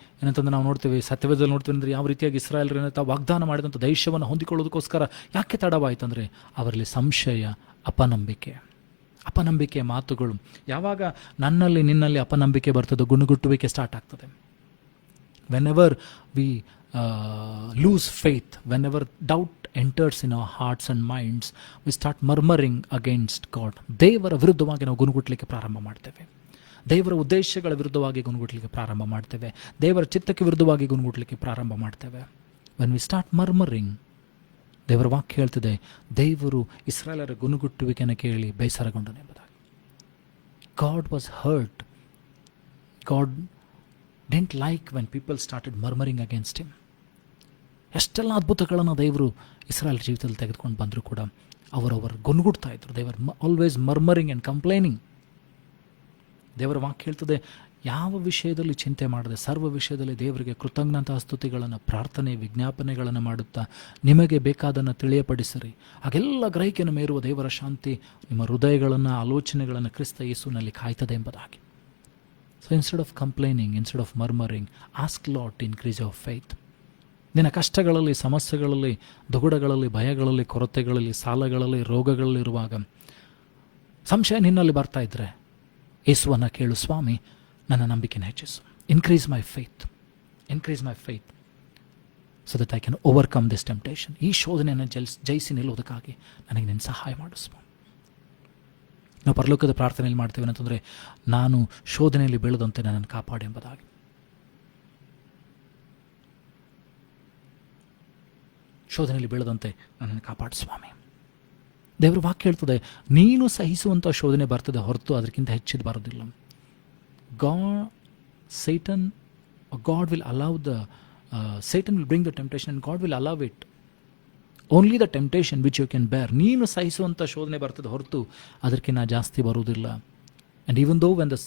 ನಾವು ನೋಡ್ತೇವೆ, ಸತ್ಯವೇದದಲ್ಲಿ ನೋಡ್ತೀವಿ ಅಂದರೆ ಯಾವ ರೀತಿಯಾಗಿ ಇಸ್ರಾಯೇಲರನ್ನು ತಾವು ವಾಗ್ದಾನ ಮಾಡಿದಂಥ ದೇಶವನ್ನು ಹೊಂದಿಕೊಳ್ಳೋದಕ್ಕೋಸ್ಕರ ಯಾಕೆ ತಡವಾಯಿತಂದರೆ ಅವರಲ್ಲಿ ಸಂಶಯ, ಅಪನಂಬಿಕೆ ಮಾತುಗಳು. ಯಾವಾಗ ನಿನ್ನಲ್ಲಿ ಅಪನಂಬಿಕೆ ಬರ್ತದೋ ಗುಣಗುಟ್ಟುವಿಕೆ ಸ್ಟಾರ್ಟ್ ಆಗ್ತದೆ. Whenever we lose faith, whenever doubt enters in our hearts and minds, we start murmuring against God. ದೇವರ ವಿರುದ್ಧವಾಗಿ ನಾವು ಗುಣಗುಟ್ಟಲಿಕ್ಕೆ ಪ್ರಾರಂಭ ಮಾಡ್ತೇವೆ. ದೇವರ ಉದ್ದೇಶಗಳ ವಿರುದ್ಧವಾಗಿ ಗುಣಗುಟ್ಟಲಿಕ್ಕೆ ಪ್ರಾರಂಭ ಮಾಡ್ತೇವೆ. ದೇವರ ಚಿತ್ತಕ್ಕೆ ವಿರುದ್ಧವಾಗಿ ಗುಣಗುಟ್ಟಲಿಕ್ಕೆ ಪ್ರಾರಂಭ ಮಾಡ್ತೇವೆ. when we start murmuring, ದೇವರ ವಾಕ್ಯ ಹೇಳ್ತಿದೆ, ದೇವರು ಇಸ್ರಾಯೇಲರ ಗುಣಗುಟ್ಟುವಿಕೆಯನ್ನು ಕೇಳಿ ಬೇಸರಗೊಂಡನೆಂಬುದಾಗಿ. God was hurt. God didn't like when people started murmuring against him. ಎಷ್ಟೆಲ್ಲ ಅದ್ಭುತಗಳನ್ನು ದೇವರು ಇಸ್ರಾಯೇಲ್ ಜೀವಿತದಲ್ಲಿ ತೆಗೆದುಕೊಂಡು ಬಂದರೂ ಕೂಡ ಅವರವರು ಗುಣಗುಡ್ತಾ ಇದ್ರು. ದೇವರ್ ಆಲ್ವೇಸ್ ಮರ್ಮರಿಂಗ್ ಆ್ಯಂಡ್ ಕಂಪ್ಲೇನಿಂಗ್. ದೇವರ ವಾಕ್ಯ ಹೇಳ್ತದೆ, ಯಾವ ವಿಷಯದಲ್ಲಿ ಚಿಂತೆ ಮಾಡದೆ ಸರ್ವ ವಿಷಯದಲ್ಲಿ ದೇವರಿಗೆ ಕೃತಜ್ಞತಾ ಸ್ತುತಿಗಳನ್ನು, ಪ್ರಾರ್ಥನೆ, ವಿಜ್ಞಾಪನೆಗಳನ್ನು ಮಾಡುತ್ತಾ ನಿಮಗೆ ಬೇಕಾದನ್ನು ತಿಳಿಯಪಡಿಸಿರಿ. ಹಾಗೆಲ್ಲ ಗ್ರಹಿಕೆಯನ್ನು ಮೇರುವ ದೇವರ ಶಾಂತಿ ನಿಮ್ಮ ಹೃದಯಗಳನ್ನು, ಆಲೋಚನೆಗಳನ್ನು ಕ್ರಿಸ್ತ ಯೇಸುವಿನಲ್ಲಿ ಕಾಯ್ತದೆ ಎಂಬುದಾಗಿ. So instead of complaining, instead of murmuring, ask Lord to increase your faith. ನಿನ್ನ ಕಷ್ಟಗಳಲ್ಲಿ, ಸಮಸ್ಯೆಗಳಲ್ಲಿ, ದುಗುಡಗಳಲ್ಲಿ, ಭಯಗಳಲ್ಲಿ, ಕೊರತೆಗಳಲ್ಲಿ, ಸಾಲಗಳಲ್ಲಿ, ರೋಗಗಳಲ್ಲಿ ಇರುವಾಗ ಸಂಶಯ ನಿನ್ನಲ್ಲಿ ಬರ್ತಾ ಇದ್ದರೆ ಯೇಸುವನ್ನು ಕೇಳು, ಸ್ವಾಮಿ ನನ್ನ ನಂಬಿಕೆನ ಹೆಚ್ಚಿಸು. Increase my faith so that I can overcome this temptation. ಈ ಶೋಧನೆಯನ್ನು ಜಯಿಸಿ ನಿಲ್ಲುವುದಕ್ಕಾಗಿ ನನಗೆ ನಿನ್ನ ಸಹಾಯ ಮಾಡು ಸ್ವಾಮಿ. ನಾವು ಪರಲೋಕದ ಪ್ರಾರ್ಥನೆಯಲ್ಲಿ ಮಾಡ್ತೇವೆ ಅಂತಂದರೆ, ನಾನು ಶೋಧನೆಯಲ್ಲಿ ಬೀಳದಂತೆ ನನ್ನನ್ನು ಕಾಪಾಡಿ ಎಂಬುದಾಗಿ. ಶೋಧನೆಯಲ್ಲಿ ಬೀಳದಂತೆ ನನ್ನನ್ನು ಕಾಪಾಡು ಸ್ವಾಮಿ. ದೇವರು ವಾಕ್ಯ ಹೇಳ್ತದೆ, ನೀನು ಸಹಿಸುವಂಥ ಶೋಧನೆ ಬರ್ತದೆ ಹೊರತು ಅದಕ್ಕಿಂತ ಹೆಚ್ಚಿದ್ದು ಬರೋದಿಲ್ಲ. God will allow Satan will bring the temptation and God will allow it. Only the temptation which you can bear. ನೀನು ಸಹಿಸುವಂಥ ಶೋಧನೆ ಬರ್ತದೆ ಹೊರತು ಅದಕ್ಕಿಂತ ಜಾಸ್ತಿ ಬರುವುದಿಲ್ಲ. And even though when the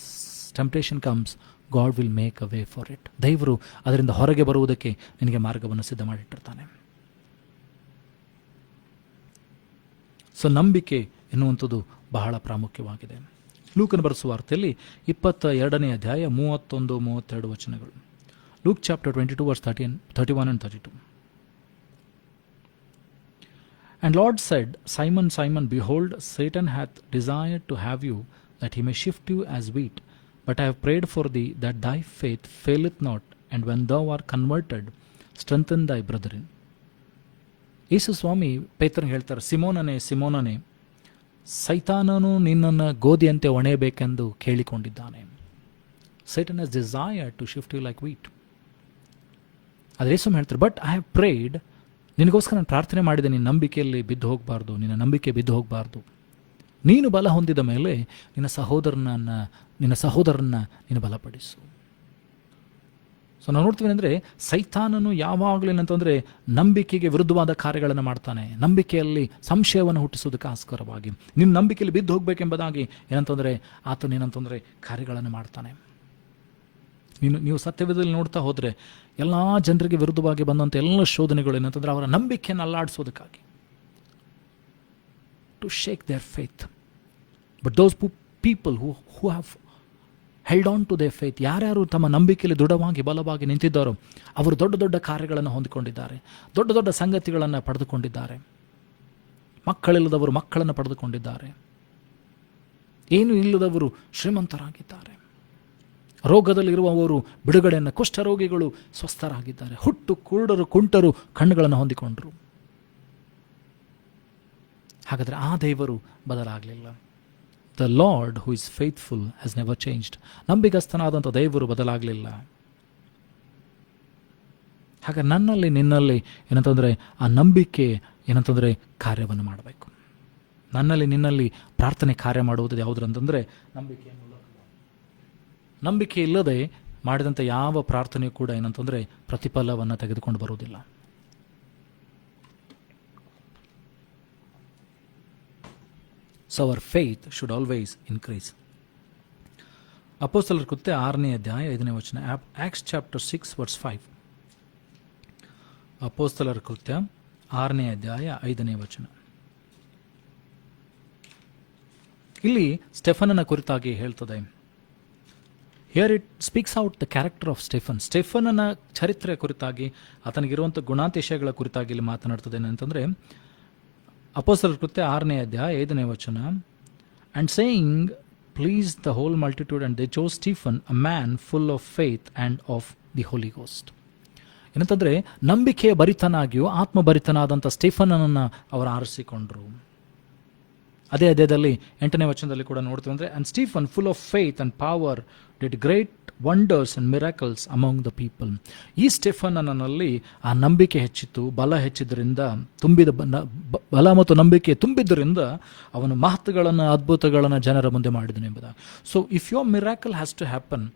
temptation comes, God will make a way for it. ದೇವರು ಅದರಿಂದ ಹೊರಗೆ ಬರುವುದಕ್ಕೆ ನಿನಗೆ ಮಾರ್ಗವನ್ನು ಸಿದ್ಧ ಮಾಡಿಟ್ಟಿರ್ತಾನೆ. ಸೊ ನಂಬಿಕೆ ಎನ್ನುವಂಥದ್ದು ಬಹಳ ಪ್ರಾಮುಖ್ಯವಾಗಿದೆ. ಲೂಕನ ಬರೆಸುವ ವಾರ್ತೆಯಲ್ಲಿ 22ನೇ ಅಧ್ಯಾಯ 31-32 ವಚನಗಳು. Luke chapter 22 verse 31 and 32. And Lord said, Simon, Simon, behold, Satan hath desired to have you, that he may shift you as wheat. But I have prayed for thee, that thy faith faileth not, and when thou art converted, strengthen thy brethren. ಯೇಸು ಸ್ವಾಮಿ ಪೇತ್ರನಿಗೆ ಹೇಳ್ತಾರೆ, ಸಿಮೋನನೇ, ಸೈತಾನನು ನಿನ್ನನ್ನು ಗೋಧಿಯಂತೆ ಒಣೆಯಬೇಕೆಂದು ಕೇಳಿಕೊಂಡಿದ್ದಾನೆ. Satan has desired to shift you like wheat. ಆದರೆ ಯೇಸು ಹೇಳ್ತಾರೆ, but I have ಪ್ರೇಯ್ಡ್, ನಿನಗೋಸ್ಕರ ನಾನು ಪ್ರಾರ್ಥನೆ ಮಾಡಿದೆ, ನಿನ್ನ ನಂಬಿಕೆಯಲ್ಲಿ ಬಿದ್ದು ಹೋಗಬಾರ್ದು, ನಿನ್ನ ನಂಬಿಕೆ ಬಿದ್ದು ಹೋಗಬಾರ್ದು. ನೀನು ಬಲ ಹೊಂದಿದ ಮೇಲೆ ನಿನ್ನ ಸಹೋದರನ್ನ ನೀನು ಬಲಪಡಿಸು. ಸೊ ನಾವು ನೋಡ್ತೀವಿ ಅಂದರೆ, ಸೈತಾನನು ಯಾವಾಗಲೂ ಏನಂತಂದರೆ ನಂಬಿಕೆಗೆ ವಿರುದ್ಧವಾದ ಕಾರ್ಯಗಳನ್ನು ಮಾಡ್ತಾನೆ. ನಂಬಿಕೆಯಲ್ಲಿ ಸಂಶಯವನ್ನು ಹುಟ್ಟಿಸೋದಕ್ಕೆ ಆಸ್ಕರವಾಗಿ, ನಿನ್ನ ನಂಬಿಕೆಯಲ್ಲಿ ಬಿದ್ದು ಹೋಗಬೇಕೆಂಬುದಾಗಿ ಏನಂತಂದರೆ ಆತನೇನಂತಂದರೆ ಕಾರ್ಯಗಳನ್ನು ಮಾಡ್ತಾನೆ. ನೀವು ಸತ್ಯವೇದದಲ್ಲಿ ನೋಡ್ತಾ ಹೋದರೆ ಎಲ್ಲ ಜನರಿಗೆ ವಿರುದ್ಧವಾಗಿ ಬಂದಂಥ ಎಲ್ಲ ಶೋಧನೆಗಳು ಏನಂತಂದರೆ ಅವರ ನಂಬಿಕೆಯನ್ನು ಅಲ್ಲಾಡಿಸೋದಕ್ಕಾಗಿ, to shake their faith. But those people who have held on to their faith, ಯಾರ್ಯಾರು ತಮ್ಮ ನಂಬಿಕೆಯಲ್ಲಿ ದೃಢವಾಗಿ ಬಲವಾಗಿ ನಿಂತಿದ್ದಾರೋ ಅವರು ದೊಡ್ಡ ದೊಡ್ಡ ಕಾರ್ಯಗಳನ್ನು ಹೊಂದಿಕೊಂಡಿದ್ದಾರೆ, ದೊಡ್ಡ ದೊಡ್ಡ ಸಂಗತಿಗಳನ್ನು ಪಡೆದುಕೊಂಡಿದ್ದಾರೆ. ಮಕ್ಕಳಿಲ್ಲದವರು ಮಕ್ಕಳನ್ನು ಪಡೆದುಕೊಂಡಿದ್ದಾರೆ, ಏನು ಇಲ್ಲದವರು ಶ್ರೀಮಂತರಾಗಿದ್ದಾರೆ, ರೋಗದಲ್ಲಿರುವವರು ಬಿಡುಗಡೆಯನ್ನು, ಕುಷ್ಠರೋಗಿಗಳು ಸ್ವಸ್ಥರಾಗಿದ್ದಾರೆ, ಹುಟ್ಟು ಕುರುಡರು ಕುಂಟರು ಕಣ್ಣುಗಳನ್ನು ಹೊಂದಿಕೊಂಡರು. ಹಾಗಾದರೆ ಆ ದೇವರು ಬದಲಾಗಲಿಲ್ಲ. The Lord who is faithful has never changed. ನಂಬಿಗಸ್ತನಾದಂಥ ದೇವರು ಬದಲಾಗಲಿಲ್ಲ. ಹಾಗೆ ನನ್ನಲ್ಲಿ ನಿನ್ನಲ್ಲಿ ಏನಂತಂದರೆ ಆ ನಂಬಿಕೆ ಏನಂತಂದರೆ ಕಾರ್ಯವನ್ನು ಮಾಡಬೇಕು. ನನ್ನಲ್ಲಿ ನಿನ್ನಲ್ಲಿ ಪ್ರಾರ್ಥನೆ ಕಾರ್ಯ ಮಾಡುವುದು ಯಾವುದು ಅಂತಂದರೆ ನಂಬಿಕೆ ಇಲ್ಲದೆ ಮಾಡಿದಂಥ ಯಾವ ಪ್ರಾರ್ಥನೆಯೂ ಕೂಡ ಏನಂತಂದರೆ ಪ್ರತಿಫಲವನ್ನು ತೆಗೆದುಕೊಂಡು ಬರುವುದಿಲ್ಲ. So our faith should always increase. ಅಪೊಸ್ತಲರ ಕೃತ್ಯ 6ನೇ ಅಧ್ಯಾಯ 5ನೇ ವಚನ. Acts chapter 6 verse 5. ಅಪೊಸ್ತಲರ ಕೃತ್ಯ 6ನೇ ಅಧ್ಯಾಯ 5ನೇ ವಚನ. ಇಲ್ಲಿ ಸ್ಟೆಫನನ ಕುರಿತಾಗಿ ಹೇಳ್ತದೆ. Here it speaks out the character of Stephen. ಸ್ಟೆಫನನ ಚರಿತ್ರೆಯ ಕುರಿತಾಗಿ, ಆತನಿಗಿರುವಂಥ ಗುಣಾತಿಶಯಗಳ ಕುರಿತಾಗಿ ಇಲ್ಲಿ ಮಾತನಾಡ್ತದೆ. ಏನಂತಂದರೆ ಅಪೊಸ್ತಲರ ಕೃತ್ಯ 6ನೇ ಅಧ್ಯಾಯ 5ನೇ ವಚನ. And saying please the whole multitude and they chose Stephen a man full of faith and of the Holy Ghost. ಏನಂತಂದರೆ ನಂಬಿಕೆಯ ಭರಿತನಾಗಿಯೂ ಆತ್ಮಭರಿತನಾದಂಥ ಸ್ಟೀಫನನನ್ನು ಅವರು ಆರಿಸಿಕೊಂಡ್ರು. ಅದೇ ಅಧ್ಯಾಯದಲ್ಲಿ 8ನೇ ವಚನದಲ್ಲಿ ಕೂಡ ನೋಡ್ತೀವಿ. ಅಂದರೆ and Stephen full of faith and power did great wonders and miracles among the people. ಈ ಸ್ಟೆಫನನಲ್ಲಿ ಆ ನಂಬಿಕೆ ಹೆಚ್ಚಿತು, ಬಲ ಹೆಚ್ಚಿದ್ದರಿಂದ, ಬಲ ಮತ್ತು ನಂಬಿಕೆ ತುಂಬಿದ್ದರಿಂದ ಅವನು ಮಹತ್ಗಳನ್ನು ಅದ್ಭುತಗಳನ್ನು ಜನರ ಮುಂದೆ ಮಾಡಿದನು ಎಂಬುದಾಗಿ. So if your miracle has to happen,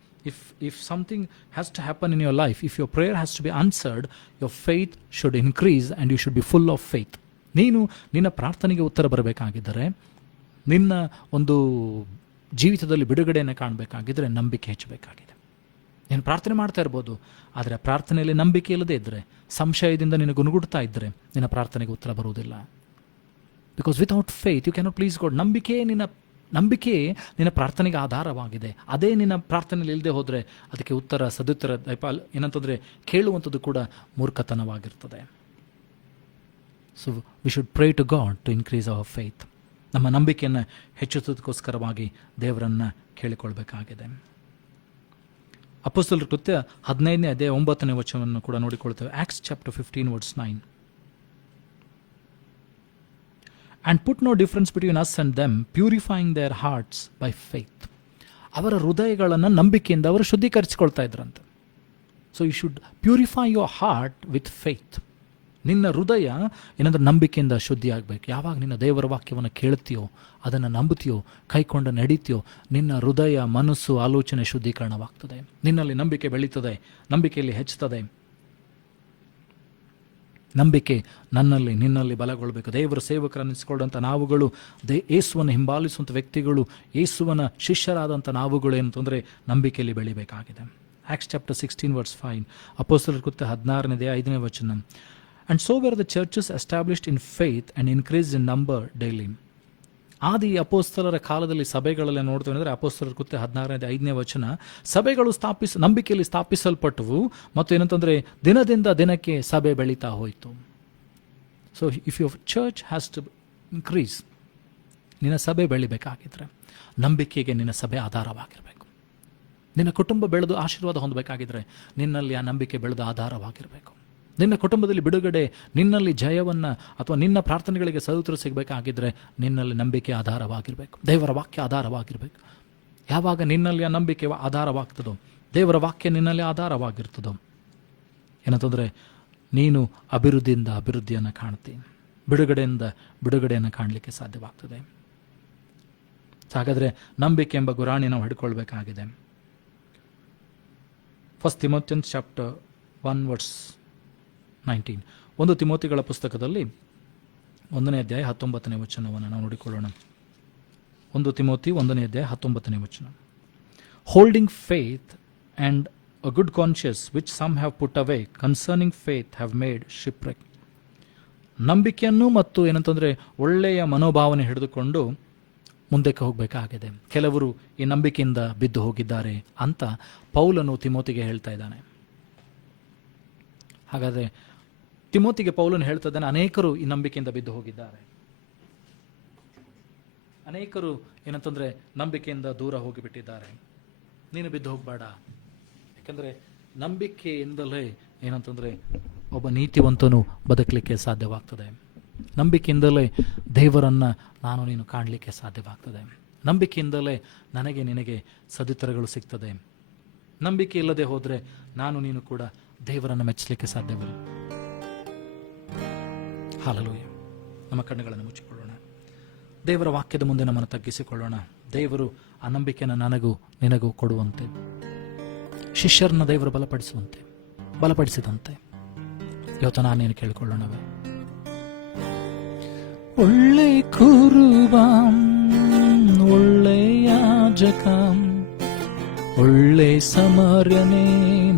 if something has to happen in your life, if your prayer has to be answered, your faith should increase and you should be full of faith. ನೀನು ನಿನ್ನ ಪ್ರಾರ್ಥನೆಗೆ ಉತ್ತರ ಬರಬೇಕಾಗಿದ್ದರೆ, ನಿನ್ನ ಒಂದು ಜೀವಿತದಲ್ಲಿ ಬಿಡುಗಡೆಯನ್ನು ಕಾಣಬೇಕಾಗಿದ್ದರೆ ನಂಬಿಕೆ ಹೆಚ್ಚಬೇಕಾಗಿದೆ. ನೀನು ಪ್ರಾರ್ಥನೆ ಮಾಡ್ತಾ ಇರ್ಬೋದು, ಆದರೆ ಆ ಪ್ರಾರ್ಥನೆಯಲ್ಲಿ ನಂಬಿಕೆ ಇಲ್ಲದೆ ಇದ್ದರೆ, ಸಂಶಯದಿಂದ ನೀನು ಗುನುಗುಡ್ತಾ ಇದ್ದರೆ ನಿನ್ನ ಪ್ರಾರ್ಥನೆಗೆ ಉತ್ತರ ಬರುವುದಿಲ್ಲ. Because without faith you cannot please God. ನಂಬಿಕೆ ನಿನ್ನ ಪ್ರಾರ್ಥನೆಗೆ ಆಧಾರವಾಗಿದೆ. ಅದೇ ನಿನ್ನ ಪ್ರಾರ್ಥನೆಯಲ್ಲಿ ಇಲ್ಲದೆ ಹೋದರೆ ಅದಕ್ಕೆ ಉತ್ತರ, ಸದುತ್ತರ ಏನಂತಂದರೆ ಕೇಳುವಂಥದ್ದು ಕೂಡ ಮೂರ್ಖತನವಾಗಿರ್ತದೆ. So we should pray to God to increase our faith. ನಮ್ಮ ನಂಬಿಕೆಯನ್ನು ಹೆಚ್ಚಿಸೋದಕ್ಕೋಸ್ಕರವಾಗಿ ದೇವರನ್ನು ಕೇಳಿಕೊಳ್ಬೇಕಾಗಿದೆ. ಅಪೊಸ್ತಲರ ಕೃತ್ಯ 15ನೇ ಅಧ್ಯಾಯ 9ನೇ ವಚನವನ್ನು ಕೂಡ ನೋಡಿಕೊಳ್ತೇವೆ. Acts chapter 15 verse 9. And put no difference between us and them, purifying their hearts by faith. ಅವರ ಹೃದಯಗಳನ್ನು ನಂಬಿಕೆಯಿಂದ ಅವರು ಶುದ್ಧೀಕರಿಸಿಕೊಳ್ತಾ ಇದ್ರಂತೆ. So you should purify your heart with faith. ನಿನ್ನ ಹೃದಯ ಏನಂದ್ರೆ ನಂಬಿಕೆಯಿಂದ ಶುದ್ಧಿ ಆಗಬೇಕು. ಯಾವಾಗ ನಿನ್ನ ದೇವರ ವಾಕ್ಯವನ್ನು ಕೇಳ್ತೀಯೋ, ಅದನ್ನು ನಂಬುತ್ತೀಯೋ, ಕೈಕೊಂಡು ನಡೀತೀಯೋ, ನಿನ್ನ ಹೃದಯ, ಮನಸ್ಸು, ಆಲೋಚನೆ ಶುದ್ಧೀಕರಣವಾಗ್ತದೆ. ನಿನ್ನಲ್ಲಿ ನಂಬಿಕೆ ಬೆಳೀತದೆ, ನಂಬಿಕೆಯಲ್ಲಿ ಹೆಚ್ಚುತ್ತದೆ. ನಂಬಿಕೆ ನನ್ನಲ್ಲಿ ನಿನ್ನಲ್ಲಿ ಬಲಗೊಳ್ಳಬೇಕು. ದೇವರ ಸೇವಕರನ್ನಿಸಿಕೊಂಡಂಥ ನಾವುಗಳು, ಯೇಸುವನ್ನು ಹಿಂಬಾಲಿಸುವಂಥ ವ್ಯಕ್ತಿಗಳು, ಯೇಸುವನ ಶಿಷ್ಯರಾದಂಥ ನಾವುಗಳು ಏನಂತಂದರೆ ನಂಬಿಕೆಯಲ್ಲಿ ಬೆಳಿಬೇಕಾಗಿದೆ. Acts chapter 16 verse 5. ಅಪೊಸ್ತಲರ ಕೃತ್ಯ 16ನೇ 5ನೇ ವಚನ. And so were the churches established in faith and increased in number daily. ಆದಿ ಅಪೊಸ್ತಲರ ಕಾಲದಲ್ಲಿ ಸಭೆಗಳಲ್ಲಿ ನೋಡ್ತೇವೆ ಅಂದರೆ ಅಪೊಸ್ತಲರ ಕೃತ್ಯ 16ನೇ 5ನೇ ವಚನ. ಸಭೆಗಳು ನಂಬಿಕೆಯಲ್ಲಿ ಸ್ಥಾಪಿಸಲ್ಪಟ್ಟವು ಮತ್ತು ಏನಂತಂದರೆ ದಿನದಿಂದ ದಿನಕ್ಕೆ ಸಭೆ ಬೆಳೀತಾ ಹೋಯಿತು. So if your church has to increase, ನಿನ್ನ ಸಭೆ ಬೆಳಿಬೇಕಾಗಿದ್ರೆ ನಂಬಿಕೆಗೆ ನಿನ್ನ ಸಭೆ ಆಧಾರವಾಗಿರಬೇಕು. ನಿನ್ನ ಕುಟುಂಬ ಬೆಳೆದು ಆಶೀರ್ವಾದ ಹೊಂದಬೇಕಾಗಿದ್ರೆ ನಿನ್ನಲ್ಲಿ ಆ ನಂಬಿಕೆ ಬೆಳೆದು ಆಧಾರವಾಗಿರಬೇಕು. ನಿನ್ನ ಕುಟುಂಬದಲ್ಲಿ ಬಿಡುಗಡೆ, ನಿನ್ನಲ್ಲಿ ಜಯವನ್ನು ಅಥವಾ ನಿನ್ನ ಪ್ರಾರ್ಥನೆಗಳಿಗೆ ಸದುತ್ತರ ಸಿಗಬೇಕಾಗಿದ್ದರೆ ನಿನ್ನಲ್ಲಿ ನಂಬಿಕೆ ಆಧಾರವಾಗಿರಬೇಕು. ದೇವರ ವಾಕ್ಯ ಆಧಾರವಾಗಿರಬೇಕು. ಯಾವಾಗ ನಿನ್ನಲ್ಲಿ ಆ ನಂಬಿಕೆ ಆಧಾರವಾಗ್ತದೋ, ದೇವರ ವಾಕ್ಯ ನಿನ್ನಲ್ಲಿ ಆಧಾರವಾಗಿರ್ತದೋ, ಏನಂತಂದರೆ ನೀನು ಅಭಿವೃದ್ಧಿಯನ್ನು ಕಾಣ್ತೀನಿ, ಬಿಡುಗಡೆಯನ್ನು ಕಾಣಲಿಕ್ಕೆ ಸಾಧ್ಯವಾಗ್ತದೆ. ಹಾಗಾದರೆ ನಂಬಿಕೆ ಎಂಬ ಗುರಾಣಿ ನಾವು ಹಿಡ್ಕೊಳ್ಬೇಕಾಗಿದೆ. 1 Timothy ಚಾಪ್ಟರ್ 1 ವರ್ಸ್ 19. 1 ತಿಮೋತಿಗಳ ಪುಸ್ತಕದಲ್ಲಿ 1ನೇ ಅಧ್ಯಾಯ 19ನೇ ವಚನವನ್ನು ನಾವು ನೋಡಿಕೊಳ್ಳೋಣ. 1 ತಿಮೋತಿ 1ನೇ ಅಧ್ಯಾಯ 19ನೇ ವಚನ. Holding faith and a good conscious which some have put away concerning faith have made shipwreck. ನಂಬಿಕೆಯನ್ನು ಮತ್ತು ಏನಂತಂದರೆ ಒಳ್ಳೆಯ ಮನೋಭಾವನೆ ಹಿಡಿದುಕೊಂಡು ಮುಂದಕ್ಕೆ ಹೋಗಬೇಕಾಗಿದೆ. ಕೆಲವರು ಈ ನಂಬಿಕೆಯಿಂದ ಬಿದ್ದು ಹೋಗಿದ್ದಾರೆ ಅಂತ ಪೌಲನು ತಿಮೋತಿಗೆ ಹೇಳ್ತಾ ಇದ್ದಾನೆ. ಹಾಗಾದರೆ ತಿಮೋತಿಗೆ ಪೌಲನು ಹೇಳ್ತಾ ಇದ್ದಾನೆ, ಅನೇಕರು ಈ ನಂಬಿಕೆಯಿಂದ ಬಿದ್ದು ಹೋಗಿದ್ದಾರೆ, ಅನೇಕರು ಏನಂತಂದರೆ ನಂಬಿಕೆಯಿಂದ ದೂರ ಹೋಗಿಬಿಟ್ಟಿದ್ದಾರೆ. ನೀನು ಬಿದ್ದು ಹೋಗಬೇಡ. ಯಾಕಂದರೆ ನಂಬಿಕೆಯಿಂದಲೇ ಏನಂತಂದರೆ ಒಬ್ಬ ನೀತಿವಂತನು ಬದುಕಲಿಕ್ಕೆ ಸಾಧ್ಯವಾಗ್ತದೆ. ನಂಬಿಕೆಯಿಂದಲೇ ದೇವರನ್ನು ನೀನು ಕಾಣಲಿಕ್ಕೆ ಸಾಧ್ಯವಾಗ್ತದೆ. ನಂಬಿಕೆಯಿಂದಲೇ ನಿನಗೆ ಸದುತ್ತರಗಳು ಸಿಗ್ತದೆ. ನಂಬಿಕೆ ಇಲ್ಲದೆ ಹೋದರೆ ನೀನು ಕೂಡ ದೇವರನ್ನು ಮೆಚ್ಚಲಿಕ್ಕೆ ಸಾಧ್ಯವಿಲ್ಲ. ಹಲ್ಲೆಲೂಯಾ. ನಮ್ಮ ಕಣ್ಣುಗಳನ್ನು ಮುಚ್ಚಿಕೊಳ್ಳೋಣ. ದೇವರ ವಾಕ್ಯದ ಮುಂದೆ ನಮ್ಮನ್ನು ತಗ್ಗಿಸಿಕೊಳ್ಳೋಣ. ದೇವರು ಆ ನಂಬಿಕೆಯನ್ನು ನನಗೂ ನಿನಗೂ ಕೊಡುವಂತೆ, ಶಿಷ್ಯರನ್ನ ದೇವರು ಬಲಪಡಿಸಿದಂತೆ ಇವತ್ತು ನಾನೇನು ಕೇಳಿಕೊಳ್ಳೋಣವೇ. ಒಳ್ಳೆ ಕುರುಬಾಂ, ಒಳ್ಳೆ ಯಾಜಕಂ, ಒಳ್ಳೆ ಸಮರ್ಯನೇ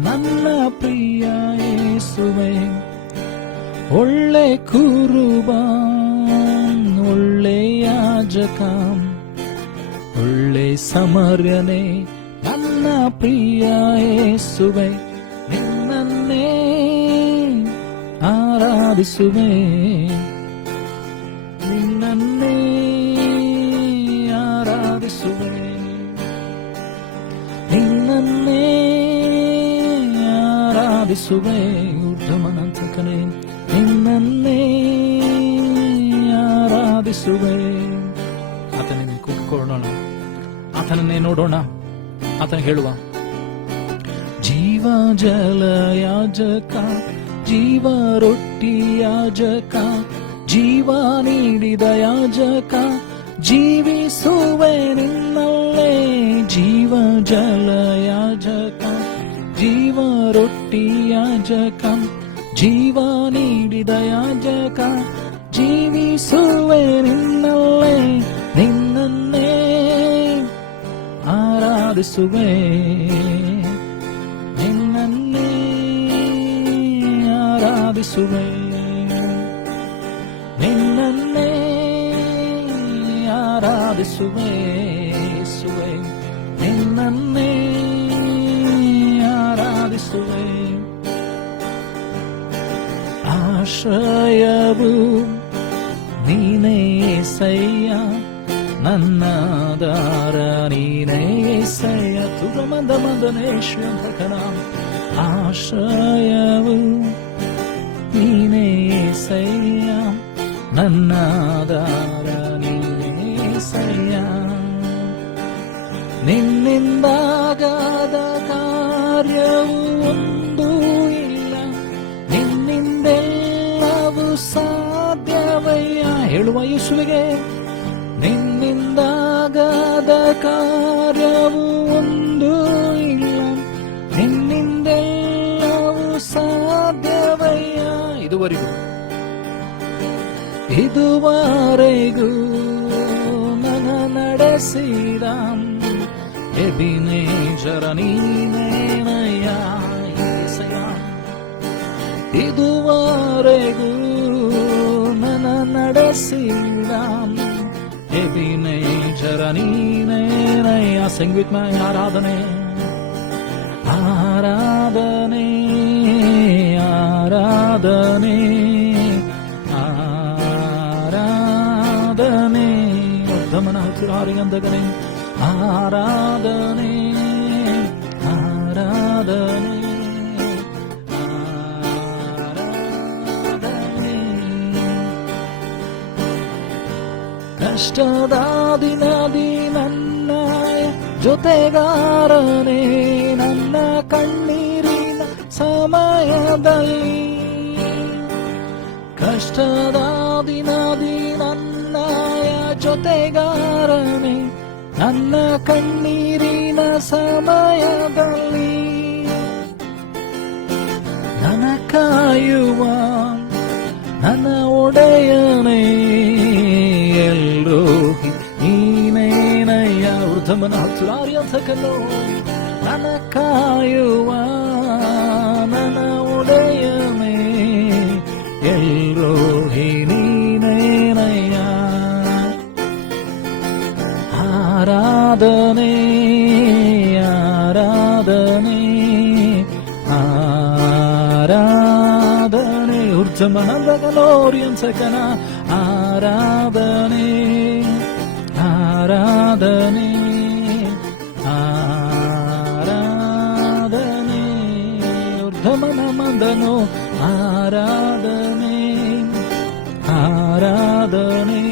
ನನ್ನ ಪ್ರಿಯ ಯೇಸುವೇ. ಒಳ್ಳೆ ಕುರುಬಾಂ, ಒಳ್ಳೆ ಯಾಜಕಂ, ಒಳ್ಳೆ ಸಮರ್ಯನೇ ನನ್ನ ಪ್ರಿಯ ಯೇಸುವೇ. ನಿನ್ನನ್ನೇ ಆರಾಧಿಸುವೆ, ನಿನ್ನನ್ನೇ ಆರಾಧಿಸುವೆ, ನಿನ್ನನ್ನೇ ಆರಾಧಿಸುವೆ. ಊರ್ಧ್ವಮನಂತಕನೇ ನಿನ್ನನ್ನೇ ಆರಾಧಿಸುವೆ. ಆತನನ್ನೇ ಕೂಗಿಕೊಳ್ಳೋಣ, ಆತನನ್ನೇ ನೋಡೋಣ, ಆತನ ಹೇಳುವ ಜೀವ ಜಲ ಯಾಜಕ, ಜೀವ ರೊಟ್ಟಿ ಯಾಜಕ, ಜೀವ ನೀಡಿದ ಯಾಜಕ, ಜೀವಿಸುವೆ ನಿನ್ನಲ್ಲೇ. ಜೀವ ಜಲ ಯಾಜಕ, ಜೀವ ರೊಟ್ಟಿ ಯಾಜಕ, ಜೀವ ನೀಡಿದ ಯಾಜಕ, ಜೀವಿಸುವೆ ನಿನ್ನಲ್ಲೇ. ನಿನ್ನನ್ನೇ ಆರಾಧಿಸುವೆ, ನಿನ್ನನ್ನೇ ಆರಾಧಿಸುವೆ, ನಿನ್ನನ್ನೇ ಆರಾಧಿಸುವೆ, ಸುವೆ ನಿನ್ನನ್ನೇ ಆರಾಧಿಸುವೆ. ಆಶ್ರಯವು ನೀನೇ యేసయ్య, ನನ್ನ ಆಧಾರ ನೀನೇ యేసయ్య. ತುಗಮಂದನೇಶ್ವರ ಆಶ್ರಯವು ನೀನೇ యేసయ్య, ನನ್ನ ಆಧಾರ ನೀನೇ యేసయ్య. ನಿನ್ನಿಂದಾಗದ ಕಾರ್ಯವು ಒಂದೂ ಇಲ್ಲ, ನಿನ್ನಿಂದೆಲ್ಲವೂ ಸಾಧ್ಯವಯ್ಯ. ಹೇಳುವ ಯೇಸುವಿಗೆ ನಿನ್ನಿಂದಾಗದ ಕಾರ್ಯವು ಒಂದೂ ಇಲ್ಲ, ನಿನ್ನಿಂದೆಲ್ಲವೂ ಸಾಧ್ಯವಯ್ಯ. ಇದುವರೆಗೂ ನನ್ನ ನಡೆಸಿದ ಎಬಿನೇಜರ ನೀನೇನಯ್ಯ యేసయ్య. ಇದುವರೆಗೂ ನನ್ನ ನಡೆಸಿದ ಎಬಿನೇಜರ ನೀನೇನಯ್ಯ. Sing with me. ಆರಾಧನೆ ಆರಾಧನೆ ಆರಾಧನೆ ಆರಾಧನೆ. ಉದ್ಧಮನ ಹತ್ತಿರಾರಿಗಂದಗನೆ ಆರಾಧನೆ ಆರಾಧನೆ ಆರಾಧನೆ. ಕಷ್ಟದ ದಿನದಿ ನನ್ನ ಜೊತೆಗಾರನೇ, ನನ್ನ ಕಣ್ಣೀರಿನ ಸಮಯದಲ್ಲಿ. ಕಷ್ಟದ ದಿನದಿ ನನ್ನ ಜೊತೆಗಾರನೇ, ನನ್ನ ಕಣ್ಣೀರಿನ ಸಮಯದಲ್ಲಿ. ನನ್ನ ಕಾಯುವ ನನ್ನ ಒಡೆಯನೇ, ಎಲ್ರೋಹಿ ನೀನೇನಯ್ಯ. ವೃದ್ಧಮನ ಹತ್ತಿರಾರ್ಯಂತಕನು ನನ್ನ ಕಾಯುವ ನನ್ನ ಒಡೆಯನೇ, ಎಲ್ರೋಹಿ ನೀನೇನಯ್ಯ. ಆರಾಧನೆ ಆರಾಧನೆ ಆರಾಧನೆ. ಉರ್ಜಮನಗಲೋರಿಯಂಸಕನ ಆರಾಧನೆ ಆರಾಧನೆ ಆರಾಧನೆ. ಉರ್ಧಮನ ಮಂದನೋ ಆರಾಧನೆ ಆರಾಧನೆ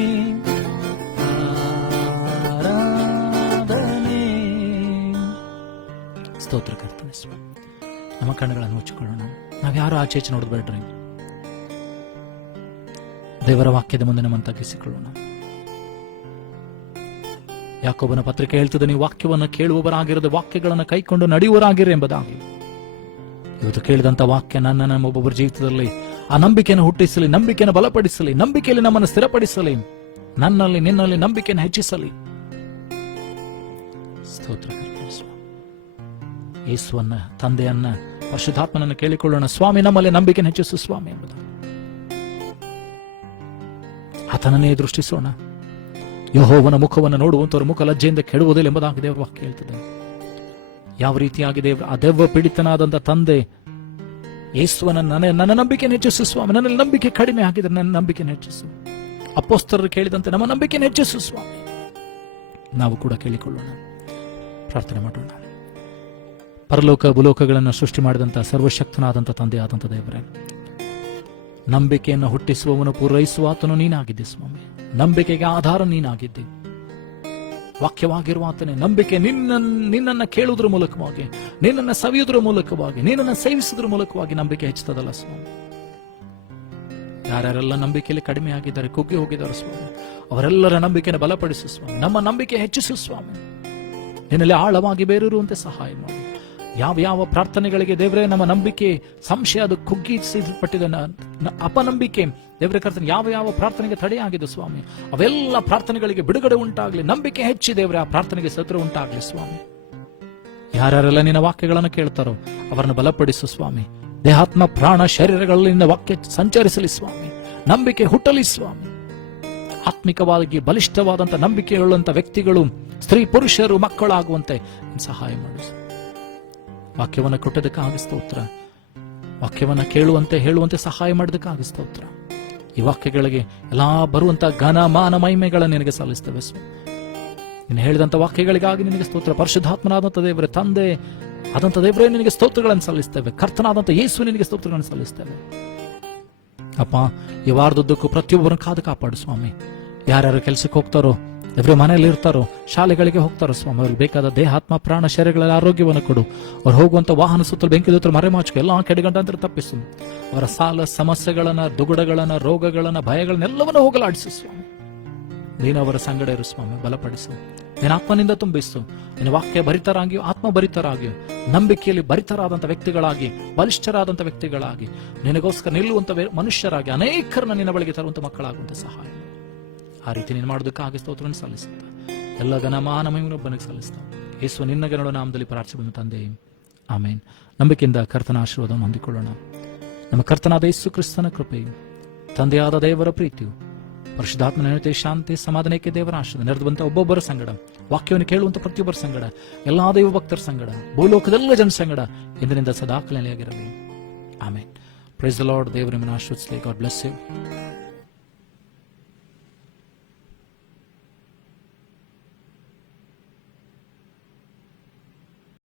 ಆರಾಧನೆ. ಸ್ತೋತ್ರ ಕರ್ತನೆ. ನಮ್ಮ ಕಣ್ಣುಗಳನ್ನು ಮುಚ್ಚಿಕೊಳ್ಳೋಣ. ನಾವ್ಯಾರು ಆಚೆ ಈಚೆ ನೋಡಬೇಡ್ರಿ. ದೇವರ ವಾಕ್ಯದ ಮುಂದೆ ನಮ್ಮನ್ನು ತಗ್ಗಿಸಿಕೊಳ್ಳೋಣ. ಯಾಕೋಬನ ಪತ್ರಿಕೆ ಹೇಳ್ತದೆ, ನೀವು ವಾಕ್ಯವನ್ನು ಕೇಳುವವರಾಗಿರದೆ ವಾಕ್ಯಗಳನ್ನು ಕೈಕೊಂಡು ನಡೆಯುವವರಾಗಿರಿ ಎಂಬುದಾಗಿ. ಇವತ್ತು ಕೇಳಿದಂತ ವಾಕ್ಯ ನಮ್ಮ ಒಬ್ಬೊಬ್ಬರ ಜೀವಿತದಲ್ಲಿ ಆ ನಂಬಿಕೆಯನ್ನು ಹುಟ್ಟಿಸಲಿ, ನಂಬಿಕೆಯನ್ನು ಬಲಪಡಿಸಲಿ, ನಂಬಿಕೆಯಲ್ಲಿ ನಮ್ಮನ್ನು ಸ್ಥಿರಪಡಿಸಲಿ, ನನ್ನಲ್ಲಿ ನಿನ್ನಲ್ಲಿ ನಂಬಿಕೆಯನ್ನು ಹೆಚ್ಚಿಸಲಿ. ಸ್ತೋತ್ರ. ಯೇಸುವನ್ನ, ತಂದೆಯನ್ನ, ಪರಿಶುದ್ಧಾತ್ಮನನ್ನು ಕೇಳಿಕೊಳ್ಳೋಣ. ಸ್ವಾಮಿ, ನಮ್ಮಲ್ಲಿ ನಂಬಿಕೆಯನ್ನು ಹೆಚ್ಚಿಸು ಸ್ವಾಮಿ ಎಂಬುದಾಗಿ ಆತನನ್ನೇ ದೃಷ್ಟಿಸೋಣ. ಯೆಹೋವನ ಮುಖವನ್ನು ನೋಡುವಂತವ್ರ ಮುಖ ಲಜ್ಜೆಯಿಂದ ಕೆಡುವುದಿಲ್ಲ ಎಂಬುದಾಗಿ ದೇವರ ವಾಕ್ಯ ಹೇಳ್ತದೆ. ಯಾವ ರೀತಿಯಾಗಿ ಆ ದೆವ್ವ ಪೀಡಿತನಾದಂತ ತಂದೆ ಯೇಸುವನ ನನ್ನ ನಂಬಿಕೆಯನ್ನು ಹೆಚ್ಚಿಸು ಸ್ವಾಮಿ, ನನ್ನಲ್ಲಿ ನಂಬಿಕೆ ಕಡಿಮೆ ಆಗಿದ್ರೆ ನನ್ನ ನಂಬಿಕೆಯನ್ನು ಹೆಚ್ಚಿಸು. ಅಪೊಸ್ತಲರು ಕೇಳಿದಂತೆ ನಮ್ಮ ನಂಬಿಕೆಯನ್ನು ಹೆಚ್ಚಿಸು ಸ್ವಾಮಿ. ನಾವು ಕೂಡ ಕೇಳಿಕೊಳ್ಳೋಣ, ಪ್ರಾರ್ಥನೆ ಮಾಡೋಣ. ಪರಲೋಕ ಭೂಲೋಕಗಳನ್ನು ಸೃಷ್ಟಿ ಮಾಡಿದಂಥ ಸರ್ವಶಕ್ತನಾದಂಥ ತಂದೆ ಆದಂಥ ದೇವರೇ, ನಂಬಿಕೆಯನ್ನು ಹುಟ್ಟಿಸುವವನು ಪೂರೈಸುವಾತನು ನೀನಾಗಿದ್ದೆ ಸ್ವಾಮಿ. ನಂಬಿಕೆಗೆ ಆಧಾರ ನೀನಾಗಿದ್ದೆ. ವಾಕ್ಯವಾಗಿರುವ ಆತನೇ, ನಂಬಿಕೆ ನಿನ್ನನ್ನು ಕೇಳುವುದರ ಮೂಲಕವಾಗಿ, ನಿನ್ನನ್ನು ಸವಿಯುವುದರ ಮೂಲಕವಾಗಿ, ನಿನ್ನನ್ನು ಸೇವಿಸುವುದರ ಮೂಲಕವಾಗಿ ನಂಬಿಕೆ ಹೆಚ್ಚುತ್ತದಲ್ಲ ಸ್ವಾಮಿ. ಯಾರ್ಯಾರೆಲ್ಲ ನಂಬಿಕೆಯಲ್ಲಿ ಕಡಿಮೆ ಆಗಿದ್ದಾರೆ, ಕುಗ್ಗಿ ಹೋಗಿದ್ದಾರೆ ಸ್ವಾಮಿ, ಅವರೆಲ್ಲರ ನಂಬಿಕೆಯನ್ನು ಬಲಪಡಿಸು ಸ್ವಾಮಿ. ನಮ್ಮ ನಂಬಿಕೆ ಹೆಚ್ಚಿಸು ಸ್ವಾಮಿ. ನಿನ್ನಲ್ಲಿ ಆಳವಾಗಿ ಬೇರೂರುವಂತೆ ಸಹಾಯ ಮಾಡಿ. ಯಾವ ಪ್ರಾರ್ಥನೆಗಳಿಗೆ ದೇವರೇ ನಮ್ಮ ನಂಬಿಕೆ ಸಂಶಯ ಅದು ಕುಗ್ಗಿಸಲ್ಪಟ್ಟಿದೆ, ಅಪನಂಬಿಕೆ ದೇವರ ಕರ್ತನೆ, ಯಾವ ಪ್ರಾರ್ಥನೆಗೆ ತಡೆಯಾಗಿದೆ ಸ್ವಾಮಿ, ಅವೆಲ್ಲ ಪ್ರಾರ್ಥನೆಗಳಿಗೆ ಬಿಡುಗಡೆ ಉಂಟಾಗಲಿ. ನಂಬಿಕೆ ಹೆಚ್ಚಿ ದೇವರೇ ಆ ಪ್ರಾರ್ಥನೆಗೆ ಸತ್ರ ಉಂಟಾಗಲಿ ಸ್ವಾಮಿ. ಯಾರ್ಯಾರೆಲ್ಲ ನಿನ್ನ ವಾಕ್ಯಗಳನ್ನು ಕೇಳ್ತಾರೋ ಅವರನ್ನು ಬಲಪಡಿಸು ಸ್ವಾಮಿ. ದೇಹಾತ್ಮ ಪ್ರಾಣ ಶರೀರಗಳಲ್ಲಿ ನಿನ್ನ ವಾಕ್ಯ ಸಂಚರಿಸಲಿ ಸ್ವಾಮಿ. ನಂಬಿಕೆ ಹುಟ್ಟಲಿ ಸ್ವಾಮಿ. ಆತ್ಮಿಕವಾಗಿ ಬಲಿಷ್ಠವಾದಂತ ನಂಬಿಕೆಯುಳ್ಳಂತ ವ್ಯಕ್ತಿಗಳು, ಸ್ತ್ರೀ ಪುರುಷರು, ಮಕ್ಕಳಾಗುವಂತೆ ಸಹಾಯ ಮಾಡು. ವಾಕ್ಯವನ್ನು ಕೊಟ್ಟದಕ್ಕಾಗಿ ಸ್ತೋತ್ರ. ವಾಕ್ಯವನ್ನು ಕೇಳುವಂತೆ ಹೇಳುವಂತೆ ಸಹಾಯ ಮಾಡೋದಕ್ಕಾಗಿ ಸ್ತೋತ್ರ. ಈ ವಾಕ್ಯಗಳಿಗೆ ಎಲ್ಲಾ ಬರುವಂತ ಘನ ಮಾನ ಮಹಿಮೆಗಳನ್ನು ನಿನಗೆ ಸಲ್ಲಿಸ್ತೇವೆ ಸ್ವಾಮಿ. ನೀನು ಹೇಳಿದಂತ ವಾಕ್ಯಗಳಿಗಾಗಿ ನಿನಗೆ ಸ್ತೋತ್ರ. ಪರಿಶುದ್ಧಾತ್ಮನಾದಂಥ ದೇವರೇ, ತಂದೆ ಆದಂಥ ದೇವರೇ, ನಿನಗೆ ಸ್ತೋತ್ರಗಳನ್ನು ಸಲ್ಲಿಸ್ತೇವೆ. ಕರ್ತನಾದಂಥ ಯೇಸು ನಿನಗೆ ಸ್ತೋತ್ರಗಳನ್ನು ಸಲ್ಲಿಸ್ತೇವೆ. ಅಪ್ಪ, ಈ ವಾರದುದ್ದಕ್ಕೂ ಪ್ರತಿಯೊಬ್ಬರನ್ನು ಕಾದು ಕಾಪಾಡು ಸ್ವಾಮಿ. ಯಾರ್ಯಾರು ಕೆಲಸಕ್ಕೆ ಹೋಗ್ತಾರೋ, ದೇವರೇ ಮನೆಯಲ್ಲಿ ಇರ್ತಾರೋ, ಶಾಲೆಗಳಿಗೆ ಹೋಗ್ತಾರೋ ಸ್ವಾಮಿ, ಅವ್ರಿಗೆ ಬೇಕಾದ ದೇಹಾತ್ಮ ಪ್ರಾಣ ಶರೀರಗಳಲ್ಲಿ ಆರೋಗ್ಯವನ್ನು ಕೊಡು. ಅವ್ರು ಹೋಗುವಂತ ವಾಹನ ಸುತ್ತಲೂ ಬೆಂಕಿ ದೂತರ ಮರೆಮಾಚು ಎಲ್ಲ ಕೆಡಗಂಟಾಂತರ ತಪ್ಪಿಸು. ಅವರ ಸಾಲ ಸಮಸ್ಯೆಗಳನ್ನ, ದುಗುಡಗಳನ್ನ, ರೋಗಗಳನ್ನ, ಭಯಗಳನ್ನೆಲ್ಲವನ್ನೂ ಹೋಗಲಾಡಿಸು ಸ್ವಾಮಿ. ನೀನು ಅವರ ಸಂಗಡ ಇರು ಸ್ವಾಮಿ, ಬಲಪಡಿಸು. ನಿನ್ನ ಆತ್ಮನಿಂದ ತುಂಬಿಸು. ನಿನ್ನ ವಾಕ್ಯ ಭರಿತರಾಗಿಯೂ ಆತ್ಮ ಭರಿತರಾಗಿಯೂ ನಂಬಿಕೆಯಲ್ಲಿ ಭರಿತರಾದಂಥ ವ್ಯಕ್ತಿಗಳಾಗಿ, ಬಲಿಷ್ಠರಾದಂಥ ವ್ಯಕ್ತಿಗಳಾಗಿ, ನಿನಗೋಸ್ಕರ ನಿಲ್ಲುವಂತ ಮನುಷ್ಯರಾಗಿ ಅನೇಕರನ್ನ ನಿನ್ನ ಬಳಿಗೆ ತರುವಂತ ಮಕ್ಕಳಾಗುವಂತ ಸಹಾಯ. ಆ ರೀತಿ ನೀನು ಮಾಡೋದಕ್ಕಾಗಿ ಸ್ತೋತ್ರವನ್ನು ಸಲ್ಲಿಸುತ್ತ ಎಲ್ಲ ಘನಮಾನ ಮಹಿಮೆಯೊಬ್ಬನಿಗೆ ಸಲ್ಲಿಸ್ತಾ ಯೇಸು ನಿನ್ನ ಗಣದ ನಾಮದಲ್ಲಿ ಪ್ರಾರ್ಥಿಸಿಕೊಂಡು ತಂದೆ, ಆಮೇನ್. ನಂಬಿಕೆಯಿಂದ ಕರ್ತನ ಆಶೀರ್ವಾದವನ್ನು ಹೊಂದಿಕೊಳ್ಳೋಣ. ನಮ್ಮ ಕರ್ತನಾದ ಯೇಸು ಕ್ರಿಸ್ತನ ಕೃಪೆಯು, ತಂದೆಯಾದ ದೇವರ ಪ್ರೀತಿಯು, ಪರಿಶುದ್ಧಾತ್ಮನ ಶಾಂತಿ ಸಮಾಧಾನಕ್ಕೆ ದೇವರ ಆಶೀರ್ವಾದ ನೆರೆದುವಂತ ಒಬ್ಬೊಬ್ಬರ ಸಂಗಡ, ವಾಕ್ಯವನ್ನು ಕೇಳುವಂತ ಪ್ರತಿಯೊಬ್ಬರ ಸಂಗಡ, ಎಲ್ಲಾ ದೈವ ಭಕ್ತರ ಸಂಗಡ, ಭೂಲೋಕದೆಲ್ಲ ಜನ ಸಂಗಡ ಇಂದಿನಿಂದ ಸದಾ ಕಲ್ಯಾಣಿಯಾಗಿರಲಿ. ಆಮೇನ್. Praise the Lord. ದೇವರು ನಿಮ್ಮನ್ನು ಆಶೀರ್ವದಿಸಲಿ. God bless you.